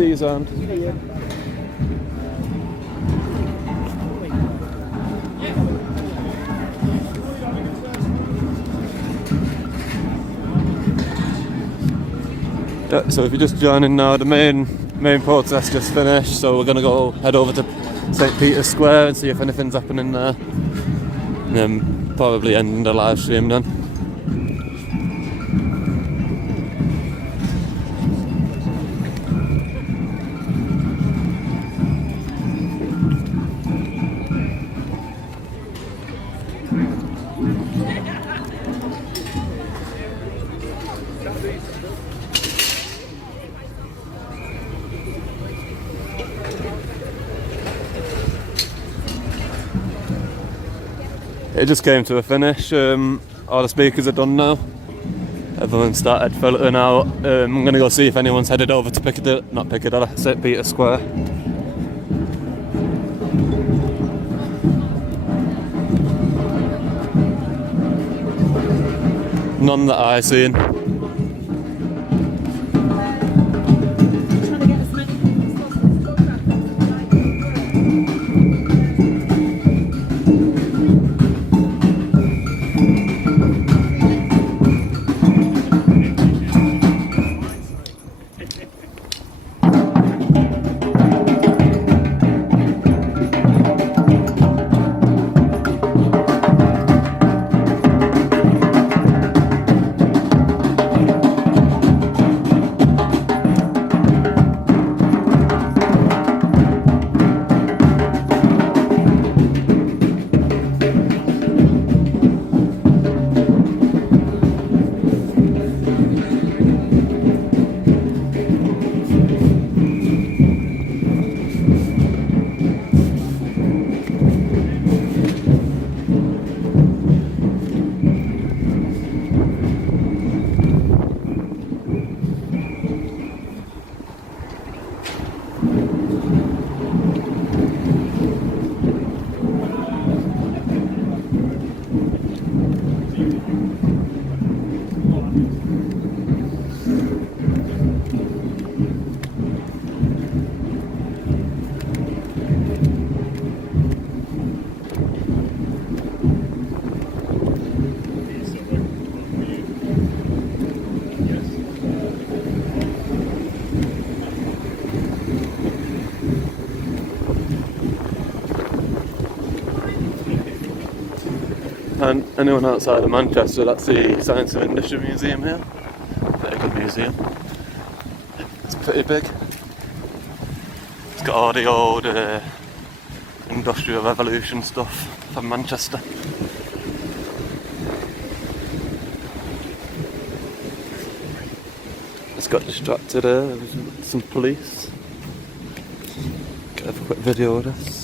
see you around. Yeah, so if you're just joining now, the main protest just finished, so we're gonna go head over to St. Peter's Square and see if anything's happening there. And then probably end the live stream then. It just came to a finish. All the speakers are done now. Everyone started filtering out. I'm going to go see if anyone's headed over to St. Peter's Square. None that I seen. And anyone outside of Manchester, that's the Science and Industry Museum here. Very good museum. It's pretty big. It's got all the old Industrial Revolution stuff from Manchester. It's got distracted there with some police. Get a quick video of this.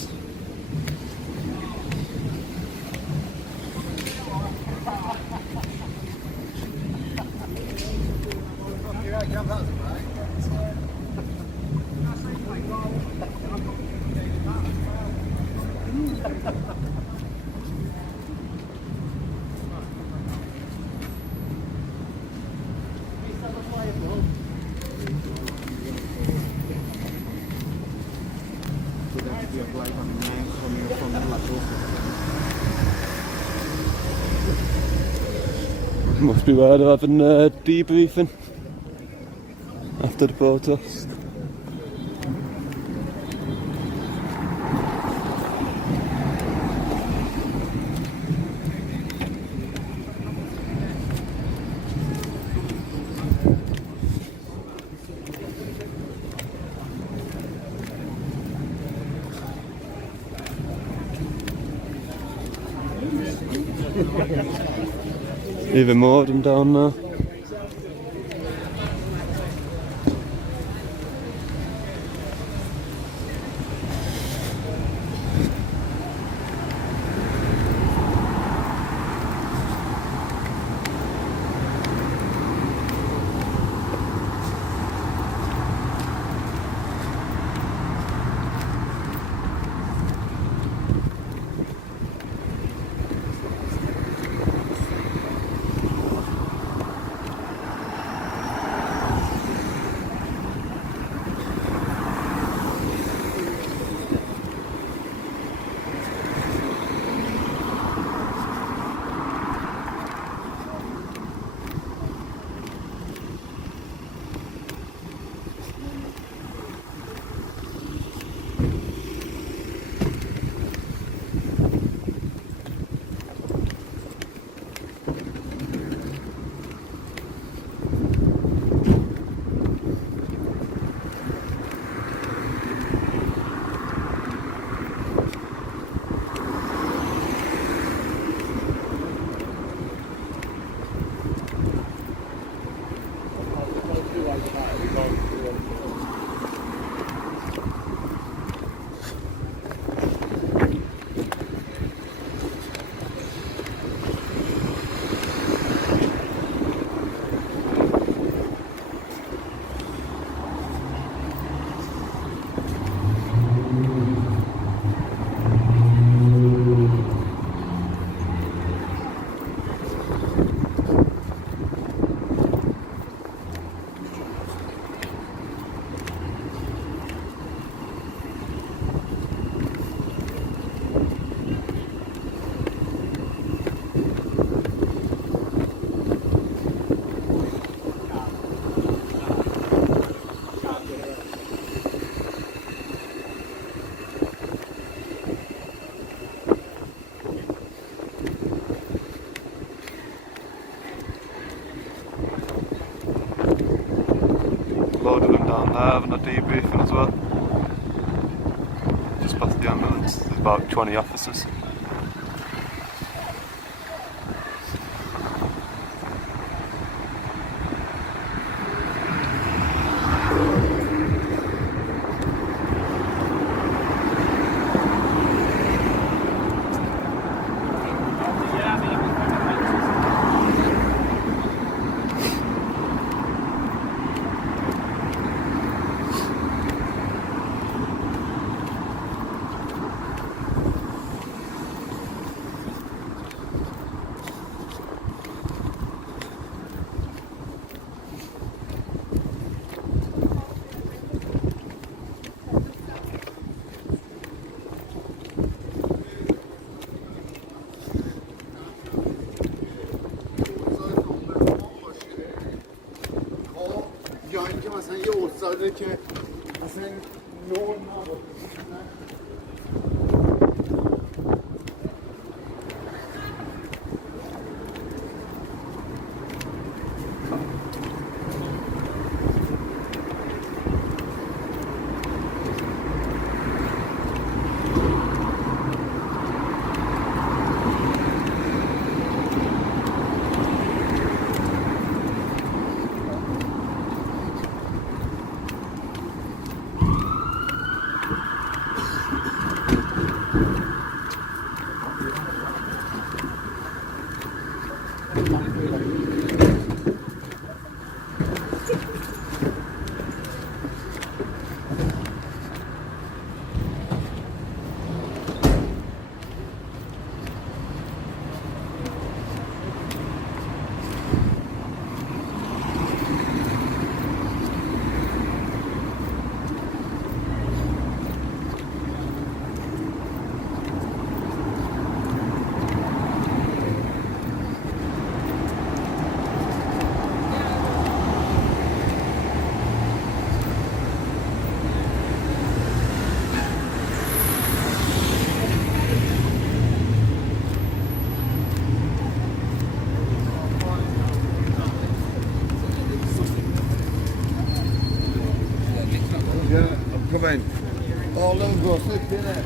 Must be where they're having a debriefing after the protest. Even more of them down there. having a debriefing as well. Just past the ambulance, there's about 20 officers. مثلا یه استاده که مثلا نور نبود Coming. All over, slip in there.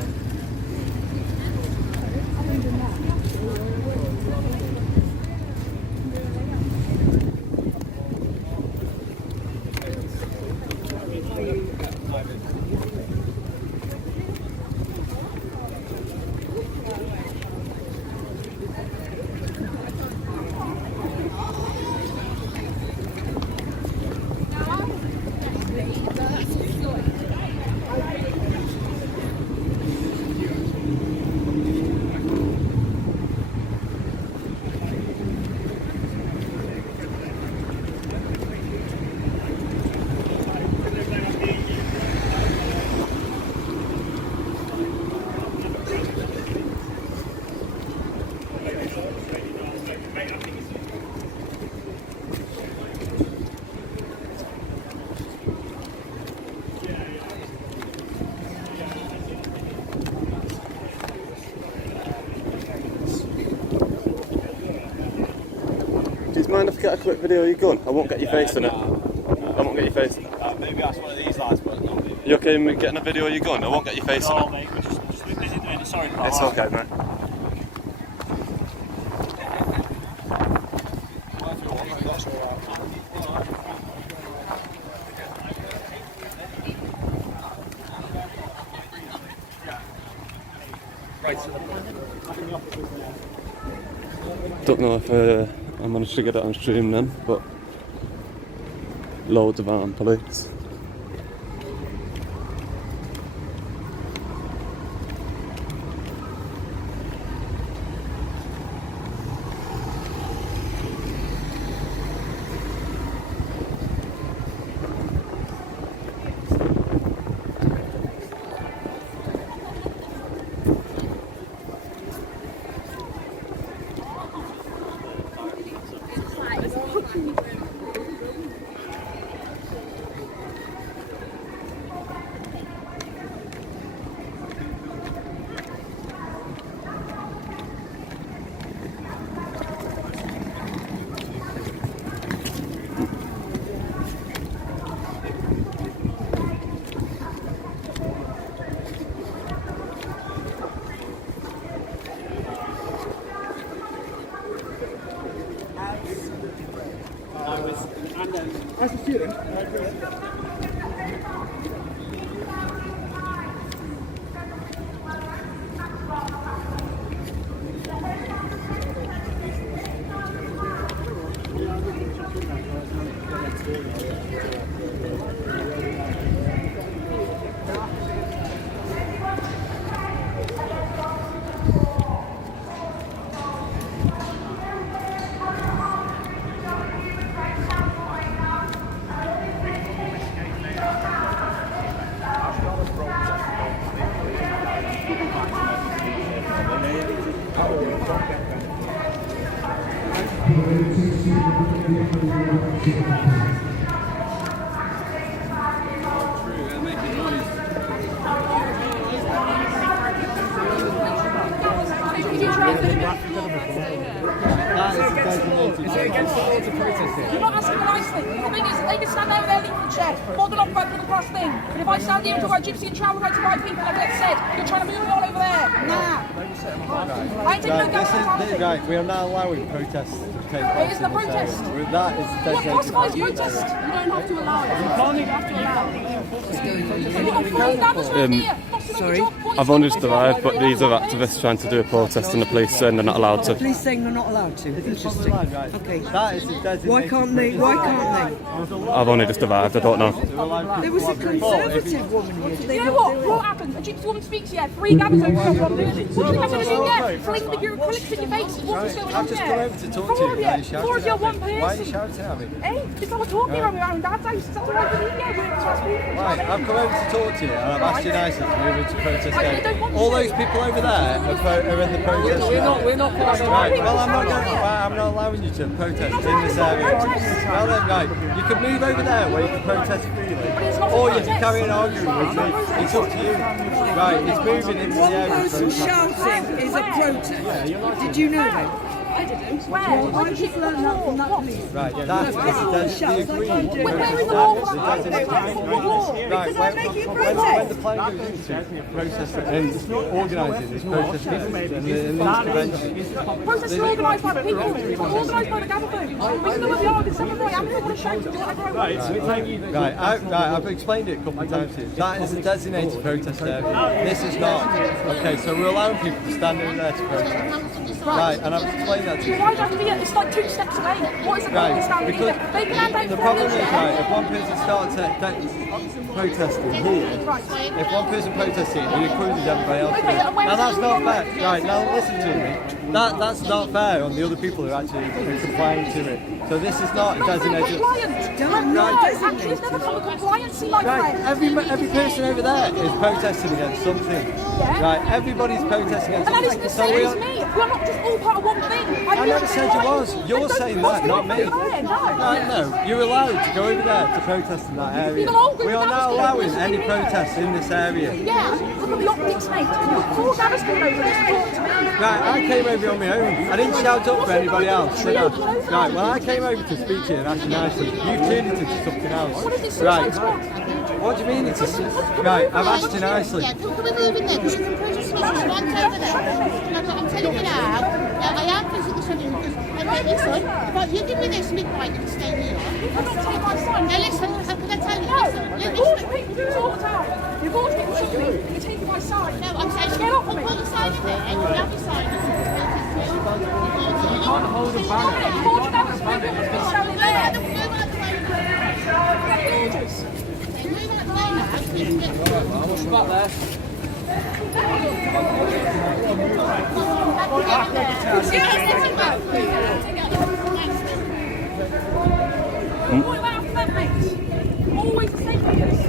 Do you mind if I get a quick video of your gun? I won't get your face in it. I won't get your face in it. Maybe that's one of these lights, but no. You okay with getting a video of your gun? I won't get your face in it. Mate, we're just busy doing it. Sorry, pal. It's okay, mate. Don't know if I managed to get it on stream then, but loads of armed police. Is it against the law to protest it? You're not asking the nice thing. The thing is, they can stand over there leaving the chair, more than off the grass thing. But if I stand here and talk about gypsy and travel rights to white people, like I said, you're trying to move me all over there. Nah. I ain't taking no guns. Right, we are not allowing protests to take place. It isn't a protest. That is what classifies protest? You don't have to allow it. You can't even have to allow it. Sorry? I've only just arrived, but these are activists trying to do a protest and the police saying they're not allowed to. Police saying they're not allowed to. Interesting. Okay. That is a designated. Why can't they? Why can't they? I've only just arrived, I don't know. There was a Conservative woman here. You know what happened? A gypsy woman speaks to you, 3 gabbers over top of them. What do you have to do there? Fling the acrylics in your face. What's going on I've just come over to talk to you. Four of you are one person. Why are you shouting at me? Hey, it's not talking about me around Dad's house. That's all right with you. Yeah, right, I've come over to talk to you and I've asked you nicely to move into protest area. All those people over there are in the protest area. We're not right, well, I'm not allowing you to protest in this area. Well then, right, you can move over there where you can protest freely. Or you can carry on arguing with me. It's up to you. Right, it's moving into the area. One person shouting is a protest. Did you know that? I didn't. Where? I just learned that from that police. Right, that's the agreement. Where is the law for that? Because I'm making a When protest. the plan goes into protesting and organising this protest and these conventions. Protests are organised by the people. Organised by the government. We can do what we are. It's something right. I'm not going to shout to you. Right, I've explained it a couple of times here. That is a designated protest area. This is not. Okay, so we're allowing people to stand in there to protest. Right, and I've explained that to you. Why do you have to be at? It's like 2 steps away. What is the point of standing here? They can hand out the problem is, right, if one person starts protesting here, if one person protests here, he includes everybody else. Now that's not fair. Right, now listen to me. That's not fair on the other people who actually complying to it. So this is not designated. Actually, it's never come a compliance like right, every person over there is protesting against something. Yeah. Right, everybody's protesting against and something. And that is the same as me. We're not just all part of one thing. I never said you was. You're saying that, not me. Right, no, you're allowed to go over there to protest in that area. We are not allowing any protests in this area. Yeah, look at the optics, mate. 4 gabbers came over to talk to me. Right, I came over on my own. I didn't shout up for anybody else. Right, when I came over to speak to you and ask you nicely, you turned it into something else. Right. What do you mean it's a... Right, I've asked you nicely. Yeah, can we move in there? Because you can protest me, she's right over there. I'm telling you now, I am physically struggling because, listen, if you give me this midnight, you can stay here. You cannot take my son. Now listen, how can I tell you? People do it all the time. You've always been shooting me, you're taking my side. No, I'm saying, get off me. Put your side in there, and you have your side. You can't hold a banner. You've always done this, maybe it was been shouting there. Get gorgeous. What's back there? Always the same things.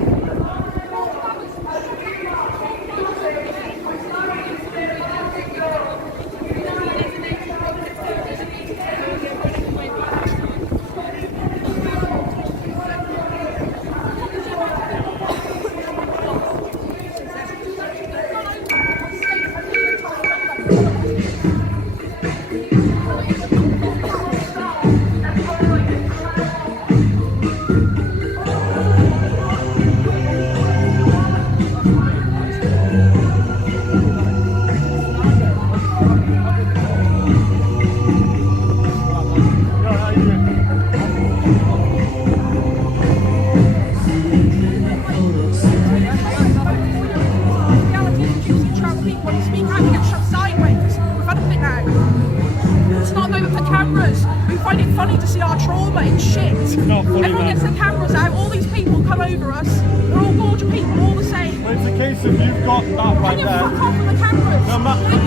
to get shoved sideways. We've had a bit now. It's not a moment for cameras. We find it funny to see our trauma. It's shit. Everyone gets their cameras out. All these people come over us. They're all gorgeous people, all the same. Well, it's a case of you've got that right there. Fuck off from the cameras. No matter.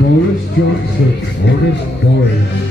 Boris Johnson, Boris.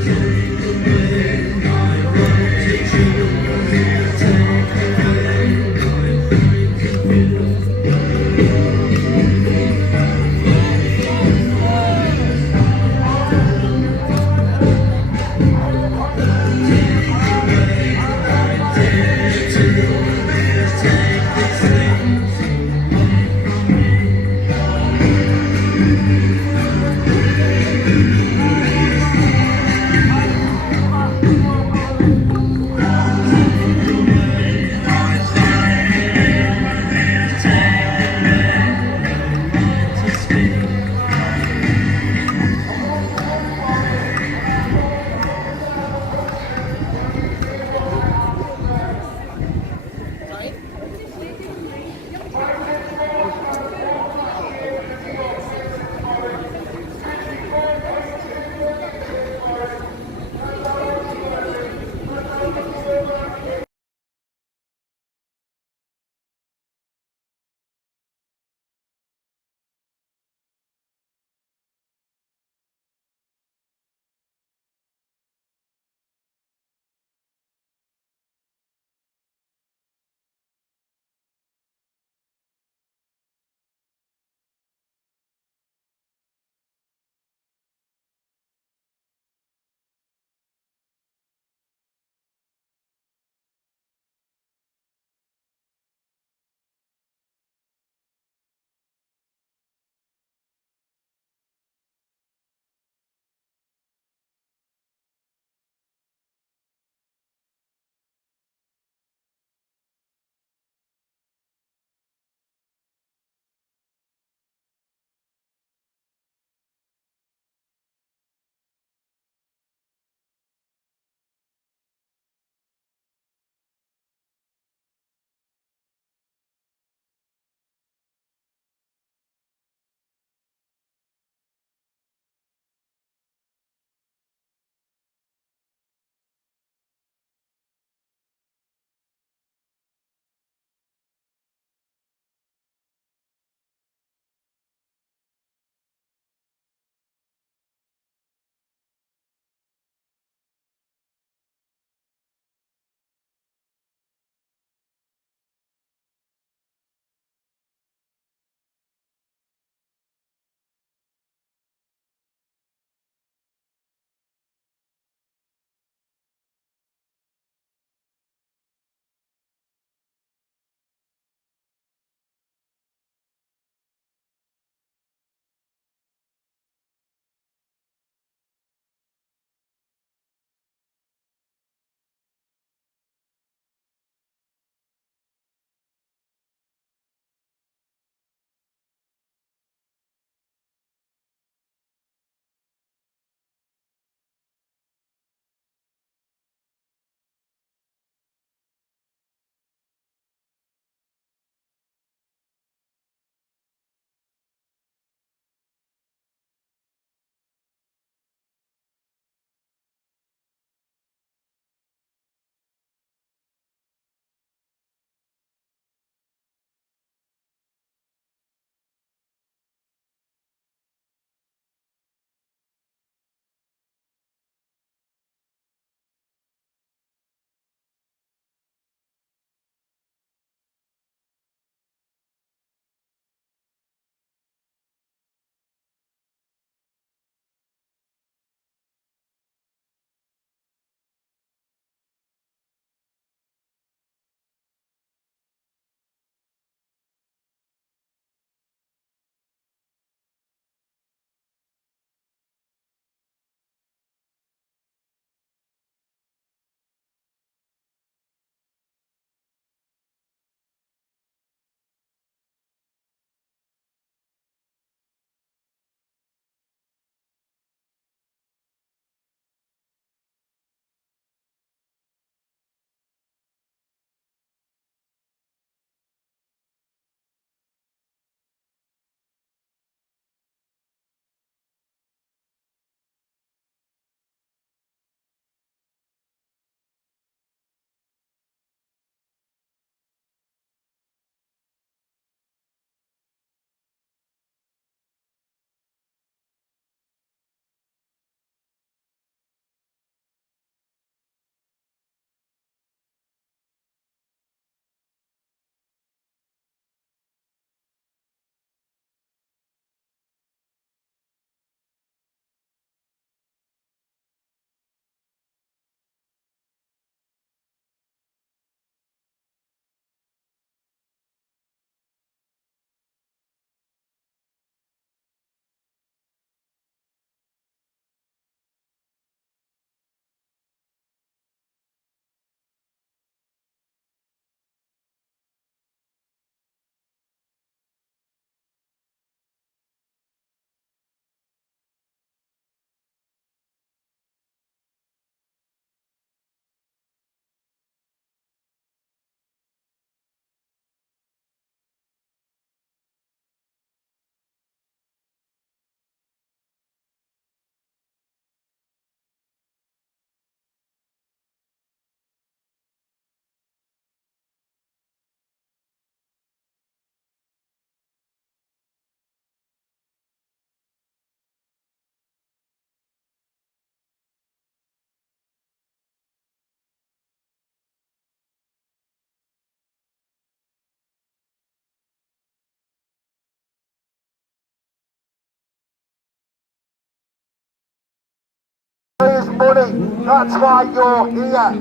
money. That's why you're here.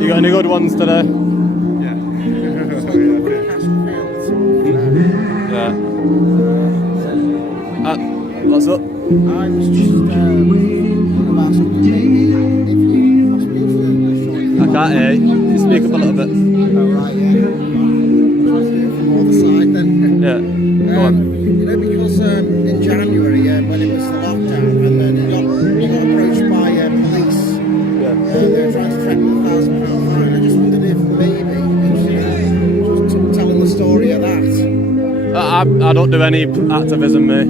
You got any good ones today? Yeah. Yeah. What's up? I was just asking if you possibly I can't hear you. You speak up a little bit. Oh, right, yeah. Trying to do it from the other side then. Yeah. Go on. You know, because in January, when it was the lockdown, and then he got approached by police. Yeah. They were trying to threaten £1,000 fine. I just wondered if maybe just telling the story of that. I don't do any activism, mate.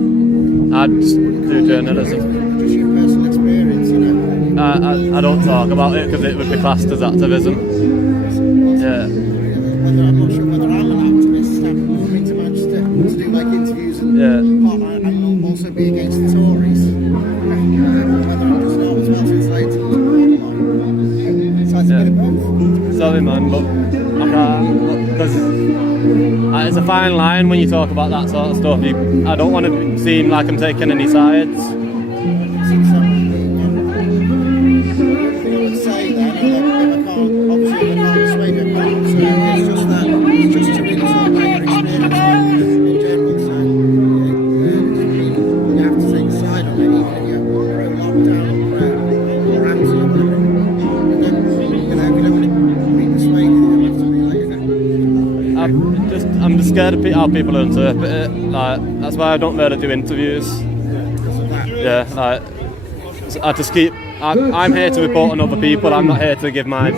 I just do journalism. Just your personal experience, you know. I don't talk about it because it would be classed as activism. Yeah. I'm not sure whether I'm an activist. I'm coming to Manchester to do like interviews and and also be against the Tories. Whether I'm just not as well translated. So it's a bit of both. Sorry, man, but I can't because it's a fine line when you talk about that sort of stuff. I don't want to seem like I'm taking any sides. I'm just scared of how people interpret it. Like, that's why I don't really do interviews. Yeah, like, I just keep. I'm here to report on other people. I'm not here to give my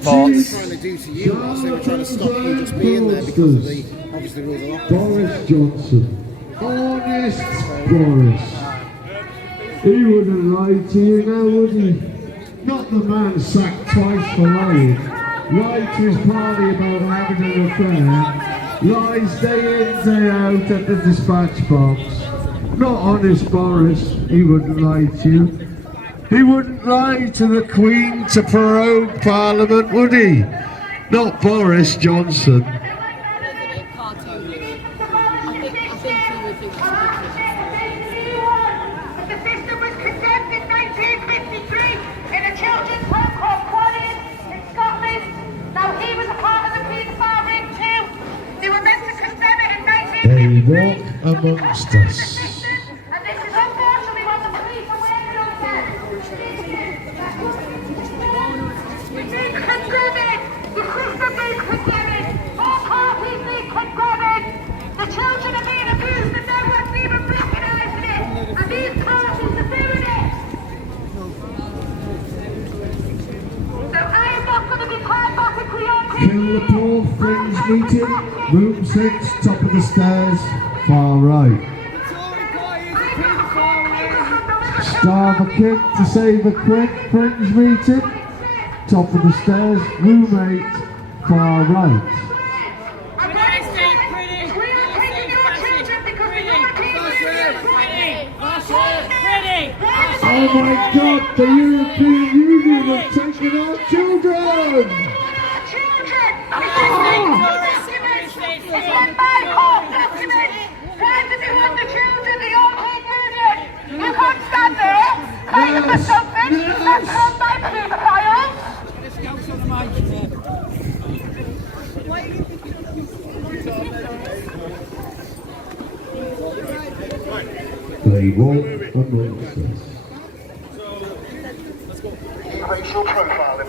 thoughts. What they were trying to do to you was they were trying to stop you just being there because of the obviously rules of lockdown. Boris Johnson, honest Boris. He wouldn't lie to you now, would he? Not the man sacked twice for lying. Lied to his party about having an affair. Lies day in, day out at the dispatch box. Not honest Boris, he wouldn't lie to you. He wouldn't lie to the Queen to prorogue Parliament, would he? Not Boris Johnson. They walk amongst us. And this is unfortunately what the police are working on there. We need condemning. The system needs condemning. All parties need condemning. The children are being abused and no one's even recognising it. And these parties are doing it. So I am not going to be tied back into your Kill the poor fringe meeting. Room 6, top of the stairs, far right. Starve a kid to save a quick, fringe meeting. Top of the stairs, room 8, far right. Oh my God, the European Union have taken our children! It's my court document. Why does he want the children, the European Union? You can't stand there, claim for something that's held by paedophiles. They walk amongst us. Racial profiling,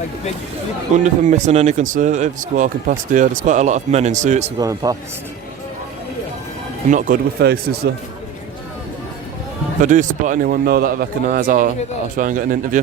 Wonder if I'm missing any Conservatives walking past here. There's quite a lot of men in suits going past. I'm not good with faces though. If I do spot anyone though that I recognise, I'll try and get an interview.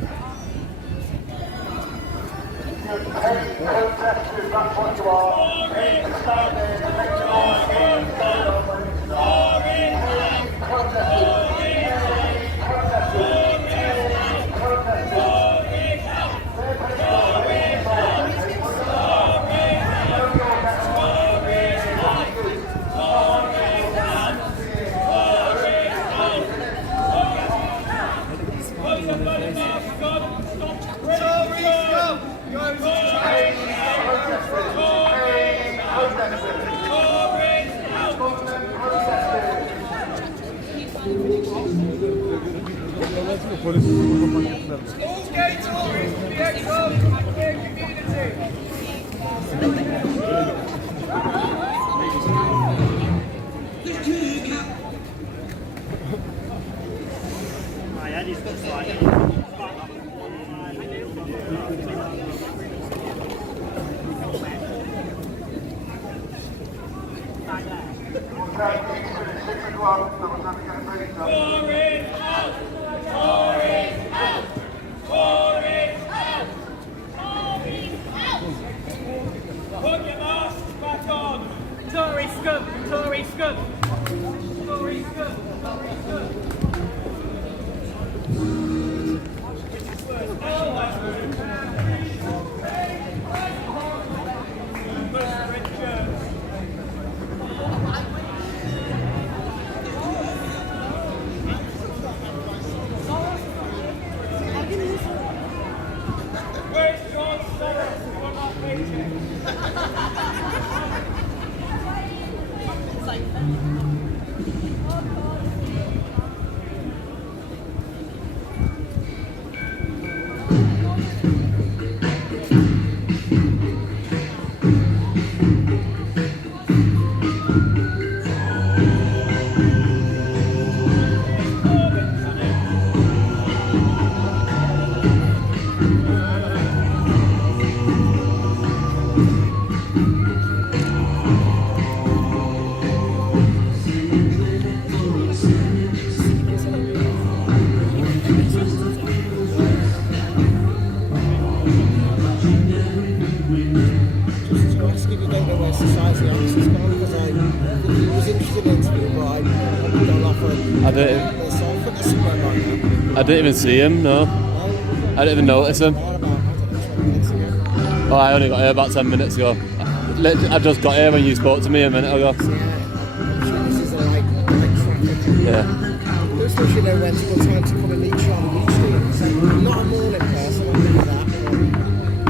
Put your masks back on! Tory scum! Tory scum! Tory scum! Tory scum! Where's John Soros? We're not waiting. I didn't even see him, no. I didn't even notice him. Oh, I only got here about 10 minutes ago. I just got here when you spoke to me a minute ago. Yeah. Especially know when to time to come and meet you on the livestreams. Not a morning person, I'll give you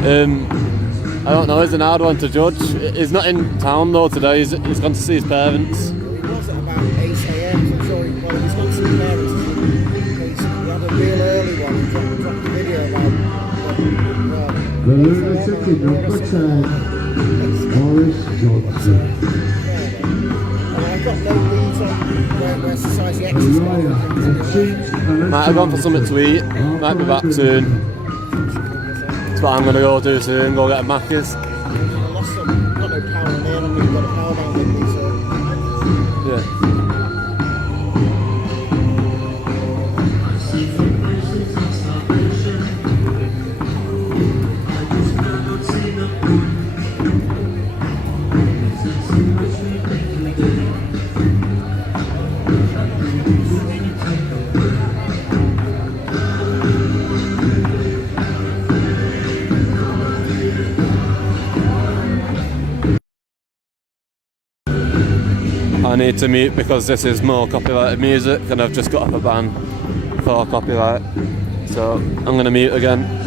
that. I don't know, he's an hard one to judge. He's not in town though today, he's gone to see his parents. He was at about 8 AM, so I'm sure he's gone to see his parents. We had a real early one and dropped a video about the lunatic in number 10, Boris Johnson. I've got no leads on where Society X is going. Might have gone for something to eat, might be back soon. That's what I'm going to go do soon, go get a Macca's. I lost some, got no power on here, I'm going to get a power bank with me, so... Yeah. I need to mute because this is more copyrighted music and I've just got up a ban for copyright, so I'm going to mute again.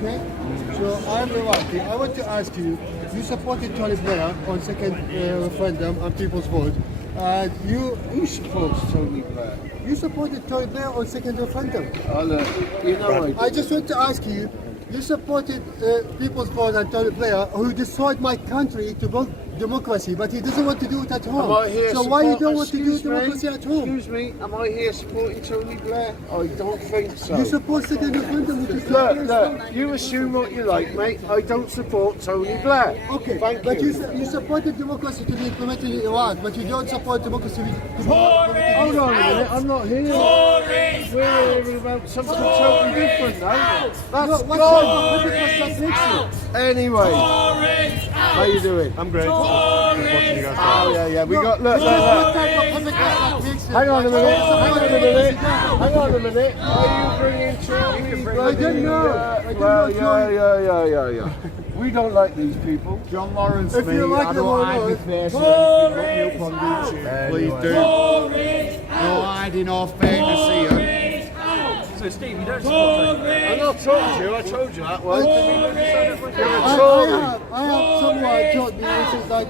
okay? So I am Iraqi. I want to ask you, you supported Tony Blair on second referendum on people's vote. Who supports Tony Blair? You supported Tony Blair on second referendum. Oh, look, you know I just want to ask you, you supported people's vote on Tony Blair, who destroyed my country to build democracy, but he doesn't want to do it at home. So why you don't want to do democracy at home? Excuse me, am I here supporting Tony Blair? I don't think so. You support second referendum. Look, you assume what you like, mate. I don't support Tony Blair. Okay, but you supported democracy to be implemented in Iran, but you don't support democracy to be Tories! Hold on a minute, I'm not here. Tories! We're hearing about something totally different now. That's what's gone. Anyway, how you doing? I'm great. Oh yeah, we got look. Hang on a minute. Are you bringing Tory? I don't know. Yeah. We don't like these people. John Lawrence, if you like them or not, please do. No hiding or fantasy. So Steve, you don't support Tony? I'm not talking to you, I told you that once. I have someone told me that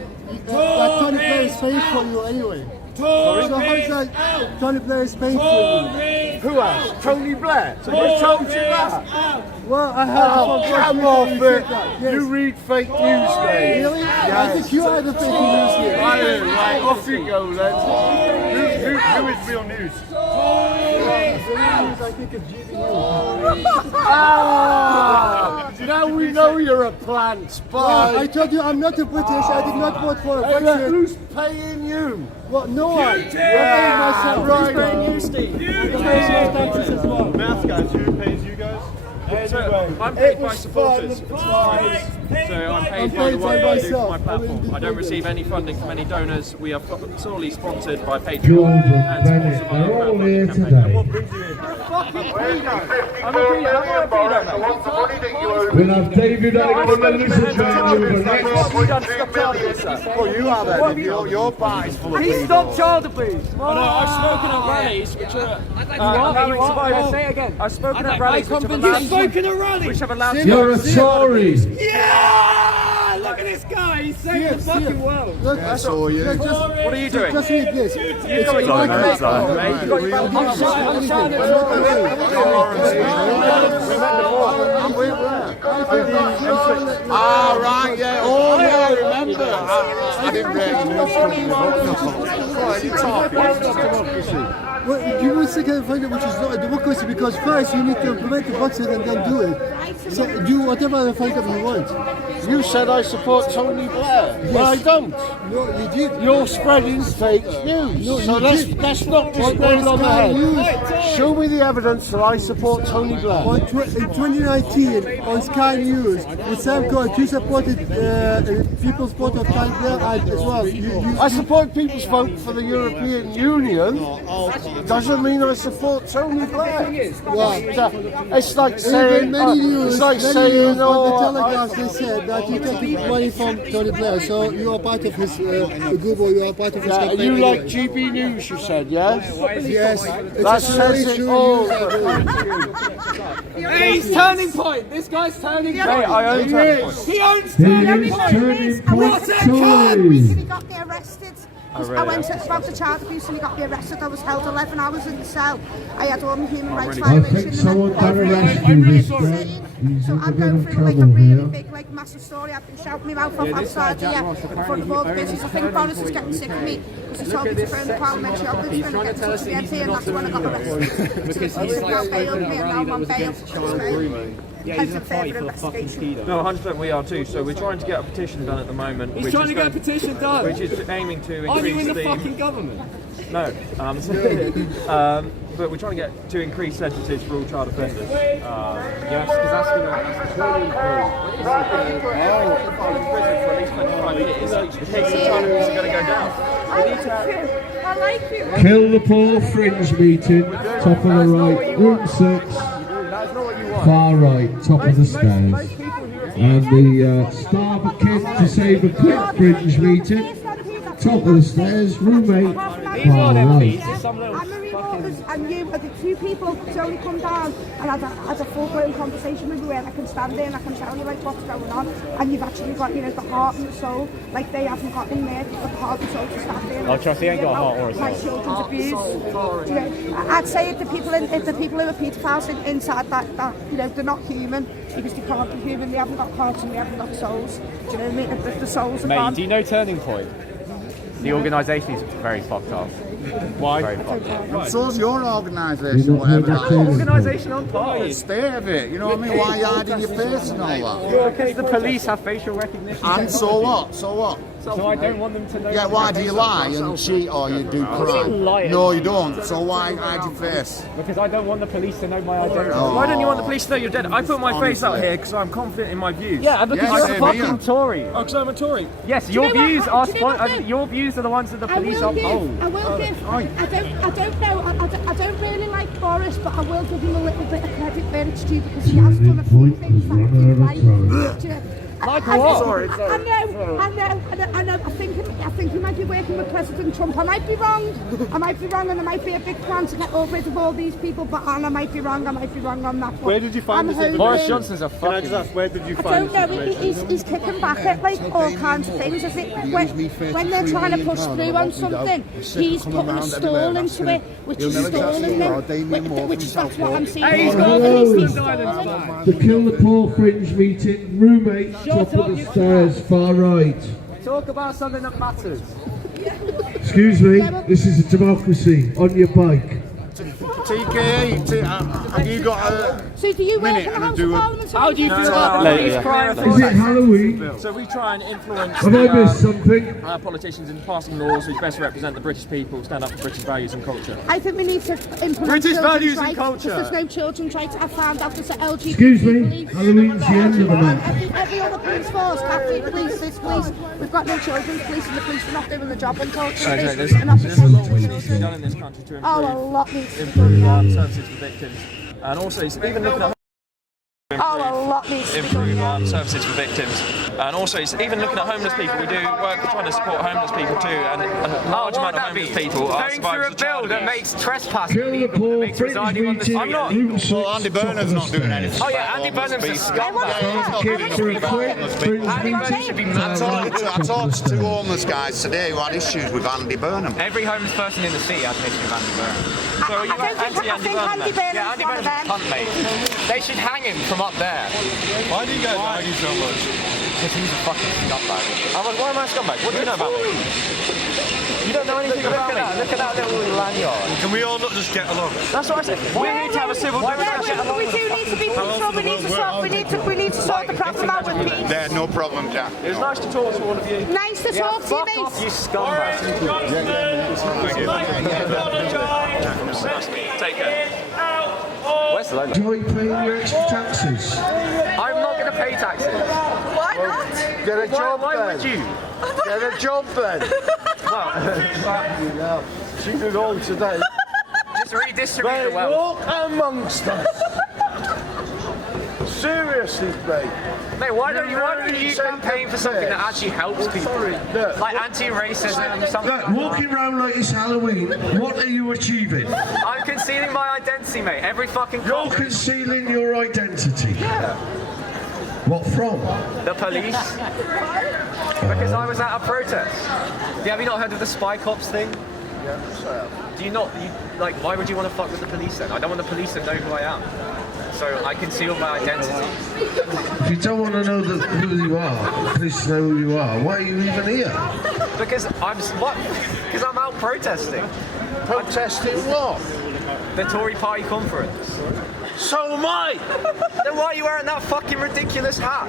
Tony Blair is paying for you anyway. So how is that Tony Blair is paying for you? Who has? Tony Blair? So who told you that? Well, I have come off it. Yes. You read fake news, mate. Really? Yes. I think you are the fake news here. Right, off you go then. Who is real news? I think it's GB News. Now we know you're a plant. Bye. I told you I'm not a British. I did not vote for a Brexit. Who's paying you? Well, no one. Yeah, right. Who's paying you, Steve? Math guys, who pays you guys? So I'm paid by supporters. So I'm paid by the work I do for my platform. I don't receive any funding from any donors. We are solely sponsored by Patreon and sponsored by our crowdfunding campaign. What brings you in? Fucking pedo! I'm a pedo, mate. We'll have David Alexander listen to you next. What have you done to stop child abuse, sir? Well, you are then. Your party's full of Please stop child abuse! Oh no, I've spoken at rallies which are allowing survivors. Say again. I've spoken at rallies which have allowed which have allowed You're a Tory! Yeah! Look at this guy, he's saving the fucking world. Look, I saw you. What are you doing? Just read this. You've got your Ah, right, yeah. Oh, yeah, I remember. I didn't Well, you will second referendum, which is not a democracy, because first you need to implement the Brexit and then do it. So do whatever referendum you want. You said I support Tony Blair. Yes. Well, I don't. No, you did. You're spreading fake news. No, so let's not just nail on the head. Show me the evidence that I support Tony Blair. In 2019, on Sky News, with Sam Cohen, you supported People's Vote of Tony Blair as well. I support People's Vote for the European Union. Doesn't mean I support Tony Blair. It's like saying, on the Telegraph they said that you take money from Tony Blair, so you are part of his group, or you are part of his campaign. You like GB News, you said, yes? Yes. That says it all. Hey, he's Turning Point. This guy's Turning Point. Hey, I own Turning Point. He owns Turning Point. What a cunt! He got me arrested. I went about the child abuse and he got me arrested. I was held 11 hours in the cell. I had all my human rights violations. I think someone got arrested this so I'm going through like a really big, like massive story. I've been shouting my mouth off outside here in front of all the business. I think Boris is getting sick of me because he told me to burn the parliamentary office and get in touch with the MP, and that's when I got arrested. Because he's bailed me and now I'm on bail. Yeah, he's in favour of investigation. No, 100% we are too. So we're trying to get a petition done at the moment. He's trying to get a petition done? Which is aiming to increase Are you in the fucking government? No. But we're trying to get to increase sentences for all child offenders. Yes, because that's going to if I was in prison for at least 25 years, the cases of child abuse are going to go down. We need to I like you. Kill the Paul Fringe meeting, top of the right, room 6, far right, top of the stairs. And the Starbuck Kid to Save a Quick Fringe meeting, top of the stairs, room 8, far right. I'm Marie Waters and you are the two people to only come down and had a full-blown conversation with you where I can stand there and I can tell you like what's going on, and you've actually got, you know, the heart and the soul. Like they haven't got in there, but the heart and soul to stand there. Oh, trust, he ain't got a heart or a soul. My children's abused. You know, I'd say if the people who are paedophiles inside that, you know, they're not human because they can't be human. They haven't got hearts and they haven't got souls. Do you know what I mean? The souls are Mate, gone. do you know Turning Point? The organisation is very fucked up. Why? Very fucked up. So's your organisation, whatever that is. Organisation on par. Stay of it, you know what I mean? Why are you hiding your face and all that? You're okay, the police have facial recognition. And so what? So what? So I don't want them to know. Yeah, why do you lie and cheat or you do crime? No, you don't. So why hide your face? Because I don't want the police to know my identity. Oh. Why don't you want the police to know you're dead? I put my face out here because I'm confident in my views. Yeah, because you're a fucking Tory. Oh, because I'm a Tory. Yes, your views are your views are the ones that the police uphold. I will give. I don't really like Boris, but I will give him a little bit of credit where it's due because he has done a few things that he's right. Like what? I know. I think he might be working with President Trump. I might be wrong, and there might be a big plan to get rid of all these people. But I might be wrong. on that. Where did you find this information? Boris Johnson's a fucking... Can I just ask, where did you find I don't know. He's kicking back at like all kinds of things. Is it when they're trying to push through on something, he's putting a stall into it, which is stalling them. Which is that's what I'm seeing. Hey, he's got To kill the poor fringe meeting, roommates top of the stairs, far right. Talk about something that matters. Excuse me, this is a democracy. On your bike. TKE, have you got a minute and do a... How do you feel about Later. crime? Is it Halloween? So we try and influence Have I missed something? politicians in passing laws which best represent the British people, stand up for British values and culture. I think we need to implement British values and rights, culture. There's no children's rights. I found out there's an LGBT Excuse me, police. Halloween's the end of the month. Every other police force, Catholic police, this police, we've got no children's police and the police are not doing the job unfortunately. There's a lot which needs to be done in this country to a lot needs to be improve done. services for victims. And also, it's even looking at a lot needs to be done. improve services for victims. And also, it's even looking at homeless people. We do work trying to support homeless people too. And a large amount of homeless people are Going through survivors a of child bill that abuse. makes trespassing Kill the illegal, that poor makes fringe residing on the meeting. street. I'm not. Well, Andy Burnham's not doing anything. Oh yeah, Andy Burnham's a scumbag. Kick for a quick fringe Andy Burnham should be meeting. mad. I talked to two homeless guys today who had issues with Andy Burnham. Every homeless person in the city has an issue with Andy Burnham. So are you anti-Andy Burnham? Yeah, Andy Burnham's a cunt, mate. They should hang him from up there. Why do you guys argue so much? Because he's a fucking scumbag. Why am I a scumbag? What do you know about me? You don't know anything about me. Look at that little lanyard. Can we all not just get along? That's what I said. We need to have a civil demonstration. We do need to be peaceful. We need to sort the problem out with peace. Yeah, no problem, Jack. It was nice to talk to all of you. Nice to talk to you, Fuck mate. off, you scumbag. Take care. Where's the logo? Enjoy paying your extra taxes. I'm not going to pay taxes. Why not? Get a job Why then. would you? Get a job then. Well, She could all today. just redistribute the wealth. Walk amongst us. Seriously, mate. Mate, why don't you campaign for something that actually helps people? Sorry, look. Like anti-racism, something Look, like walking around like it's Halloween, what are you achieving? that. I'm concealing my identity, mate. Every fucking You're cop. concealing your identity. What from? The police. Because I was at a protest. Yeah, have you not heard of the spy cops thing? Do you not, like, why would you want to fuck with the police then? I don't want the police to know who I am. So I conceal my identity. If you don't want to know who you are, please know who you are. Why are you even here? Because Because I'm out protesting. Protesting what? The Tory party conference. So am I. Then why are you wearing that fucking ridiculous hat?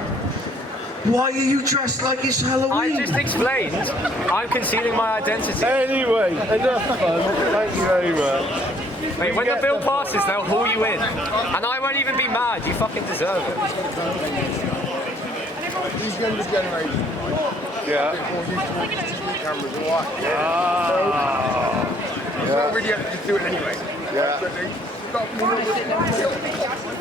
Why are you dressed like it's Halloween? I just explained. I'm concealing my identity. Anyway, enough fun. Thank you very much. Mate, when the bill passes, they'll haul you in. And I won't even be mad. You fucking deserve it. These younger generation, Yeah. cameras and what? Yeah. Really have to do it anyway. Yeah. Ready? Stop me.